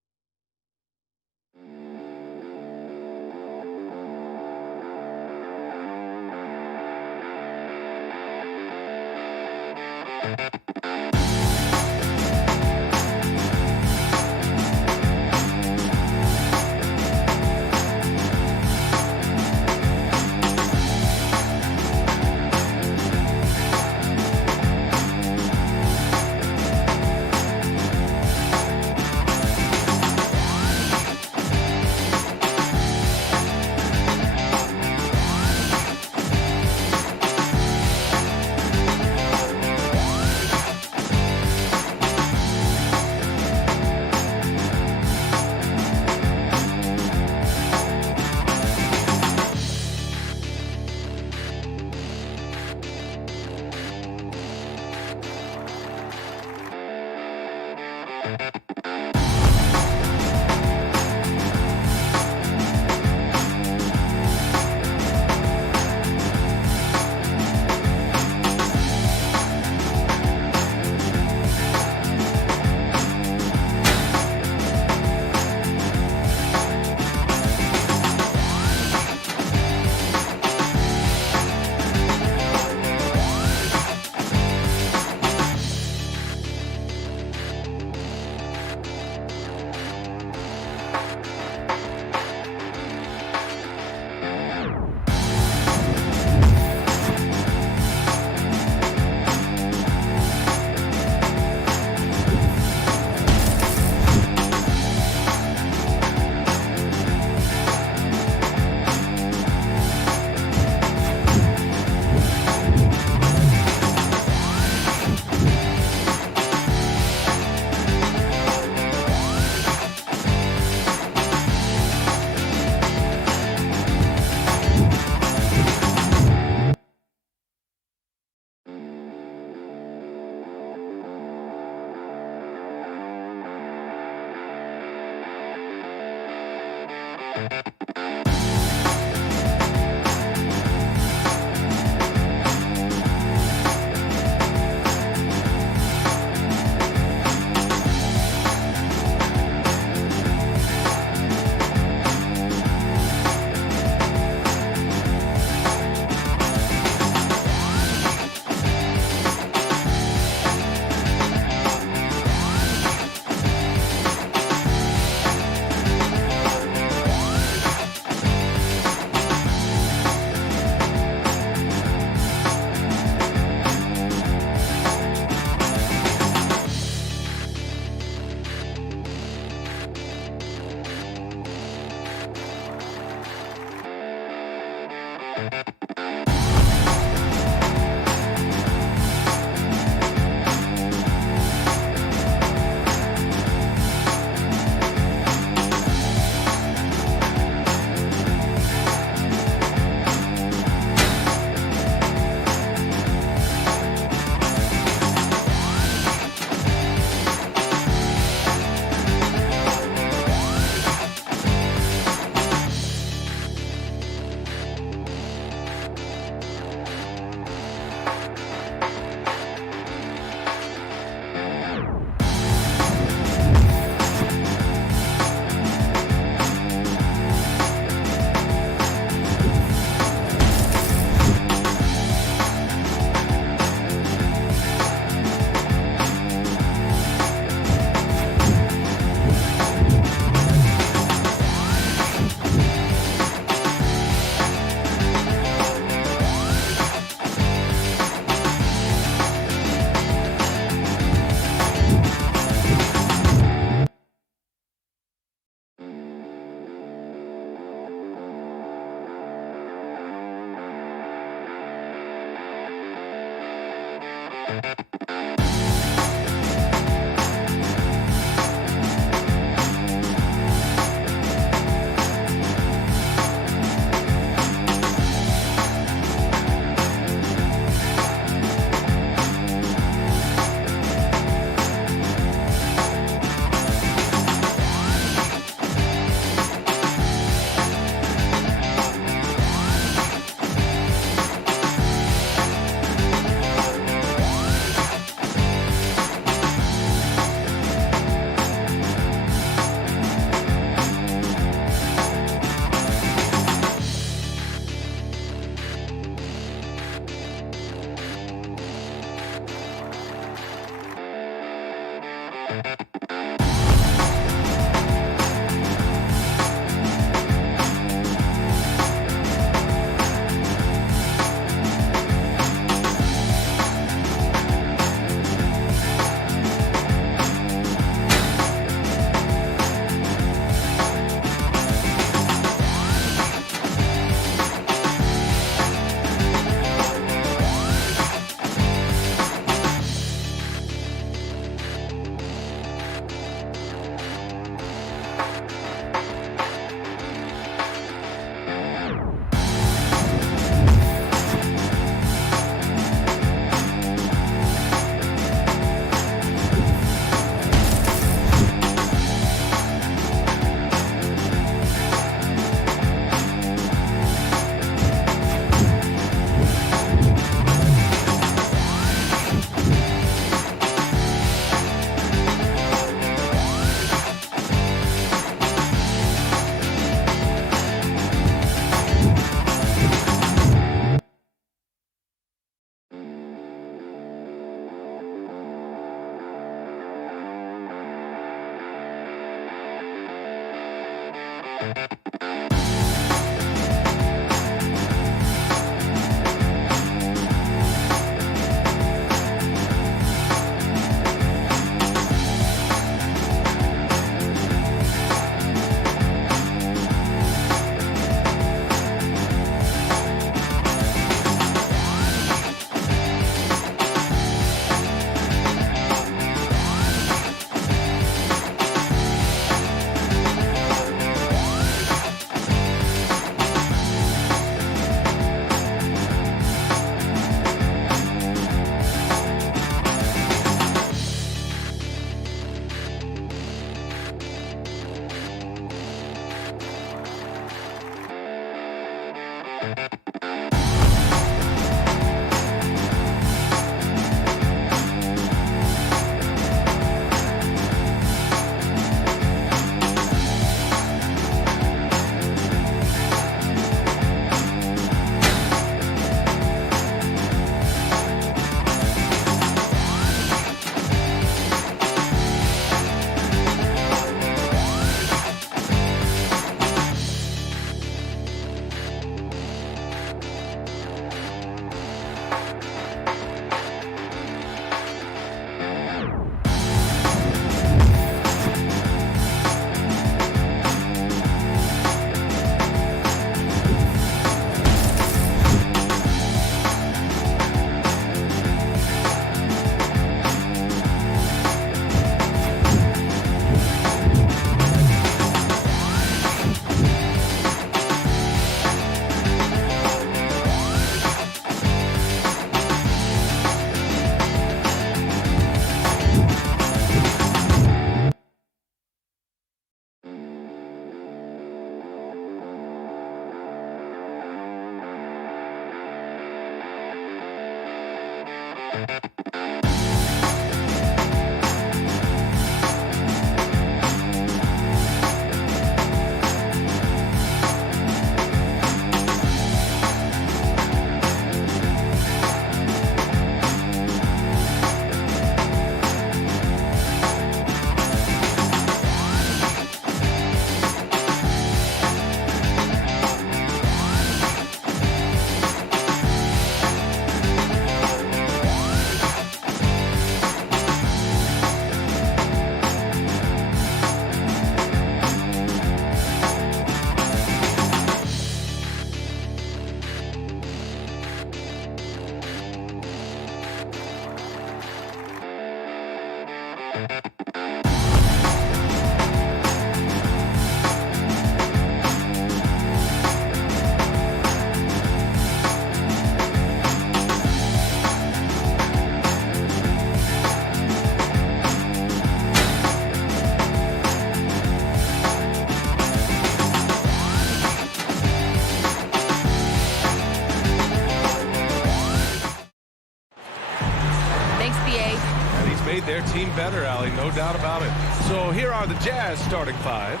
Their team better, Allie, no doubt about it. So here are the Jazz starting five.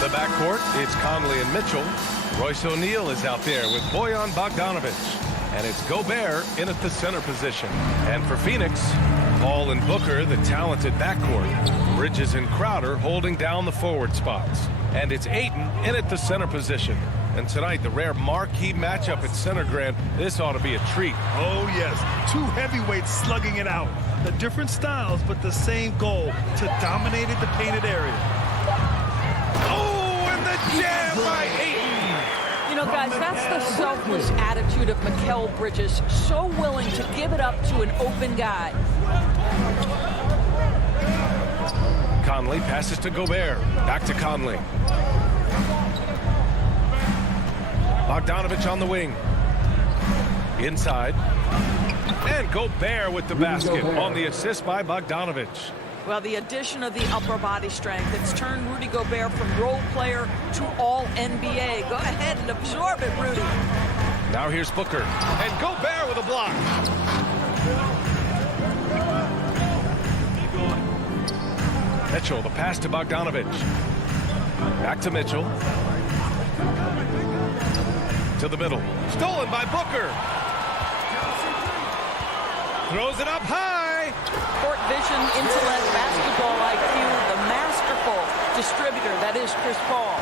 The backcourt, it's Conley and Mitchell. Royce O'Neal is out there with Bojan Bogdanovic. And it's Gobert in at the center position. And for Phoenix, Paul and Booker, the talented backcourt. Bridges and Crowder holding down the forward spots. And it's Ayton in at the center position. And tonight, the rare marquee matchup at center, Grant. This ought to be a treat. Oh, yes. Two heavyweights slugging it out. The different styles, but the same goal, to dominate the painted area. Oh, and the jam by Ayton. You know, guys, that's the selfless attitude of Mikal Bridges. So willing to give it up to an open guy. Conley passes to Gobert. Back to Conley. Bogdanovic on the wing. Inside. And Gobert with the basket on the assist by Bogdanovic. Well, the addition of the upper body strength, it's turned Rudy Gobert from role player to all NBA. Go ahead and absorb it, Rudy. Now here's Booker. And Gobert with a block. Mitchell, the pass to Bogdanovic. Back to Mitchell. To the middle. Stolen by Booker. Throws it up high. Court vision, intellect, basketball IQ, the masterful distributor that is Chris Paul.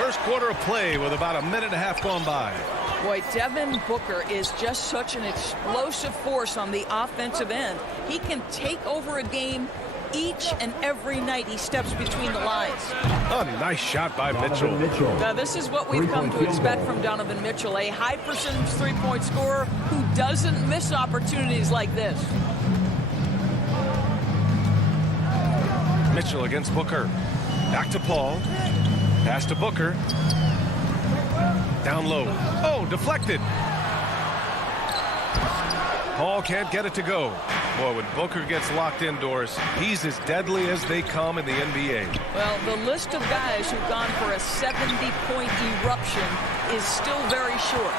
First quarter of play with about a minute and a half gone by. Boy, Devin Booker is just such an explosive force on the offensive end. He can take over a game each and every night he steps between the lines. A nice shot by Mitchell. Now, this is what we've come to expect from Donovan Mitchell, a high percentage three-point scorer who doesn't miss opportunities like this. Mitchell against Booker. Back to Paul. Pass to Booker. Down low. Oh, deflected. Paul can't get it to go. Boy, when Booker gets locked indoors, he's as deadly as they come in the NBA. Well, the list of guys who've gone for a 70-point eruption is still very short.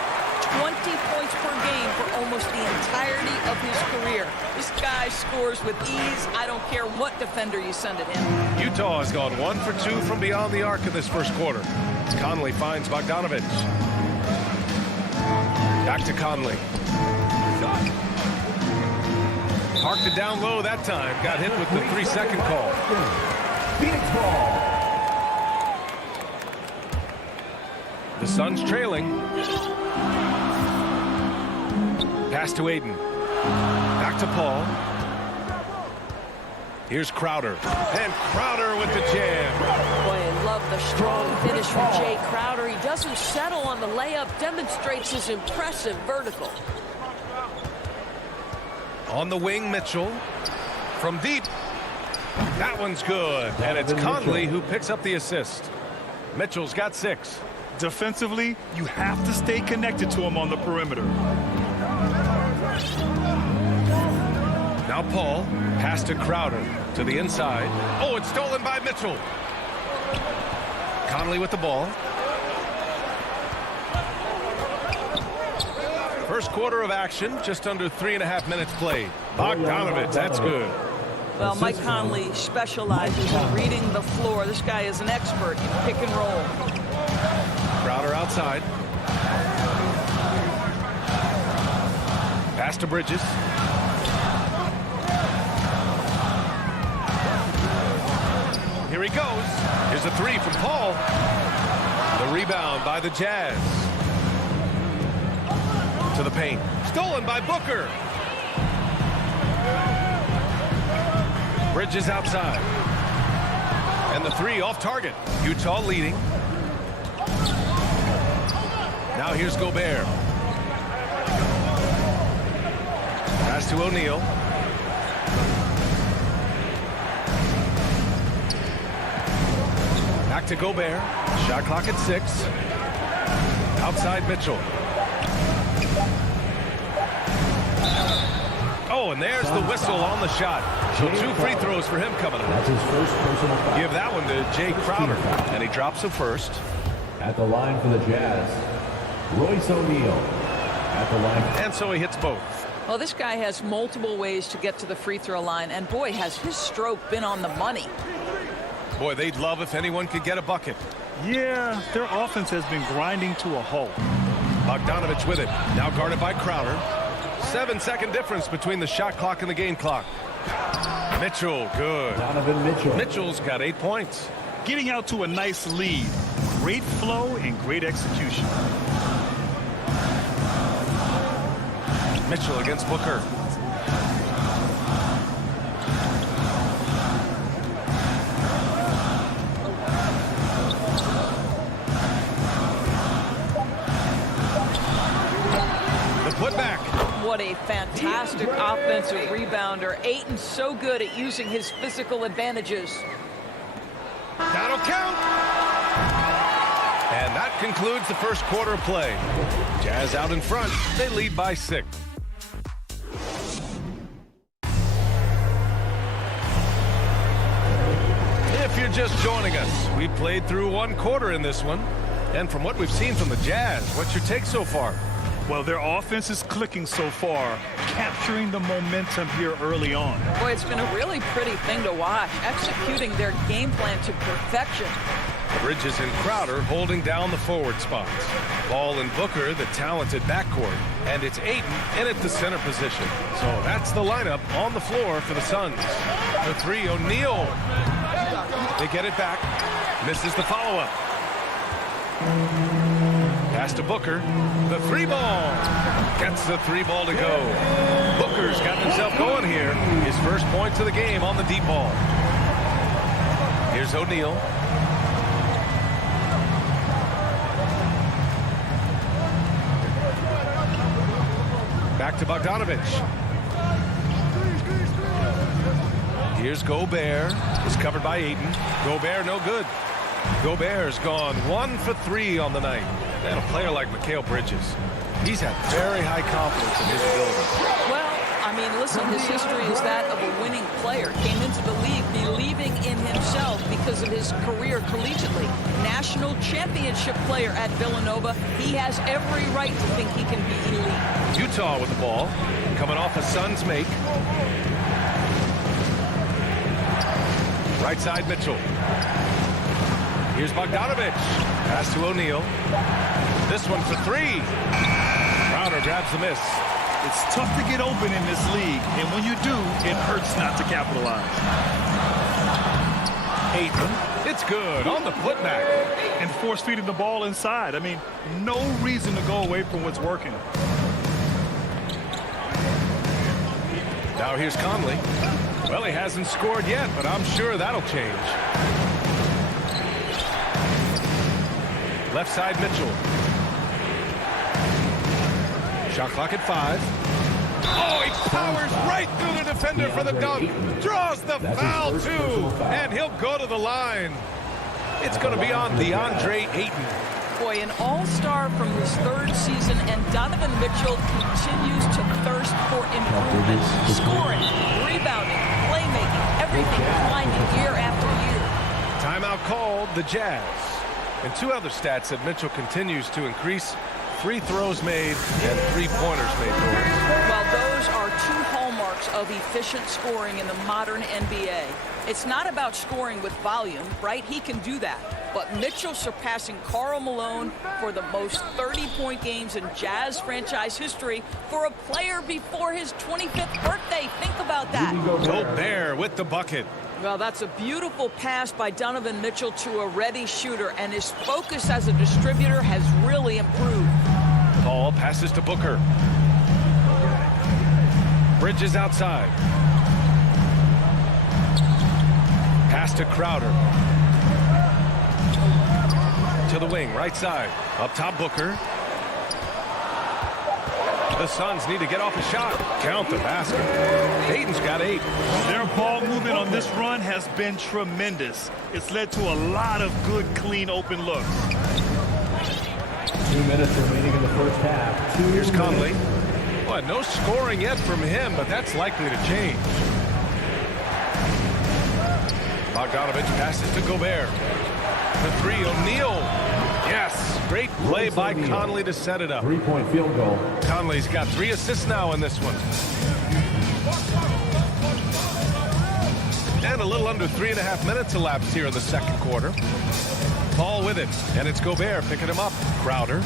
20 points per game for almost the entirety of his career. This guy scores with ease. I don't care what defender you send it in. Utah has gone 1 for 2 from beyond the arc in this first quarter. Conley finds Bogdanovich. Back to Conley. Parked it down low that time. Got hit with the 3-second call. Phoenix ball. The Suns trailing. Pass to Aiden. Back to Paul. Here's Crowder. And Crowder with the jam. Boy, I love the strong finish from Jay Crowder. He doesn't settle on the layup, demonstrates his impressive vertical. On the wing, Mitchell. From deep. That one's good. And it's Conley who picks up the assist. Mitchell's got 6. Defensively, you have to stay connected to him on the perimeter. Now Paul. Pass to Crowder. To the inside. Oh, it's stolen by Mitchell. Conley with the ball. First quarter of action, just under 3.5 minutes played. Bogdanovich, that's good. Well, Mike Conley specializes in reading the floor. This guy is an expert in pick and roll. Crowder outside. Pass to Bridges. Here he goes. Here's a 3 from Paul. The rebound by the Jazz. To the paint. Stolen by Booker. Bridges outside. And the 3 off target. Utah leading. Now here's Gobert. Pass to O'Neal. Back to Gobert. Shot clock at 6. Outside Mitchell. Oh, and there's the whistle on the shot. So 2 free throws for him coming up. That's his first personal foul. Give that one to Jay Crowder. And he drops the first. At the line for the Jazz, Royce O'Neal. At the line. And so he hits both. Well, this guy has multiple ways to get to the free throw line. And boy, has his stroke been on the money. Boy, they'd love if anyone could get a bucket. Yeah, their offense has been grinding to a halt. Bogdanovich with it. Now guarded by Crowder. 7-second difference between the shot clock and the game clock. Mitchell, good. Donovan Mitchell. Mitchell's got 8 points. Getting out to a nice lead. Great flow and great execution. Mitchell against Booker. The putback. What a fantastic offensive rebounder. Ayton's so good at using his physical advantages. That'll count. And that concludes the first quarter of play. Jazz out in front. They lead by 6. If you're just joining us, we played through 1 quarter in this one. And from what we've seen from the Jazz, what's your take so far? Well, their offense is clicking so far, capturing the momentum here early on. Boy, it's been a really pretty thing to watch, executing their game plan to perfection. Bridges and Crowder holding down the forward spots. Ball and Booker, the talented backcourt. And it's Ayton in at the center position. So that's the lineup on the floor for the Suns. The 3, O'Neal. They get it back. Misses the follow-up. Pass to Booker. The 3-ball. Gets the 3-ball to go. Booker's got himself going here. His first points of the game on the deep ball. Here's O'Neal. Back to Bogdanovich. Here's Gobert. It's covered by Ayton. Gobert no good. Gobert's gone 1 for 3 on the night. And a player like Mikal Bridges, he's had very high confidence in his ability. Well, I'm mean, listen, his history is that of a winning player. Came into the league believing in himself because of his career collegiately. National championship player at Villanova. He has every right to think he can be elite. Utah with the ball, coming off a Suns make. Right side, Mitchell. Here's Bogdanovich. Pass to O'Neal. This one for three. Crowder grabs the miss. It's tough to get open in this league, and when you do, it hurts not to capitalize. Ayton, it's good on the putback. And force feeding the ball inside. I mean, no reason to go away from what's working. Now here's Conley. Well, he hasn't scored yet, but I'm sure that'll change. Left side, Mitchell. Shot clock at 5. Oh, he powers right through the defender for the dunk. Draws the foul, too. And he'll go to the line. It's going to be on DeAndre Ayton. Boy, an all-star from his 3rd season, and Donovan Mitchell continues to thirst for improvement. Scoring, rebounding, playmaking, everything climbing year after year. Timeout called, the Jazz. And 2 other stats that Mitchell continues to increase: free throws made and 3-pointers made. Well, those are 2 hallmarks of efficient scoring in the modern NBA. It's not about scoring with volume, right? He can do that. But Mitchell surpassing Karl Malone for the most 30-point games in Jazz franchise history for a player before his 25th birthday. Think about that. Gobert with the bucket. Well, that's a beautiful pass by Donovan Mitchell to a ready shooter, and his focus as a distributor has really improved. Paul passes to Booker. Bridges outside. Pass to Crowder. To the wing, right side. Up top, Booker. The Suns need to get off a shot. Count the basket. Ayton's got 8. Their ball movement on this run has been tremendous. It's led to a lot of good, clean, open looks. 2 minutes remaining in the first half. Here's Conley. Well, no scoring yet from him, but that's likely to change. Bogdanovich passes to Gobert. The 3, O'Neal. Yes, great play by Conley to set it up. 3-point field goal. Conley's got 3 assists now in this one. And a little under 3.5 minutes elapsed here in the 2nd quarter. Ball with it, and it's Gobert picking him up. Crowder.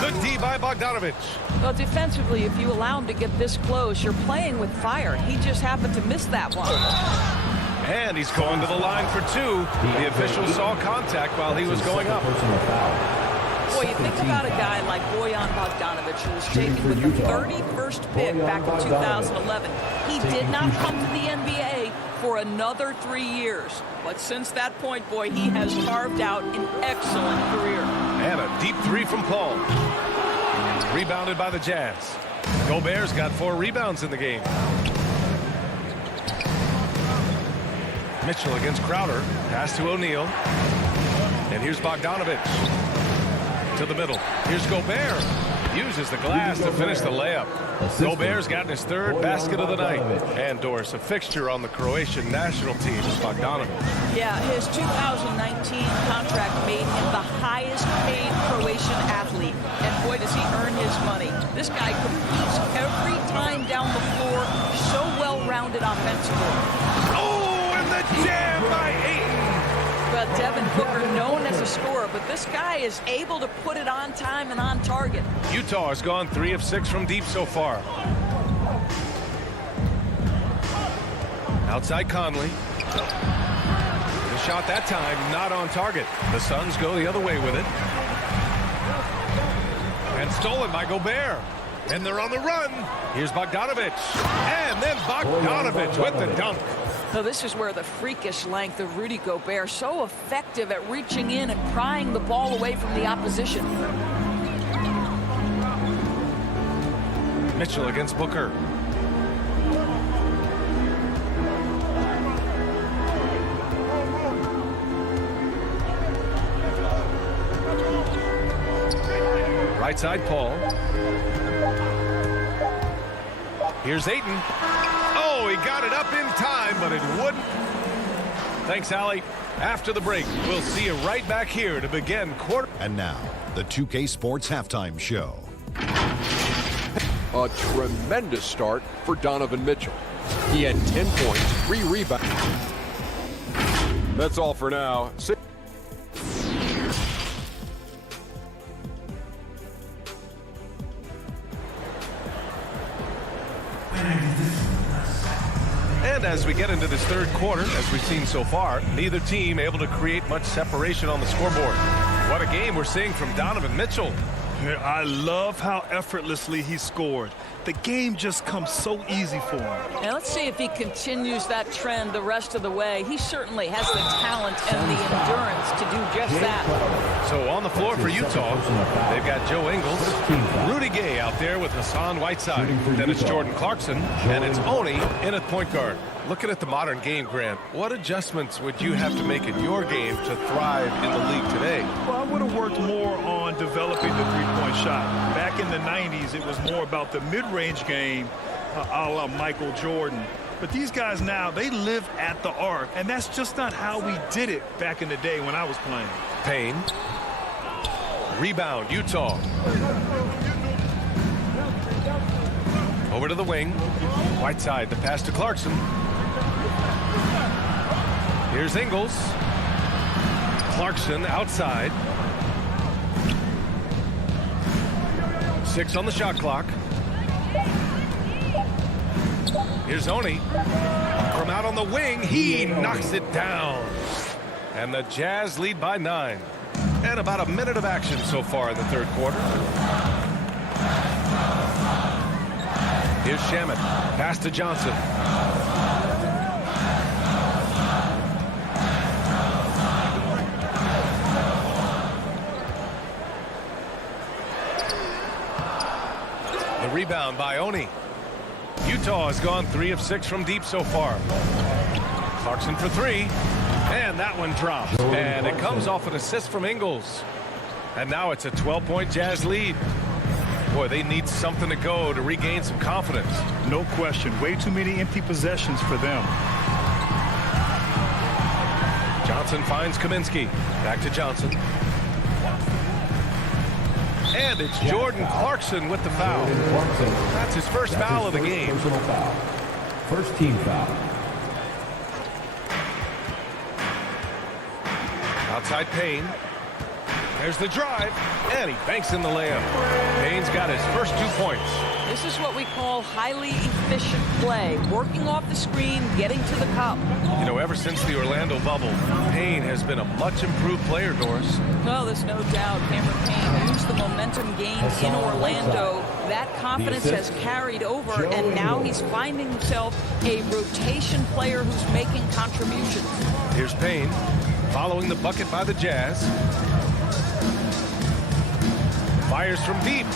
Good D by Bogdanovich. Well, defensively, if you allow him to get this close, you're playing with fire. He just happened to miss that one. And he's going to the line for 2. The official saw contact while he was going up. Boy, you think about a guy like Bojan Bogdanovic, who was taken with the 31st pick back in 2011. He did not come to the NBA for another 3 years. But since that point, boy, he has carved out an excellent career. And a deep 3 from Paul. Rebounded by the Jazz. Gobert's got 4 rebounds in the game. Mitchell against Crowder. Pass to O'Neal. And here's Bogdanovich. To the middle. Here's Gobert. Uses the glass to finish the layup. Gobert's gotten his 3rd basket of the night. And Doris, a fixture on the Croatian national team is Bogdanovich. Yeah, his 2019 contract made him the highest paid Croatian athlete. And boy, does he earn his money. This guy competes every time down the floor. So well-rounded offensively. Oh, and the jam by Ayton. Well, Devin Booker, known as a scorer, but this guy is able to put it on time and on target. Utah has gone 3 of 6 from deep so far. Outside Conley. The shot that time not on target. The Suns go the other way with it. And stolen by Gobert. And they're on the run. Here's Bogdanovich. And then Bogdanovich with the dunk. So this is where the freakish length of Rudy Gobert, so effective at reaching in and prying the ball away from the opposition. Mitchell against Booker. Right side, Paul. Here's Ayton. Oh, he got it up in time, but it wouldn't. Thanks, Allie. After the break, we'll see you right back here to begin quarter. And now, the 2K Sports Halftime Show. A tremendous start for Donovan Mitchell. He had 10 points, 3 rebounds. That's all for now. And as we get into this third quarter, as we've seen so far, neither team able to create much separation on the scoreboard. What a game we're seeing from Donovan Mitchell. I love how effortlessly he scored. The game just comes so easy for him. Now let's see if he continues that trend the rest of the way. He certainly has the talent and the endurance to do just that. So on the floor for Utah, they've got Joe Ingles, Rudy Gay out there with Hassan Whiteside. Then it's Jordan Clarkson, and it's Oni in at point guard. Looking at the modern game, Grant, what adjustments would you have to make in your game to thrive in the league today? Well, I would have worked more on developing the three-point shot. Back in the 90s, it was more about the mid-range game, a la Michael Jordan. But these guys now, they live at the arc, and that's just not how we did it back in the day when I was playing. Payne. Rebound, Utah. Over to the wing. Whiteside, the pass to Clarkson. Here's Ingles. Clarkson outside. 6 on the shot clock. Here's Oni. From out on the wing, he knocks it down. And the Jazz lead by 9. And about a minute of action so far in the third quarter. Here's Shamet. Pass to Johnson. The rebound by Oni. Utah has gone 3 of 6 from deep so far. Clarkson for 3. And that one drops. And it comes off an assist from Ingles. And now it's a 12-point Jazz lead. Boy, they need something to go to regain some confidence. No question. Way too many empty possessions for them. Johnson finds Kaminsky. Back to Johnson. And it's Jordan Clarkson with the foul. That's his first foul of the game. First team foul. Outside Payne. There's the drive, and he banks in the layup. Payne's got his first 2 points. This is what we call highly efficient play. Working off the screen, getting to the cup. You know, ever since the Orlando bubble, Payne has been a much improved player, Doris. Well, there's no doubt Cameron Payne used the momentum gained in Orlando. That confidence has carried over, and now he's finding himself a rotation player who's making contributions. Here's Payne, following the bucket by the Jazz. Fires from deep.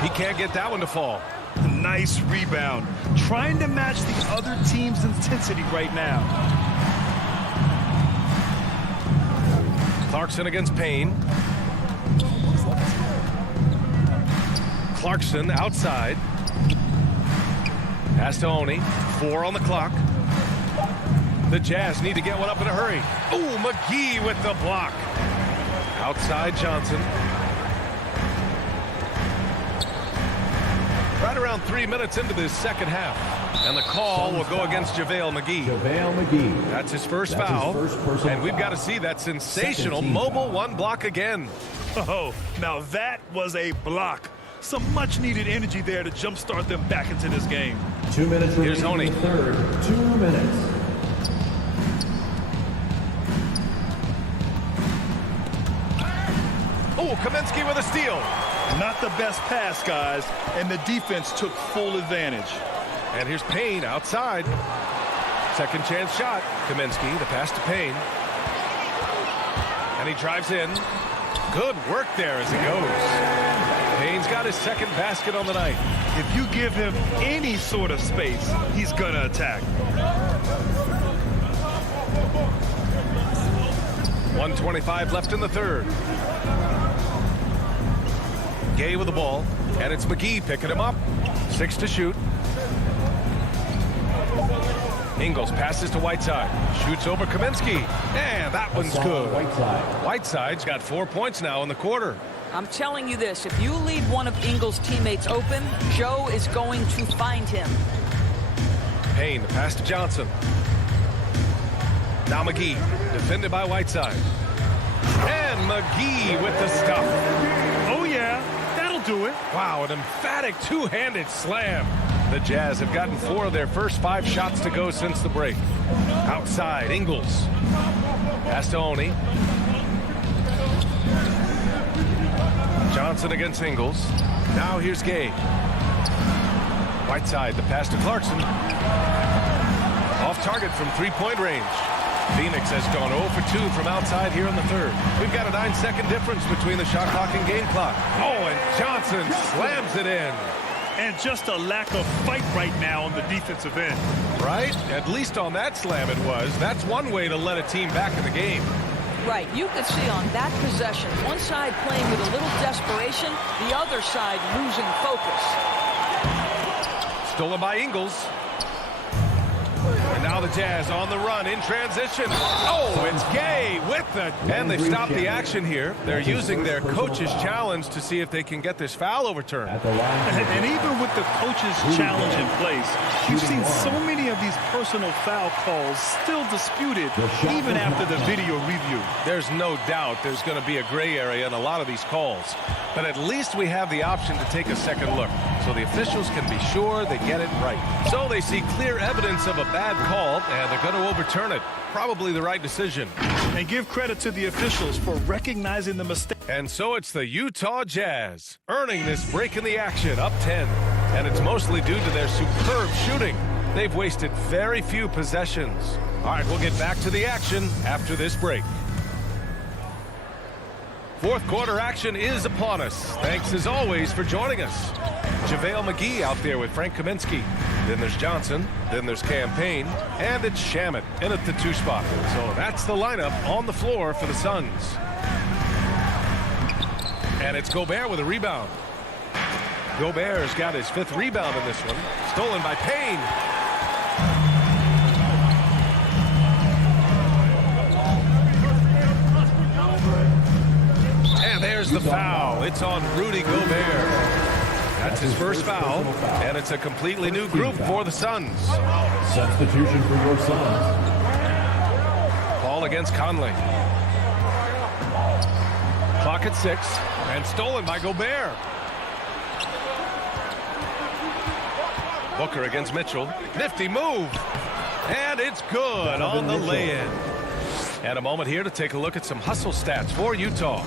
He can't get that one to fall. Nice rebound. Trying to match the other team's intensity right now. Clarkson against Payne. Clarkson outside. Pass to Oni. 4 on the clock. The Jazz need to get one up in a hurry. Ooh, McGee with the block. Outside Johnson. Right around 3 minutes into this second half. And the call will go against JaVale McGee. JaVale McGee. That's his first foul. And we've got to see that sensational mobile one block again. Oh, now that was a block. Some much needed energy there to jumpstart them back into this game. 2 minutes remaining. Here's Oni. Third. 2 minutes. Oh, Kaminsky with a steal. Not the best pass, guys, and the defense took full advantage. And here's Payne outside. Second chance shot. Kaminsky, the pass to Payne. And he drives in. Good work there as he goes. Payne's got his second basket on the night. If you give him any sort of space, he's going to attack. 1:25 left in the third. Gay with the ball, and it's McGee picking him up. 6 to shoot. Ingles passes to Whiteside. Shoots over Kaminsky. And that one's good. Whiteside's got 4 points now in the quarter. I'm telling you this, if you leave one of Ingles' teammates open, Joe is going to find him. Payne, the pass to Johnson. Now McGee, defended by Whiteside. And McGee with the stuff. Oh, yeah, that'll do it. Wow, an emphatic two-handed slam. The Jazz have gotten 4 of their first 5 shots to go since the break. Outside, Ingles. Pass to Oni. Johnson against Ingles. Now here's Gay. Whiteside, the pass to Clarkson. Off target from 3-point range. Phoenix has gone 0 for 2 from outside here in the third. We've got a 9-second difference between the shot clock and game clock. Oh, and Johnson slams it in. And just a lack of fight right now on the defensive end. Right? At least on that slam it was. That's one way to let a team back in the game. Right, you could see on that possession, one side playing with a little desperation, the other side losing focus. Stolen by Ingles. And now the Jazz on the run in transition. Oh, it's Gay with the... And they've stopped the action here. They're using their coach's challenge to see if they can get this foul overturned. And even with the coach's challenge in place, you've seen so many of these personal foul calls still disputed even after the video review. There's no doubt there's going to be a gray area in a lot of these calls. But at least we have the option to take a second look, so the officials can be sure they get it right. So they see clear evidence of a bad call, and they're going to overturn it. Probably the right decision. And give credit to the officials for recognizing the mistake. And so it's the Utah Jazz earning this break in the action, up 10. And it's mostly due to their superb shooting. They've wasted very few possessions. All right, we'll get back to the action after this break. Fourth quarter action is upon us. Thanks as always for joining us. JaVale McGee out there with Frank Kaminsky. Then there's Johnson. Then there's Campaign. And it's Shamet in at the 2 spot. So that's the lineup on the floor for the Suns. And it's Gobert with a rebound. Gobert's got his 5th rebound in this one. Stolen by Payne. And there's the foul. It's on Rudy Gobert. That's his first foul, and it's a completely new group for the Suns. Substitution for your Suns. Paul against Conley. Clock at 6, and stolen by Gobert. Booker against Mitchell. Nifty move. And it's good on the lay-in. And a moment here to take a look at some hustle stats for Utah.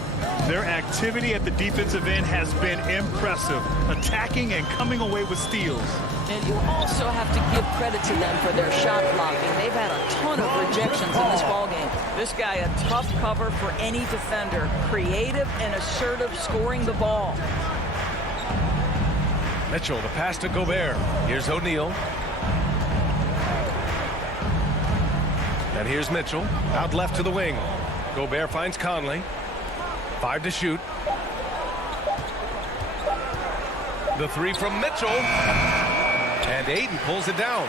Their activity at the defensive end has been impressive, attacking and coming away with steals. And you also have to give credit to them for their shot blocking. They've had a ton of rejections in this ballgame. This guy a tough cover for any defender. Creative and assertive scoring the ball. Mitchell, the pass to Gobert. Here's O'Neal. And here's Mitchell, out left to the wing. Gobert finds Conley. 5 to shoot. The 3 from Mitchell. And Ayton pulls it down.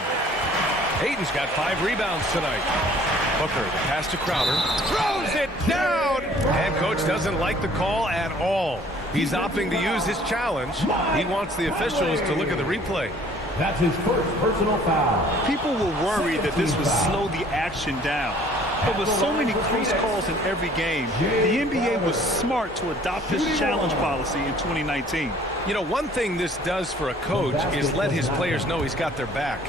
Ayton's got 5 rebounds tonight. Booker, the pass to Crowder. Throws it down! And coach doesn't like the call at all. He's opting to use his challenge. He wants the officials to look at the replay. That's his first personal foul. People were worried that this would slow the action down. But with so many close calls in every game, the NBA was smart to adopt this challenge policy in 2019. You know, one thing this does for a coach is let his players know he's got their back.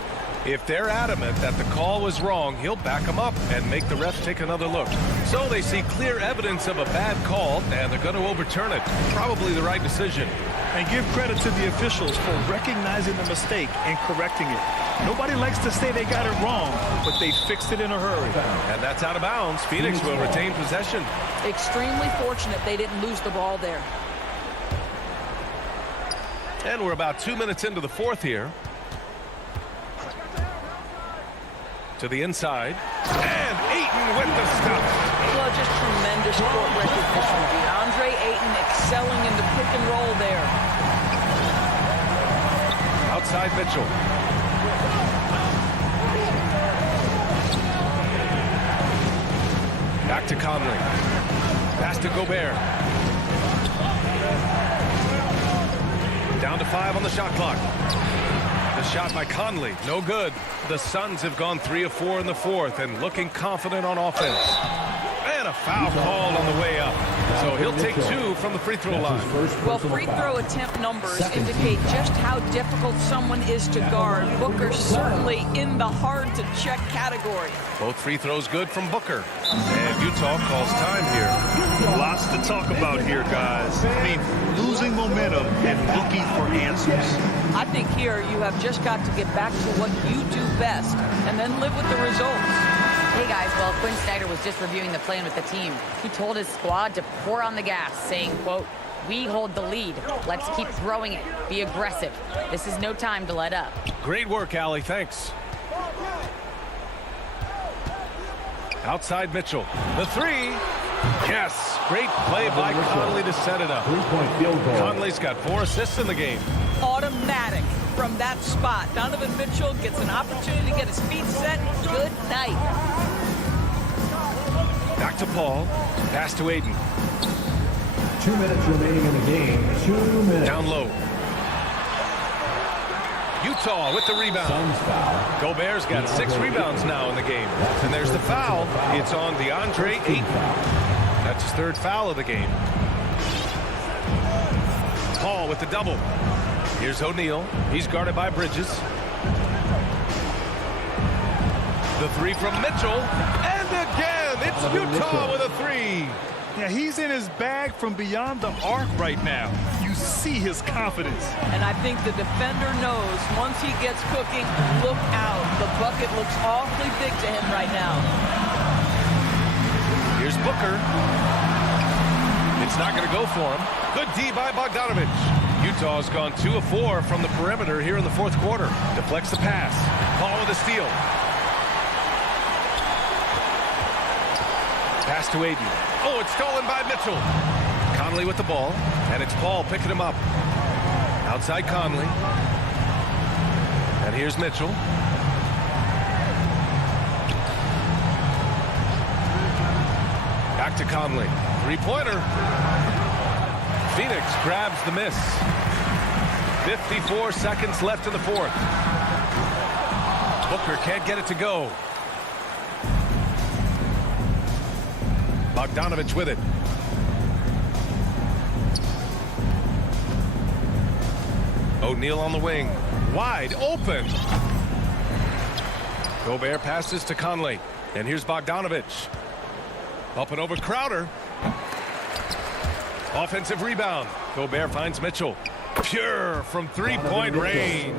If they're adamant that the call was wrong, he'll back them up and make the ref take another look. So they see clear evidence of a bad call, and they're going to overturn it. Probably the right decision. And give credit to the officials for recognizing the mistake and correcting it. Nobody likes to say they got it wrong, but they fixed it in a hurry. And that's out of bounds. Phoenix will retain possession. Extremely fortunate they didn't lose the ball there. And we're about 2 minutes into the fourth here. To the inside. And Ayton with the stuff. Well, just tremendous court recognition. DeAndre Ayton excelling in the pick and roll there. Outside Mitchell. Back to Conley. Pass to Gobert. Down to 5 on the shot clock. The shot by Conley, no good. The Suns have gone 3 of 4 in the fourth and looking confident on offense. And a foul called on the way up. So he'll take 2 from the free throw line. Well, free throw attempt numbers indicate just how difficult someone is to guard. Booker's certainly in the hard-to-check category. Both free throws good from Booker. And Utah calls time here. Lots to talk about here, guys. I mean, losing momentum and looking for answers. I think here you have just got to get back to what you do best and then live with the results. Hey guys, well, Quinn Snyder was just reviewing the plan with the team. He told his squad to pour on the gas, saying, quote, "We hold the lead. Let's keep throwing it. Be aggressive. This is no time to let up." Great work, Allie. Thanks. Outside Mitchell. The 3. Yes. Great play by Conley to set it up. Three-point field goal. Conley's got 4 assists in the game. Automatic from that spot. Donovan Mitchell gets an opportunity to get his feet set. Good night. Back to Paul. Pass to Aiden. 2 minutes remaining in the game. 2 minutes. Down low. Utah with the rebound. Suns foul. Gobert's got 6 rebounds now in the game. And there's the foul. It's on DeAndre Ayton. That's his 3rd foul of the game. Paul with the double. Here's O'Neal. He's guarded by Bridges. The 3 from Mitchell. And again, it's Utah with a 3. Yeah, he's in his bag from beyond the arc right now. You see his confidence. And I think the defender knows once he gets cooking, look out. The bucket looks awfully big to him right now. Here's Booker. It's not going to go for him. Good D by Bogdanovich. Utah's gone 2 of 4 from the perimeter here in the fourth quarter. Deflects the pass. Paul with a steal. Pass to Aiden. Oh, it's stolen by Mitchell. Conley with the ball, and it's Paul picking him up. Outside Conley. And here's Mitchell. Back to Conley. 3-pointer. Phoenix grabs the miss. 54 seconds left in the fourth. Booker can't get it to go. Bogdanovich with it. O'Neal on the wing. Wide open. Gobert passes to Conley. And here's Bogdanovich. Up and over Crowder. Offensive rebound. Gobert finds Mitchell. Pure from 3-point range.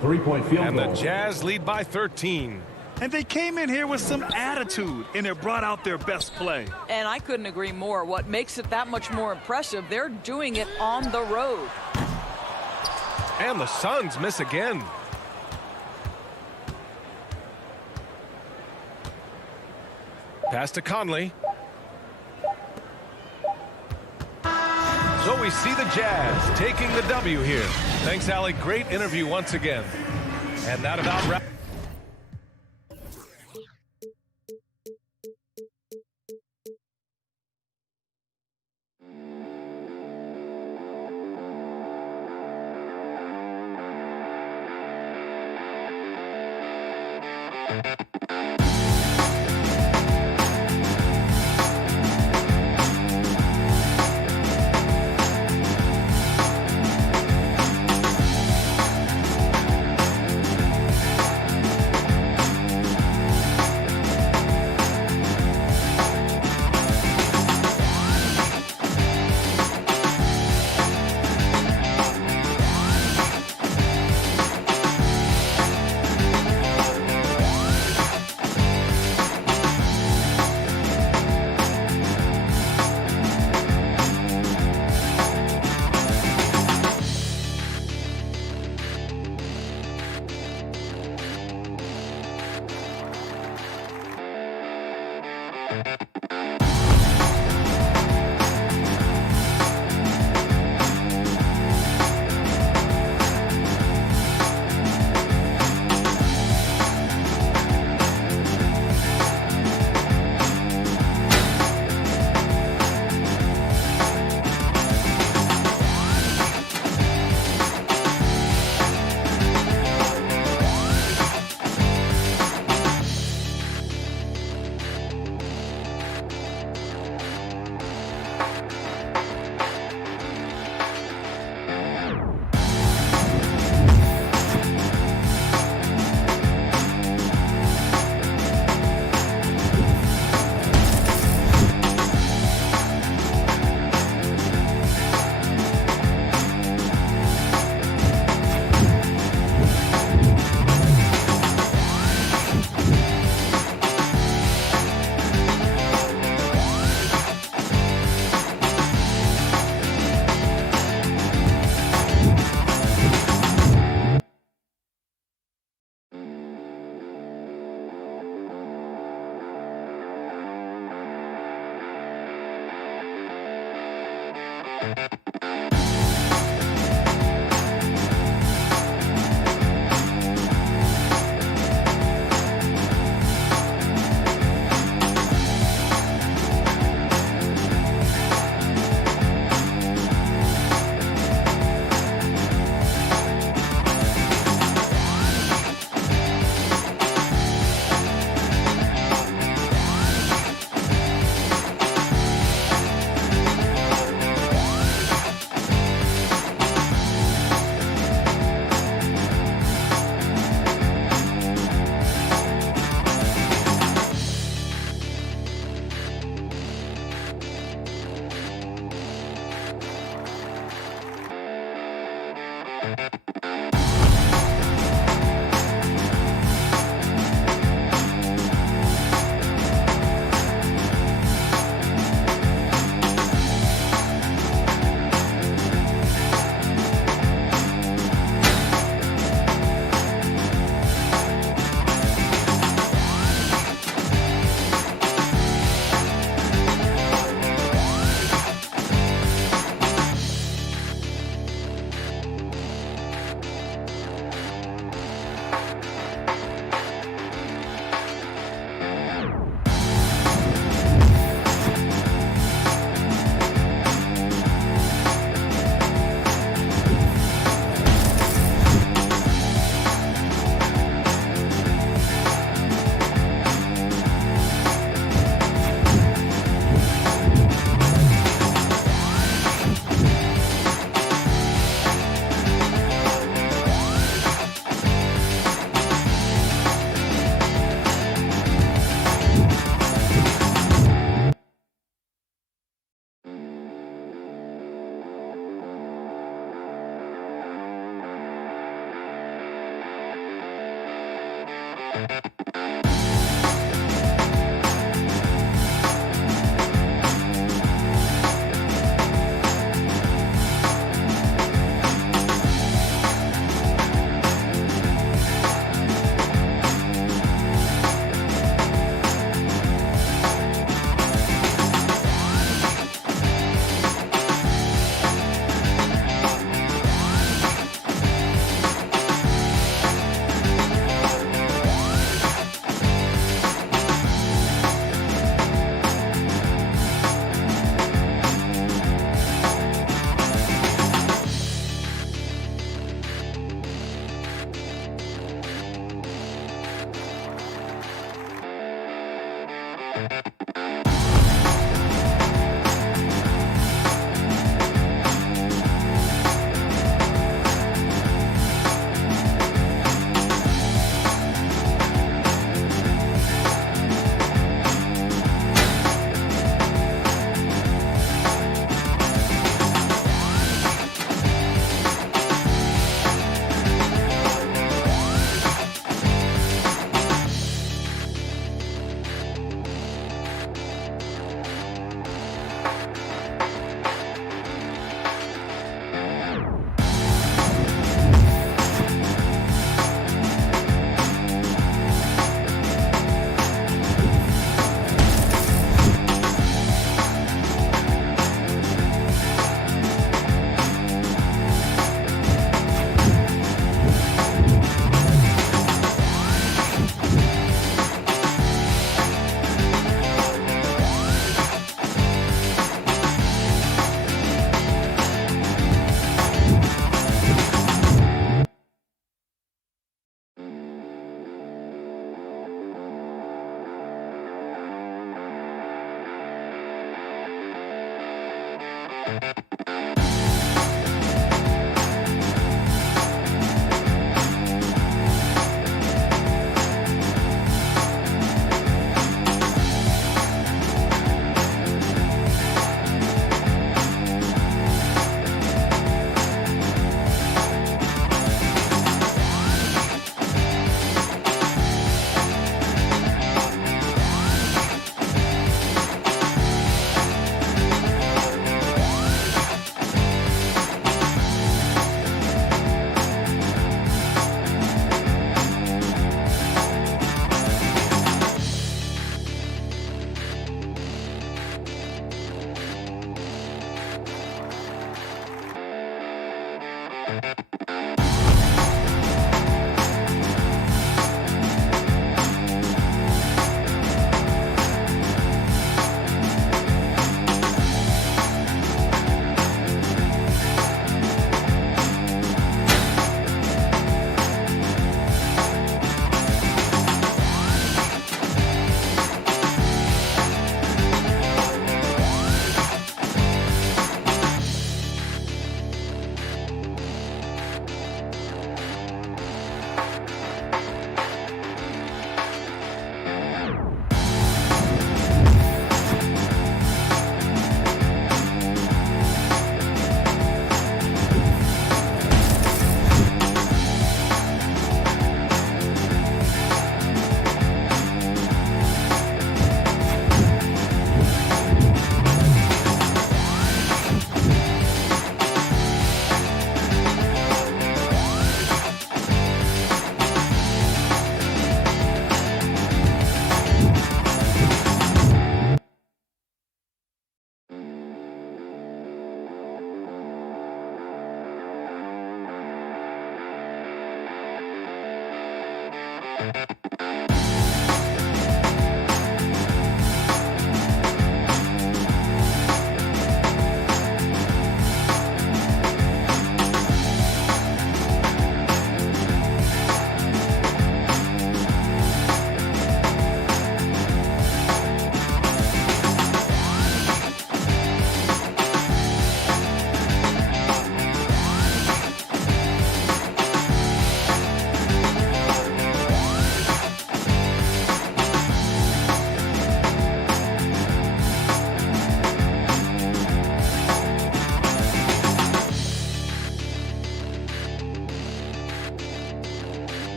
3-point field goal. And the Jazz lead by 13. And they came in here with some attitude, and it brought out their best play. And I couldn't agree more. What makes it that much more impressive, they're doing it on the road. And the Suns miss again. Pass to Conley. So we see the Jazz taking the W here. Thanks, Allie. Great interview once again. And that about wraps.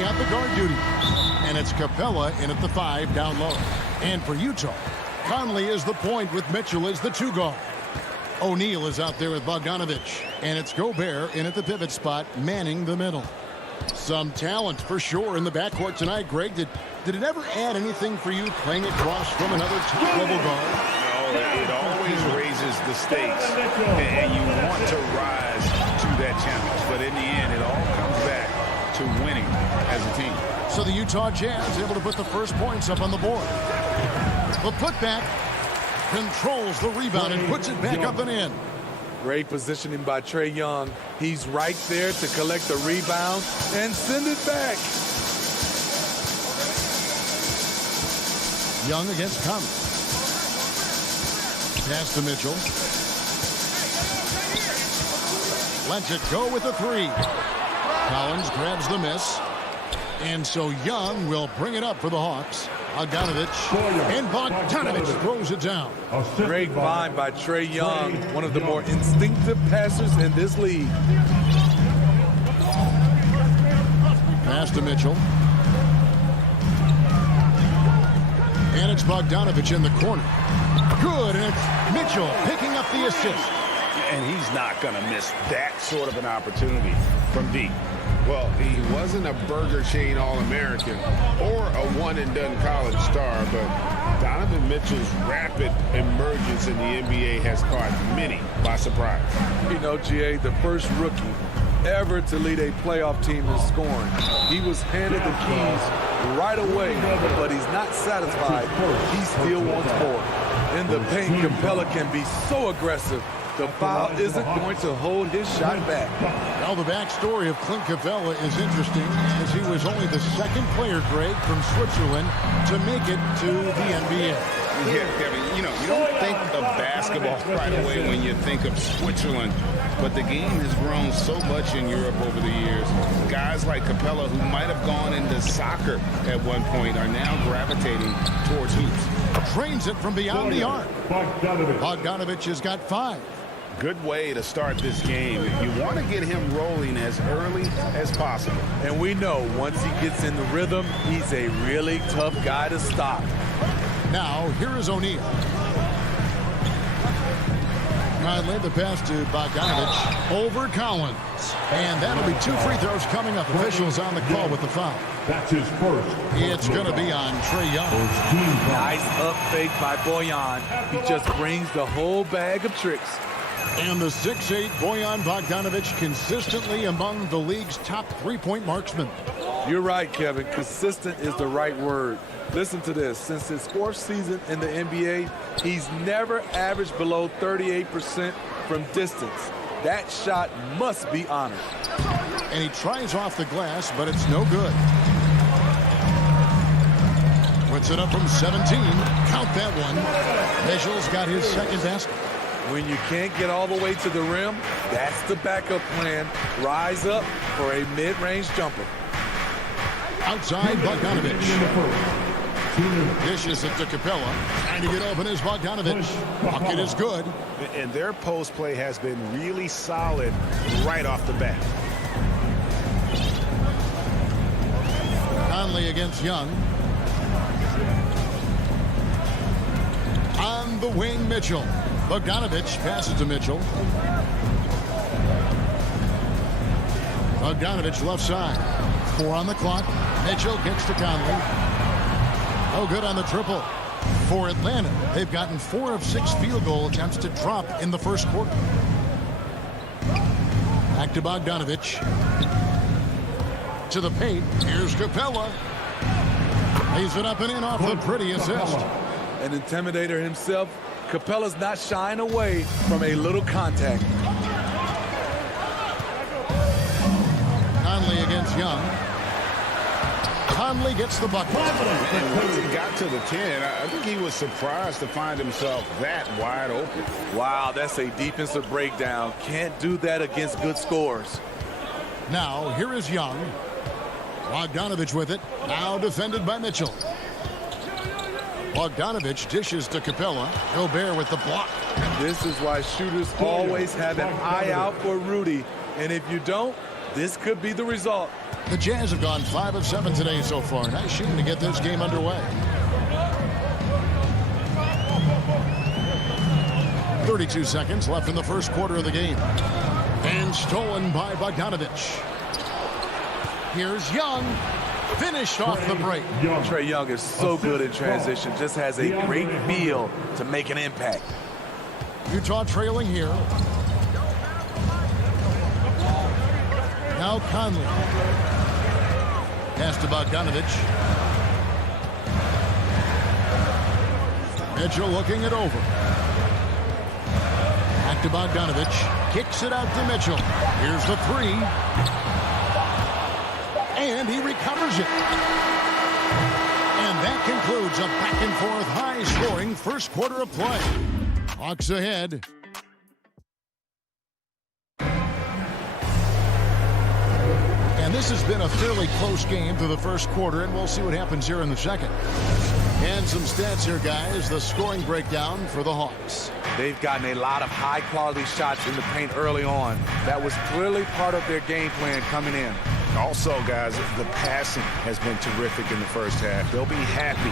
have the guard duty. And it's Capella in at the 5 down low. And for Utah, Conley is the point with Mitchell as the 2 guard. O'Neal is out there with Bogdanovich. And it's Gobert in at the pivot spot, manning the middle. Some talent for sure in the backcourt tonight, Greg. Did it ever add anything for you playing across from another top-level guard? No, it always raises the stakes, and you want to rise to that challenge. But in the end, it all comes back to winning as a team. So the Utah Jazz able to put the first points up on the board. The putback controls the rebound and puts it back up and in. Great positioning by Trae Young. He's right there to collect the rebound and send it back. Young against Conley. Pass to Mitchell. Lets it go with a 3. Collins grabs the miss. And so Young will bring it up for the Hawks. Bogdanovich, and Bogdanovich throws it down. Great find by Trae Young, one of the more instinctive passers in this league. Pass to Mitchell. And it's Bogdanovich in the corner. Good, and it's Mitchell picking up the assist. And he's not going to miss that sort of an opportunity from deep. Well, he wasn't a Burger Chain All-American or a one-and-done college star, but Donovan Mitchell's rapid emergence in the NBA has caught many by surprise. You know, GA, the first rookie ever to lead a playoff team in scoring. He was handed the keys right away, but he's not satisfied. He still wants more. In the paint, Capella can be so aggressive. The foul isn't going to hold his shot back. Well, the backstory of Clint Capella is interesting, as he was only the second player, Greg, from Switzerland to make it to the NBA. Yeah, Kevin, you don't think of basketball right away when you think of Switzerland, but the game has grown so much in Europe over the years. Guys like Capella, who might have gone into soccer at one point, are now gravitating towards hoops. Drains it from beyond the arc. Bogdanovich has got 5. Good way to start this game. You want to get him rolling as early as possible. And we know once he gets in the rhythm, he's a really tough guy to stop. Now, here is O'Neal. Conley, the pass to Bogdanovich over Collins. And that'll be 2 free throws coming up. Officials on the call with the foul. That's his first. It's going to be on Trae Young. Nice up fake by Bojan. He just brings the whole bag of tricks. And the 6'8" Bojan Bogdanovich consistently among the league's top 3-point marksmen. You're right, Kevin. Consistent is the right word. Listen to this. Since his 4th season in the NBA, he's never averaged below 38% from distance. That shot must be honored. And he tries off the glass, but it's no good. Puts it up from 17. Count that one. Mitchell's got his second basket. When you can't get all the way to the rim, that's the backup plan. Rise up for a mid-range jumper. Outside, Bogdanovich. Dishes it to Capella. Trying to get open is Bogdanovich. Bucket is good. And their post play has been really solid right off the bat. Conley against Young. On the wing, Mitchell. Bogdanovich passes to Mitchell. Bogdanovich left side. 4 on the clock. Mitchell gets to Conley. Oh, good on the triple. For Atlanta, they've gotten 4 of 6 field goal attempts to drop in the first quarter. Back to Bogdanovich. To the paint. Here's Capella. Lays it up and in off the pretty assist. An intimidator himself, Capella's not shying away from a little contact. Conley against Young. Conley gets the bucket. And once he got to the 10, I think he was surprised to find himself that wide open. Wow, that's a defensive breakdown. Can't do that against good scores. Now, here is Young. Bogdanovich with it. Now defended by Mitchell. Bogdanovich dishes to Capella. Gobert with the block. This is why shooters always have an eye out for Rudy. And if you don't, This could be the result. The Jazz have gone 5 of 7 today so far. Nice shooting to get this game underway. 32 seconds left in the first quarter of the game. And stolen by Bogdanovich. Here's Young. Finished off the break. Trae Young is so good in transition. Just has a great feel to make an impact. Utah trailing here. Now Conley. Pass to Bogdanovich. Mitchell looking it over. Back to Bogdanovich. Kicks it out to Mitchell. Here's the three. And he recovers it. And that concludes a back-and-forth, high-scoring first quarter of play. Hawks ahead. And this has been a fairly close game through the first quarter, and we'll see what happens here in the second. And some stats here, guys. The scoring breakdown for the Hawks. They've gotten a lot of high-quality shots in the paint early on. That was clearly part of their game plan coming in. Also, guys, the passing has been terrific in the first half. They'll be happy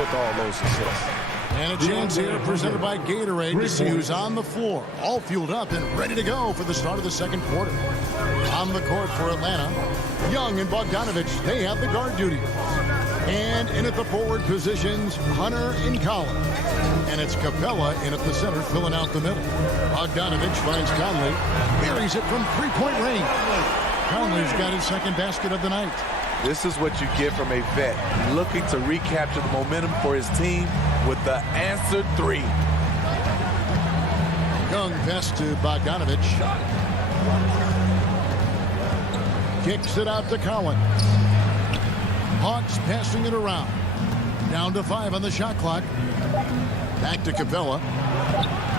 with all those assists. And a chance here presented by Gatorade to see who's on the floor. All fueled up and ready to go for the start of the second quarter. On the court for Atlanta, Young and Bogdanovich, they have the guard duty. And in at the forward positions, Hunter and Collins. And it's Capella in at the center, filling out the middle. Bogdanovich finds Conley, buries it from three-point range. Conley's got his second basket of the night. This is what you get from a vet looking to recapture the momentum for his team with the answered three. Young pass to Bogdanovich. Kicks it out to Collins. Hawks passing it around. Down to 5 on the shot clock. Back to Capella.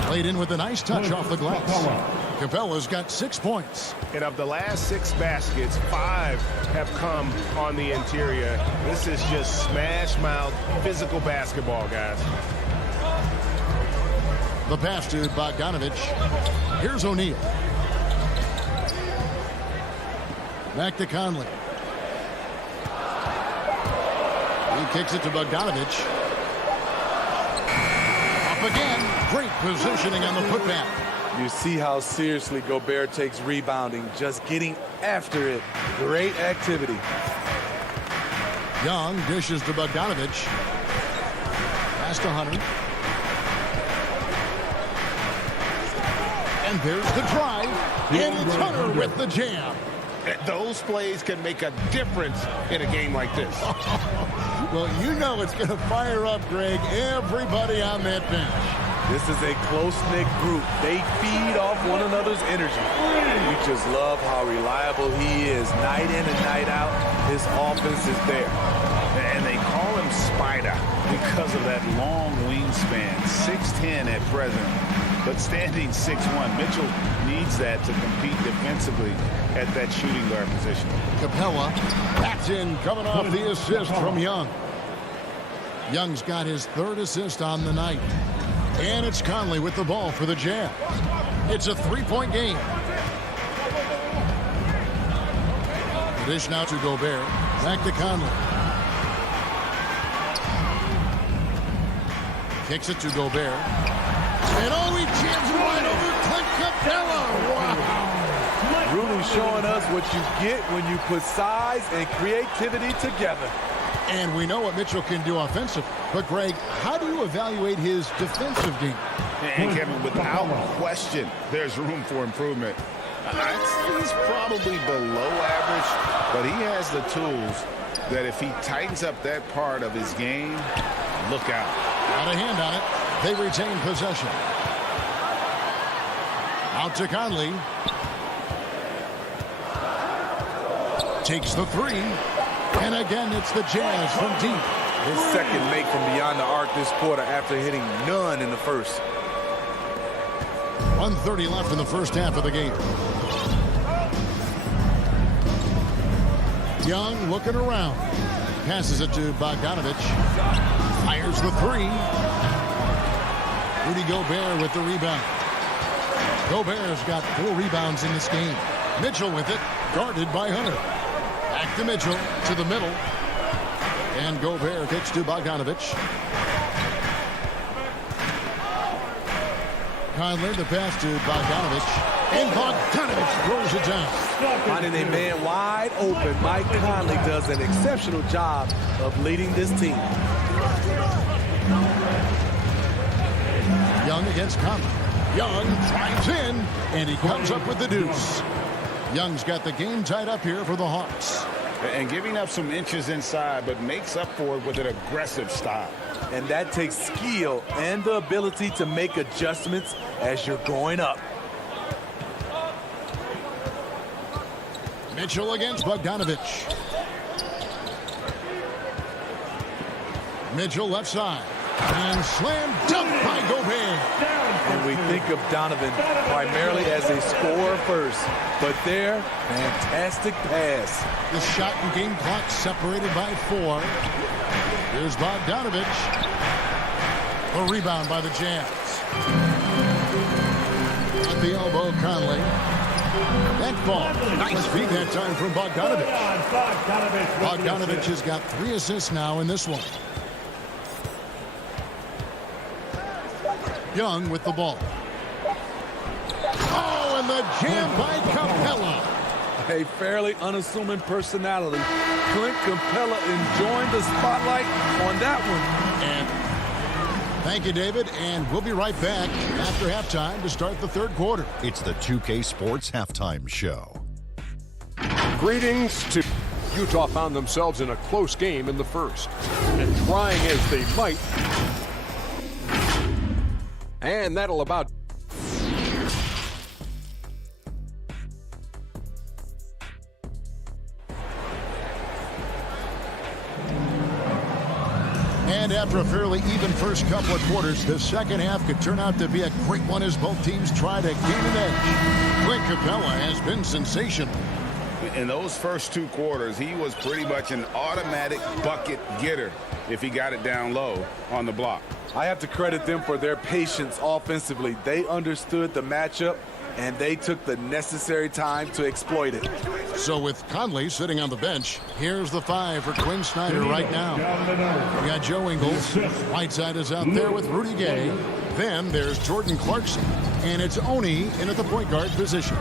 Played in with a nice touch off the glass. Capella's got 6 points. And of the last 6 baskets, 5 have come on the interior. This is just smash mouth physical basketball, guys. The pass to Bogdanovich. Here's O'Neal. Back to Conley. He kicks it to Bogdanovich. Up again. Great positioning on the putback. You see how seriously Gobert takes rebounding, just getting after it. Great activity. Young dishes to Bogdanovich. Pass to Hunter. And there's the drive. And it's Hunter with the jam. Those plays can make a difference in a game like this. Well, you know it's going to fire up, Greg, everybody on that bench. This is a close-knit group. They feed off one another's energy. You just love how reliable he is. Night in and night out, his offense is there. And they call him Spider because of that long wingspan, 6'10" at present, but standing 6'1". Mitchell needs that to compete defensively at that shooting guard position. Capella, that's in, coming off the assist from Young. Young's got his 3rd assist on the night. And it's Conley with the ball for the Jazz. It's a 3-point game. The dish now to Gobert. Back to Conley. Kicks it to Gobert. And oh, he jams right over Clint Capella. Wow. Really showing us what you get when you put size and creativity together. And we know what Mitchell can do offensively. But, Greg, how do you evaluate his defensive game? And Kevin, without question, there's room for improvement. I'd say he's probably below average, but he has the tools that if he tightens up that part of his game, look out. Got a hand on it. They retain possession. Out to Conley. Takes the three. And again, it's the Jazz from deep. His second make from beyond the arc this quarter after hitting none in the first. 1:30 left in the first half of the game. Young looking around. Passes it to Bogdanovich. Fires the three. Rudy Gobert with the rebound. Gobert's got 4 rebounds in this game. Mitchell with it. Guarded by Hunter. Back to Mitchell, to the middle. And Gobert kicks to Bogdanovich. Conley, the pass to Bogdanovich. And Bogdanovich throws it down. Finding a man wide open, Mike Conley does an exceptional job of leading this team. Young against Conley. Young drives in, and he comes up with the deuce. Young's got the game tied up here for the Hawks. And giving up some inches inside, but makes up for it with an aggressive style. And that takes skill and the ability to make adjustments as you're going up. Mitchell against Bogdanovich. Mitchell left side. And slam dunk by Gobert. And we think of Donovan primarily as a scorer first. But there, fantastic pass. The shot and game clock separated by 4. Here's Bogdanovich. The rebound by the Jazz. At the elbow, Conley. That ball. Nice feed that time from Bogdanovich. Bogdanovich has got 3 assists now in this one. Young with the ball. Oh, and the jam by Capella. A fairly unassuming personality. Clint Capella enjoying the spotlight on that one. And thank you, David. And we'll be right back after halftime to start the third quarter. It's the 2K Sports Halftime Show. Greetings to Utah. Found themselves in a close game in the first. And trying as they might. And that'll about... And after a fairly even first couple of quarters, the second half could turn out to be a great one as both teams try to gain an edge. Clint Capella has been sensational. In those first 2 quarters, he was pretty much an automatic bucket getter if he got it down low on the block. I have to credit them for their patience offensively. They understood the matchup, and they took the necessary time to exploit it. So with Conley sitting on the bench, here's the 5 for Quinn Snyder right now. We got Joe Ingles. Whiteside is out there with Rudy Gay. Then there's Jordan Clarkson. And it's Oni in at the point guard position.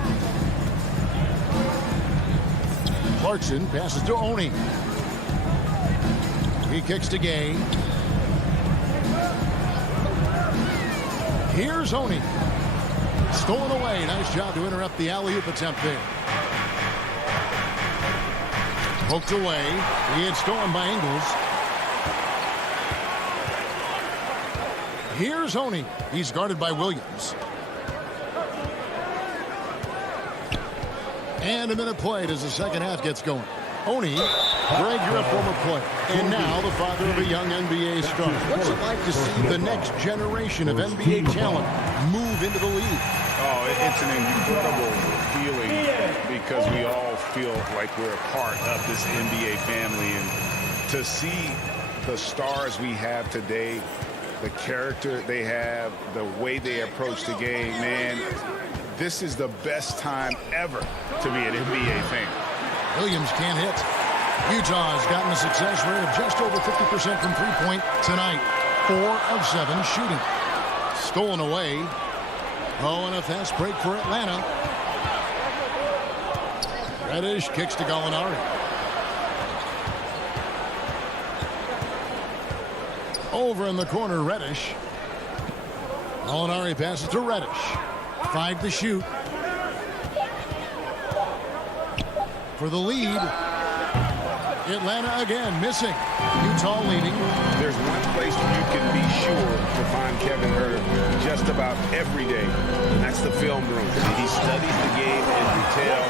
Clarkson passes to Oni. He kicks to Gay. Here's Oni. Stolen away. Nice job to interrupt the alley-oop attempt there. Poked away. He had stolen by Ingles. Here's Oni. He's guarded by Williams. And a minute played as the second half gets going. Oni, Greg, you're a former player, and now the father of a young NBA star. What's it like to see the next generation of NBA talent move into the league? Oh, it's an incredible feeling because we all feel like we're a part of this NBA family. And to see the stars we have today, the character they have, the way they approach the game, man, this is the best time ever to be an NBA fan. Williams can't hit. Utah has gotten a success rate of just over 50% from three-point tonight. 4 of 7 shooting. Stolen away. Oh, and a fast break for Atlanta. Reddish kicks to Gallinari. Over in the corner, Reddish. Gallinari passes to Reddish. 5 to shoot. For the lead. Atlanta again missing. Utah leading. There's one place you can be sure to find Kevin Huerter just about every day, and that's the film room. He studies the game in detail,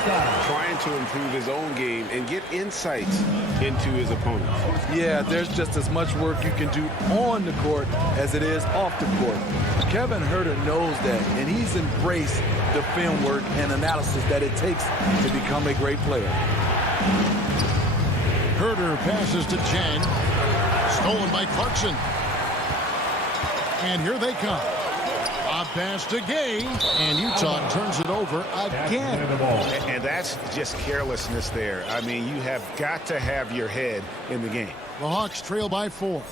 trying to improve his own game and get insights into his opponents. Yeah, there's just as much work you can do on the court as it is off the court. Kevin Huerter knows that, and he's embraced the film work and analysis that it takes to become a great player. Huerter passes to Chang. Stolen by Clarkson. And here they come. Drop pass to Gay, and Utah turns it over again. And that's just carelessness there. I mean, you have got to have your head in the game. The Hawks trail by 4.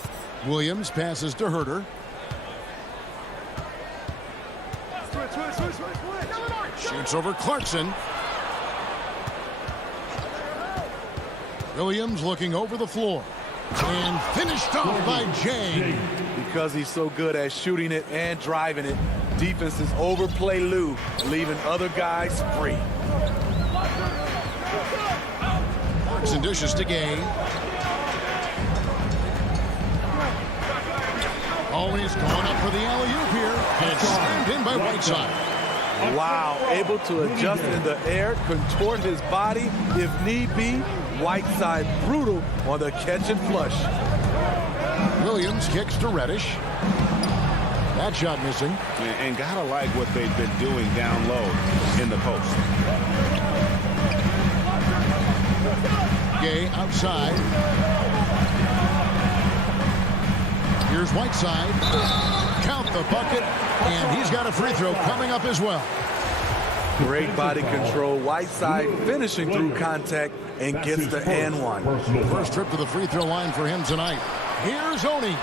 Williams passes to Herter. Shoots over Clarkson. Williams looking over the floor. And finished off by Jang. Because he's so good at shooting it and driving it, defenses overplay Lou, leaving other guys free. Clarkson dishes to Gay. Always going up for the alley-oop here. And it's slammed in by Whiteside. Wow, able to adjust in the air, contort his body if need be. Whiteside brutal on the catch and flush. Williams kicks to Reddish. That shot missing. And gotta like what they've been doing down low in the post. Gay outside. Here's Whiteside. Count the bucket. And he's got a free throw coming up as well. Great body control. Whiteside finishing through contact and gets the and one. First trip to the free throw line for him tonight. Here's Oni.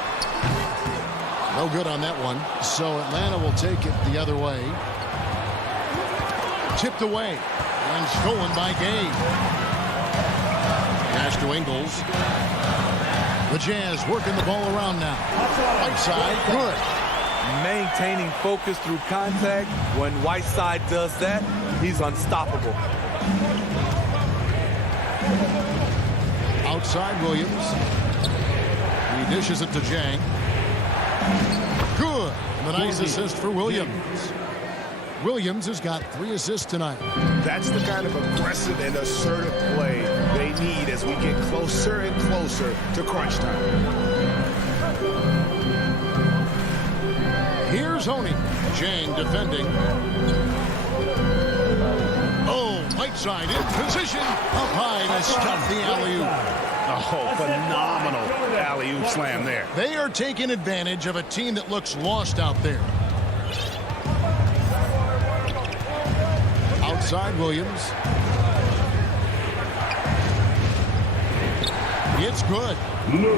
No good on that one. So Atlanta will take it the other way. Tipped away and stolen by Gay. Pass to Ingles. The Jazz working the ball around now. Whiteside, good. Maintaining focus through contact. When Whiteside does that, he's unstoppable. Outside Williams. He dishes it to Jang. Good. The nice assist for Williams. Williams has got 3 assists tonight. That's the kind of aggressive and assertive play they need as we get closer and closer to crunch time. Here's Oni. Jang defending. Oh, Whiteside in position. Up high to stop the alley-oop. Oh, phenomenal alley-oop slam there. They are taking advantage of a team that looks lost out there. Outside Williams. It's good.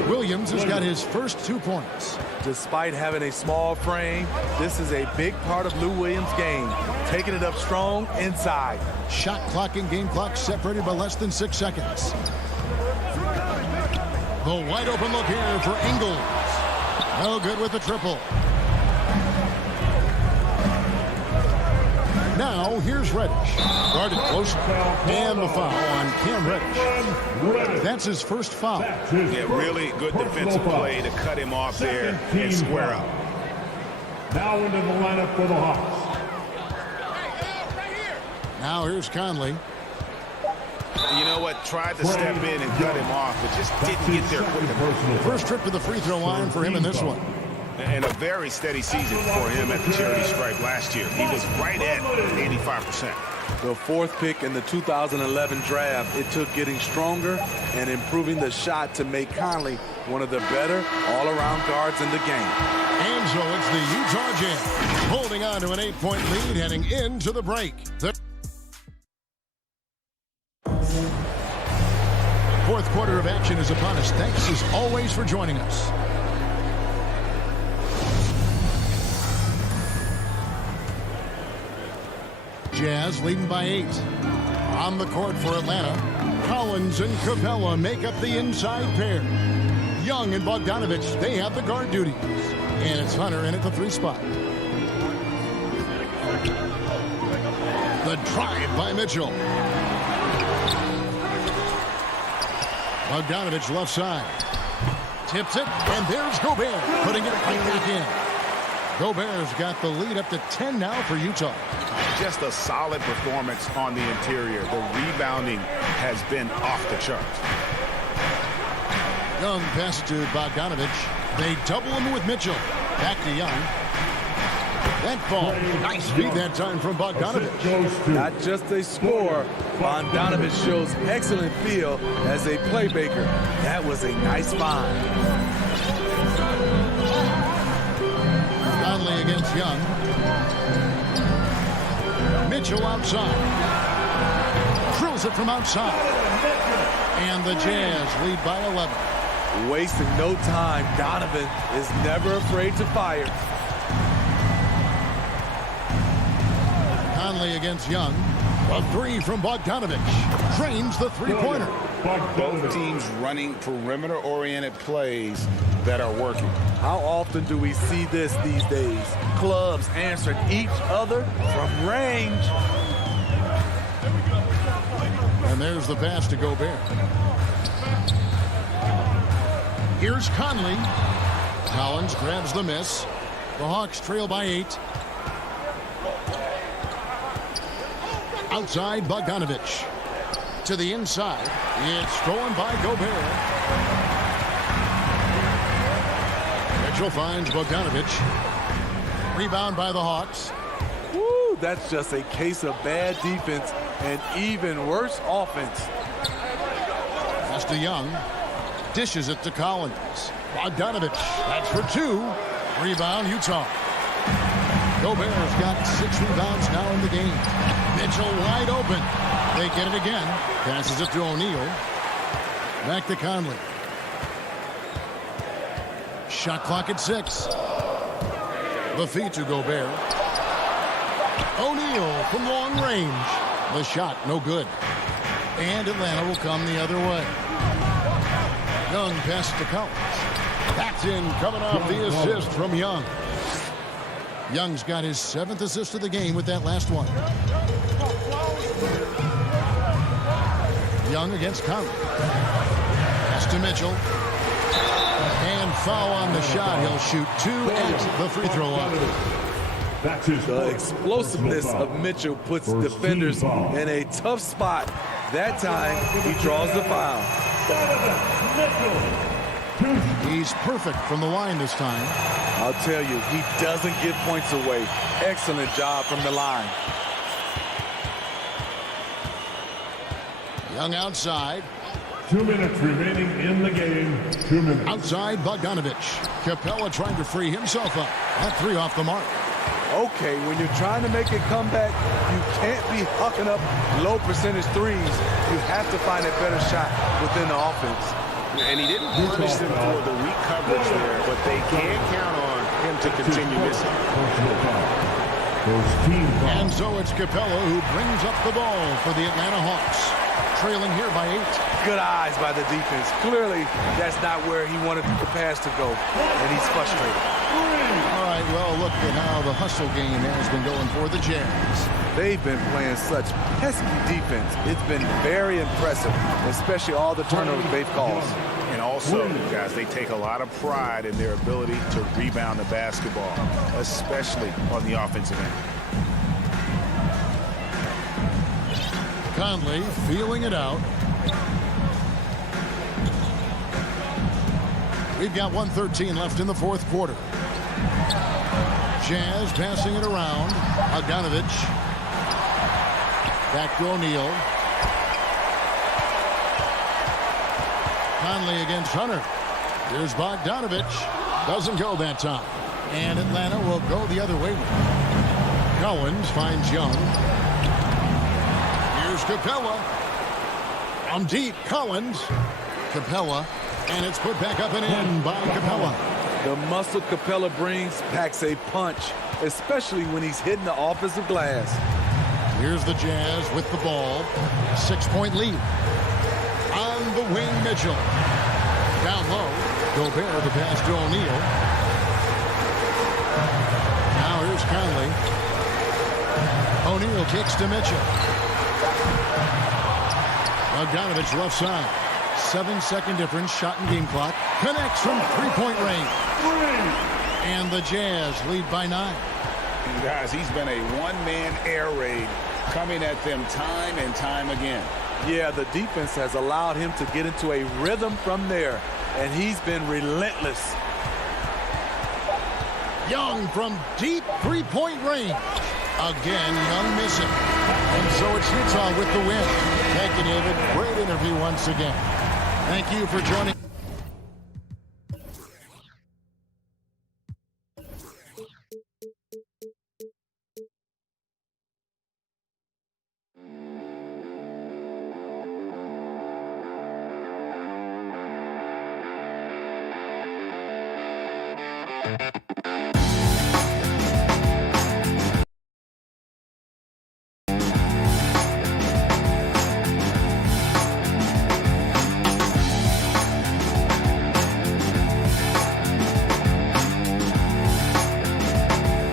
Williams has got his first 2 points. Despite having a small frame, this is a big part of Lou Williams' game. Taking it up strong inside. Shot clock and game clock separated by less than 6 seconds. The wide open look here for Ingles. No good with the triple. Now here's Reddish. Guarded close. And the foul on Cam Reddish. That's his first foul. Yeah, really good defensive play to cut him off there and square up. Now into the lineup for the Hawks. Now here's Conley. You know what? Tried to step in and cut him off, but just didn't get there quick enough. First trip to the free throw line for him in this one. And a very steady season for him at the charity stripe last year. He was right at 85%. The 4th pick in the 2011 draft. It took getting stronger and improving the shot to make Conley one of the better all-around guards in the game. And so it's the Utah Jazz holding on to an 8-point lead heading into the break. Fourth quarter of action is upon us. Thanks as always for joining us. Jazz leading by 8. On the court for Atlanta, Collins and Capella make up the inside pair. Young and Bogdanovich, they have the guard duties. And it's Hunter in at the 3 spot. The drive by Mitchell. Bogdanovich left side. Tips it, and there's Gobert, putting it right back in. Gobert's got the lead up to 10 now for Utah. Just a solid performance on the interior. The rebounding has been off the charts. Young pass to Bogdanovich. They double him with Mitchell. Back to Young. That ball. Nice feed that time from Bogdanovich. Not just a scorer, Bogdanovich shows excellent feel as a playmaker. That was a nice find. Conley against Young. Mitchell outside. Drills it from outside. And the Jazz lead by 11. Wasting no time. Donovan is never afraid to fire. Conley against Young. A three from Bogdanovich. Drains the three-pointer. Both teams running perimeter-oriented plays that are working. How often do we see this these days? Clubs answering each other from range. And there's the pass to Gobert. Here's Conley. Collins grabs the miss. The Hawks trail by 8. Outside Bogdanovich. To the inside. It's stolen by Gobert. Mitchell finds Bogdanovich. Rebound by the Hawks. Woo, that's just a case of bad defense and even worse offense. Pass to Young. Dishes it to Collins. Bogdanovich. That's for 2. Rebound, Utah. Gobert's got 6 rebounds now in the game. Mitchell wide open. They get it again. Passes it to O'Neal. Back to Conley. Shot clock at 6. The feed to Gobert. O'Neal from long range. The shot no good. And Atlanta will come the other way. Young passes to Collins. That's in, coming off the assist from Young. Young's got his 7th assist of the game with that last one. Young against Conley. Pass to Mitchell. And foul on the shot. He'll shoot 2 at the free throw line. The explosiveness of Mitchell puts defenders in a tough spot. That time, he draws the foul. He's perfect from the line this time. I'll tell you, he doesn't give points away. Excellent job from the line. Young outside. 2 minutes remaining in the game. 2 minutes. Outside Bogdanovich. Capella trying to free himself up. That 3 off the mark. Okay, when you're trying to make a comeback, you can't be hucking up low percentage threes. You have to find a better shot within the offense. And he didn't punish them for the weak coverage there, but they can't count on him to continue missing. And so it's Capella who brings up the ball for the Atlanta Hawks. Trailing here by 8. Good eyes by the defense. Clearly, that's not where he wanted the pass to go, and he's frustrated. All right, well, look at how the hustle game has been going for the Jazz. They've been playing such pesky defense. It's been very impressive, especially all the turnovers they've caused. And also, guys, they take a lot of pride in their ability to rebound the basketball, especially on the offensive end. Conley feeling it out. We've got 1:13 left in the 4th quarter. Jazz passing it around. Bogdanovich. Back to O'Neal. Conley against Hunter. Here's Bogdanovich. Doesn't go that time. And Atlanta will go the other way. Collins finds Young. Here's Capella. From deep, Collins. Capella. And it's put back up and in by Capella. The muscle Capella brings packs a punch, especially when he's hitting the offensive glass. Here's the Jazz with the ball. 6-point lead. On the wing, Mitchell. Down low. Gobert, the pass to O'Neal. Now here's Conley. O'Neal kicks to Mitchell. Bogdanovich left side. 7-second difference. Shot and game clock. Connects from 3-point range. And the Jazz lead by 9. And guys, he's been a one-man air raid coming at them time and time again. Yeah, the defense has allowed him to get into a rhythm from there, and he's been relentless. Young from deep 3-point range. Again, Young missing. And so it's Utah with the win. Thank you, David. Great interview once again. Thank you for joining. Bye.